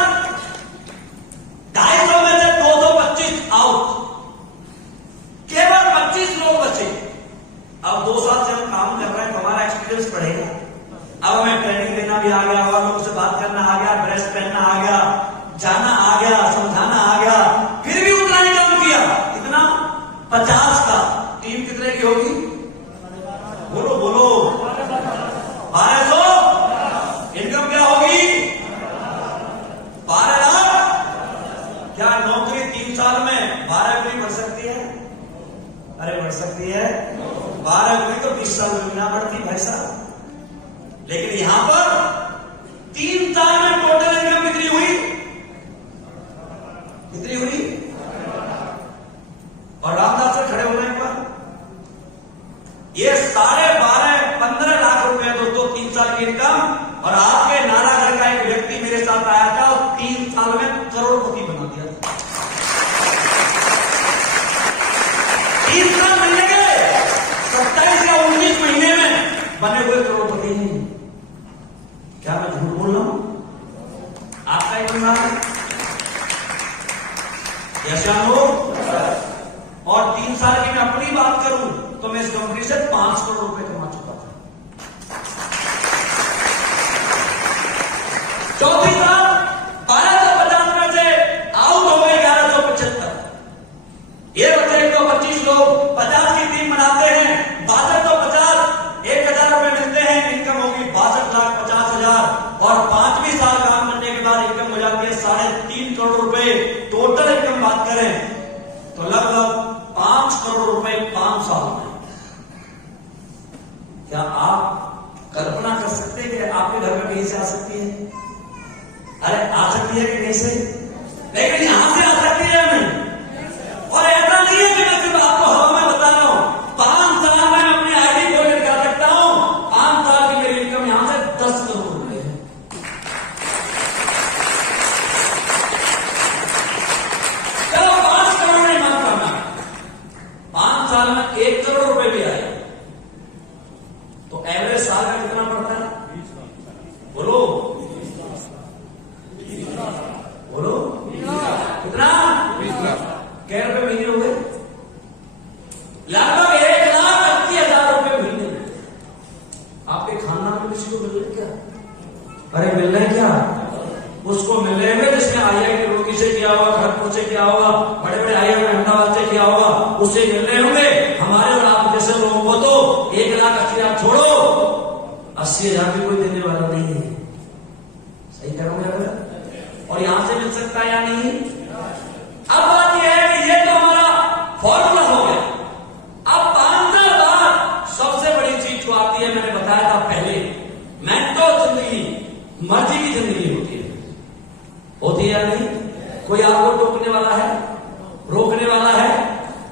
250 में से 225 आउट, केवल 25 लोग बचे। अब 2 साल से हम काम कर रहे हैं तो हमारा एक्सपीरियंस बढ़ेगा। अब हमें ट्रेनिंग देना भी आ गया, और लोगों से बात करना आ गया, ड्रेस पहनना आ गया, जाना आ गया, समझाना आ गया, फिर भी उतना ही काम किया। कितना? 50 का। टीम कितने की होगी? बोलो बोलो, 1200। इनकम क्या होगी? 12 लाख। क्या नौकरी 3 साल में 12 गुनी बढ़ सकती है? अरे बढ़ सकती है। 12 गुनी तो 20 साल में ना बढ़ती भाई साहब। लेकिन यहां पर 3 साल में टोटल इनकम कितनी हुई? कितनी हुई? और रामदास सर खड़े हो रहे हैं पर ये 12.5-15 लाख रुपए दोस्तों 3 साल की इनकम। और आपके नारागढ़ का एक व्यक्ति मेरे साथ आया था और 3 साल में करोड़पति बना दिया था। 3 साल महीने के 27 या 19 महीने में बने हुए करोड़पति नहीं। क्या मैं झूठ बोल रहा हूं? आपका इतना यशान हो। और 3 साल की मैं अपनी बात करूं तो मैं इस कंपनी से 5 करोड़ रुपए कमा चुका था। चौथी साल 1250 में से आउट हो गए 1175। ये बच्चे 125 लोग 50 की टीम बनाते हैं, 6250, 1,000 रुपए मिलते हैं, इनकम होगी 62,50,000। और 5वीं साल काम करने के बाद इनकम हो जाती है 3.5 करोड़ रुपए। टोटल इनकम बात करें तो लगभग 5 करोड़ रुपए 5 साल में। क्या आप कल्पना कर सकते हैं कि आपके घर में कहीं से आ सकती है? अरे आ सकती है कि कहीं से? लेकिन यहां से आ सकती है हमें। और ऐसा नहीं है कि मैं सिर्फ आपको हवा में बता रहा हूं। 5 साल में मैं अपनी आईडी खोल कर दिखा सकता हूं। 5 साल की मेरी इनकम यहां से 10 करोड़ रुपए है। चलो 5 करोड़ नहीं मांग करना, 5 साल में 1 करोड़ रुपए भी आए तो एवरेज साल का कितना पड़ता है? बोलो बोलो, कितना? 20 लाख। क्या रुपए महीने हो गए? लगभग 1,80,000 रुपए महीने। आपके खानदान में किसी को मिल रहे क्या? अरे मिल रहे क्या? उसको मिल रहे हैं जिसने IIT रुड़की से किया होगा, खड़गपुर से किया होगा, बड़े बड़े IIM अहमदाबाद से किया होगा, उससे मिल रहे होंगे। हमारे और आप जैसे लोगों को तो 1,80,000 छोड़ो, 80,000 भी कोई मिलने वाला नहीं है। सही करोगे अगर? और यहां से मिल सकता है या नहीं? अब बात यह है कि ये तो हमारा फॉर्मूला हो गया। अब 5 साल बाद सबसे बड़ी चीज जो आती है, मैंने बताया था पहले, मेंटो जिंदगी, मर्जी की जिंदगी होती है या नहीं? कोई आपको टोकने वाला है, रोकने वाला है,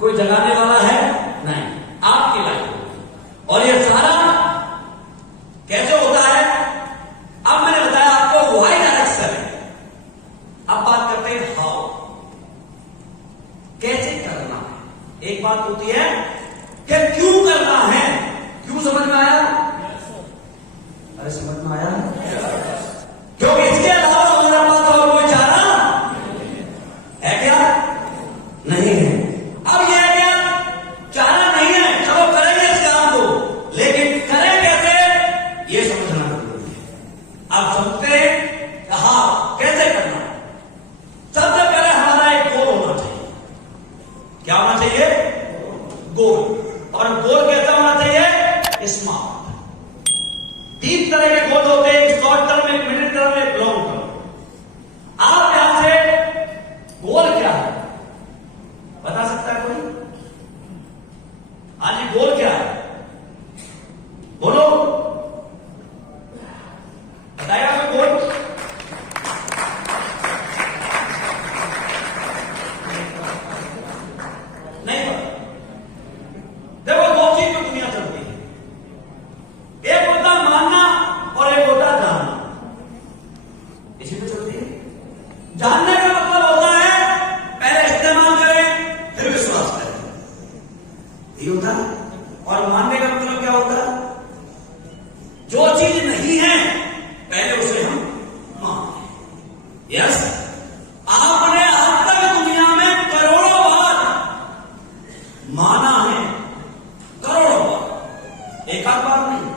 कोई जगाने वाला है? नहीं, आपकी लाइफ। और ये सारा कैसे होता है? अब मैंने बताया आपको वाई डायरेक्शन है। अब बात करते हैं हाउ, कैसे करना है। एक बात होती है कि क्यों करना है। क्यों समझ में आया? अरे समझ में आया? क्योंकि इसके अलावा हमारे पास और कोई चारा है क्या? नहीं है। अब यह है क्या? चारा नहीं है, चलो करेंगे इस काम को, लेकिन करें कैसे ये समझना जरूरी है। अब समझते हैं कहा कैसे करना है। सबसे पहले हमारा एक गोल होना चाहिए। क्या होना चाहिए? गोल। और गोल कैसा होना चाहिए? स्मार्ट। 3 तरह के गोल होते हैं, एक शॉर्ट टर्म, एक मिडिल टर्म, एक लॉन्ग टर्म। आप यहां से गोल क्या है बता सकता है कोई? हाँ जी, गोल क्या है? बोलो, बताइए आपको गोल। नहीं पता। देखो, 2 चीज में दुनिया चलती है, एक होता मानना और एक होता जानना। इसी पे चलती है। जानने का मतलब होता है पहले इस्तेमाल करें फिर विश्वास करें, ये होता है। और मानने का मतलब क्या होता है? जो चीज नहीं है पहले उसे हम माने। यस, आपने अब तक दुनिया में करोड़ों बार माना है, करोड़ों बार, एक आध बार नहीं।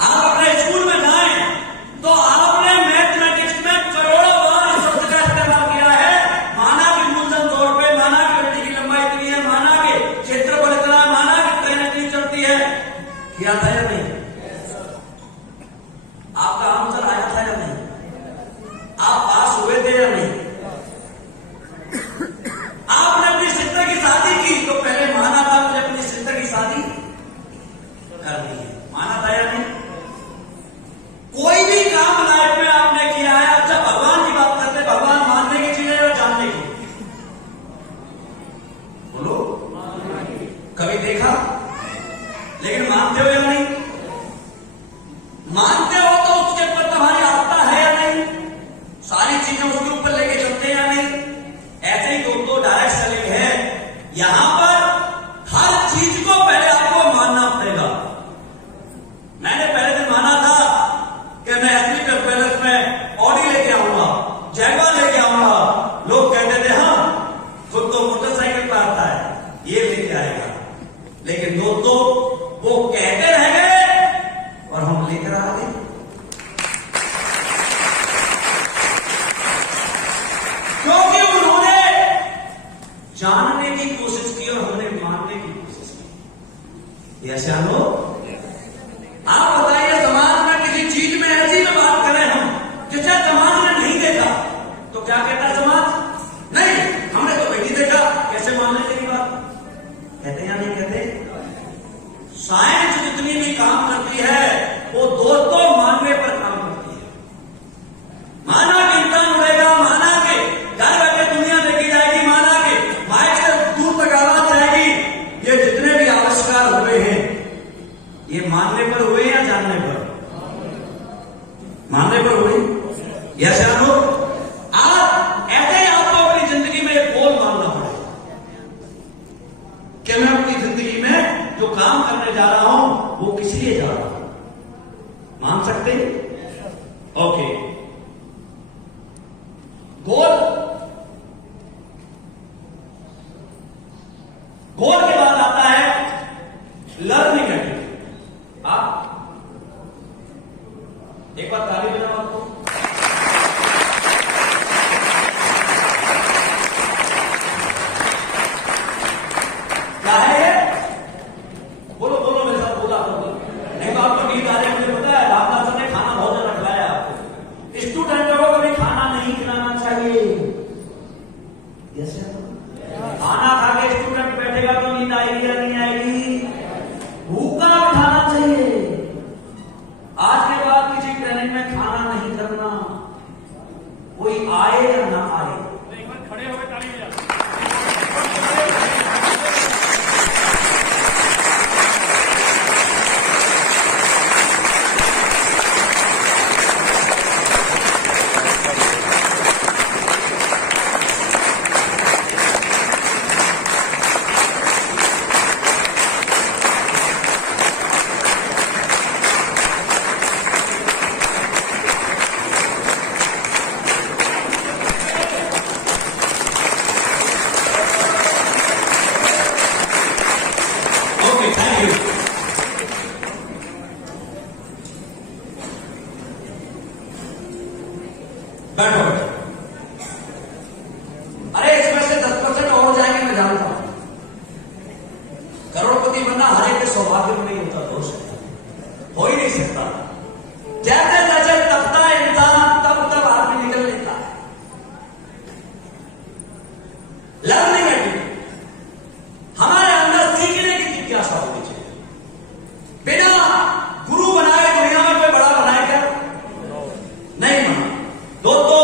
आप अपने स्कूल में जाएं तो आपने मैथमेटिक्स में करोड़ों बार इस शब्द का इस्तेमाल किया है। माना कि मूलधन तौर पे, माना कि गड्ढे की लंबाई इतनी है, माना कि क्षेत्रफल इतना है, माना कि ट्रेन इतनी चलती है। किया था या नहीं? आपका आंसर आया था या नहीं? आप पास हुए थे या नहीं? आपने अपनी सिस्टर की शादी की तो पहले माना था मुझे अपनी सिस्टर की शादी करनी है, माना था या नहीं? कोई भी काम लाइफ में आपने किया है। अच्छा, भगवान की बात करते हैं, भगवान मानने की चीज है या जानने की? बोलो, कभी देखा लेकिन मानते हो या नहीं? मानते हो तो उसके ऊपर तुम्हारी आस्था है या नहीं? सारी चीजें उसके ऊपर लेके चलते हैं या नहीं? ऐसे ही दोस्तों डायरेक्ट सेलिंग है। यहां पर हर चीज को पहले आपको मानना पड़ेगा। मैंने पहले दिन माना था कि मैं एसपी पे पैलेस में ऑडी लेके आऊंगा, जैगवा लेके आऊंगा। लोग कहते थे हाँ खुद तो मोटरसाइकिल पर आता है, ये लेके आएगा। लेकिन दोस्तों वो कहते रह गए और हम लेकर आ गए। क्योंकि उन्होंने जानने की कोशिश की और हमने मानने की कोशिश की। यस या नो? आप बताइए, समाज में किसी चीज में ऐसी में बात करें हम जिसे समाज ने नहीं देखा तो क्या कहता है समाज? नहीं, हमने तो नहीं देखा, कैसे मान लेते की बात? कहते या नहीं कहते? साइंस जितनी भी काम करती है वो दोस्तों मानने पर काम करती है। माना कि इंसान उड़ेगा, माना कि घर बैठे दुनिया देखी जाएगी, माना कि माइक से दूर तक आवाज जाएगी, ये जितने भी आविष्कार हुए हैं ये मानने पर हुए या जानने पर? मानने पर हुए। यस या नो? आप ऐसे ही आपको अपनी जिंदगी में एक गोल मानना पड़ेगा कि मैं अपनी जिंदगी में जो काम करने जा रहा हूं वो किस लिए जा रहा हूं। मान सकते हैं? ओके, गोल। गोल के बाद आता है लर्निंग एबिलिटी। आप एक बार ताली बजाओ आपको। क्या है ये? बोलो बोलो मेरे साथ, बोला नहीं तो आपको नींद आ रही है, मुझे पता है। रामदास ने खाना बहुत बैठो बैठो। अरे इसमें से 10% और जाएंगे, मैं जानता हूं। करोड़पति बनना हर एक के सौभाग्य में नहीं होता दोस्त, हो ही नहीं सकता। जैसे जैसे तबता इंसान तब आदमी निकल लेता है। लर्निंग एटीट्यूड, हमारे अंदर सीखने की जिज्ञासा होनी चाहिए। बिना गुरु बनाए दुनिया में कोई बड़ा बनाए क्या? नहीं बना। दोस्तों,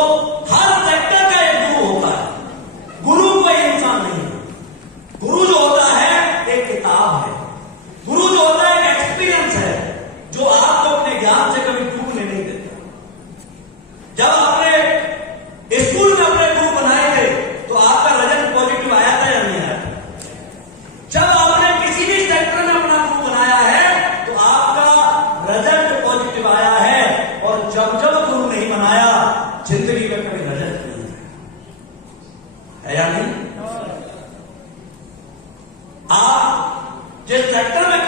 हर सेक्टर का एक गुरु होता है। गुरु कोई इंसान नहीं है। गुरु जो होता है एक किताब है। गुरु जो होता है एक एक्सपीरियंस है, जो आपको अपने ज्ञान से कभी टूटने नहीं देता। जब आपने स्कूल में अपने गुरु बनाए थे तो आपका रिजल्ट पॉजिटिव आया था या नहीं आया? जब आपने किसी भी सेक्टर में अपना गुरु बनाया है तो आपका रिजल्ट पॉजिटिव आया है, और जब जब गुरु नहीं बनाया जिंदगी में कभी रिजल्ट नहीं है या नहीं? आप जिस सेक्टर में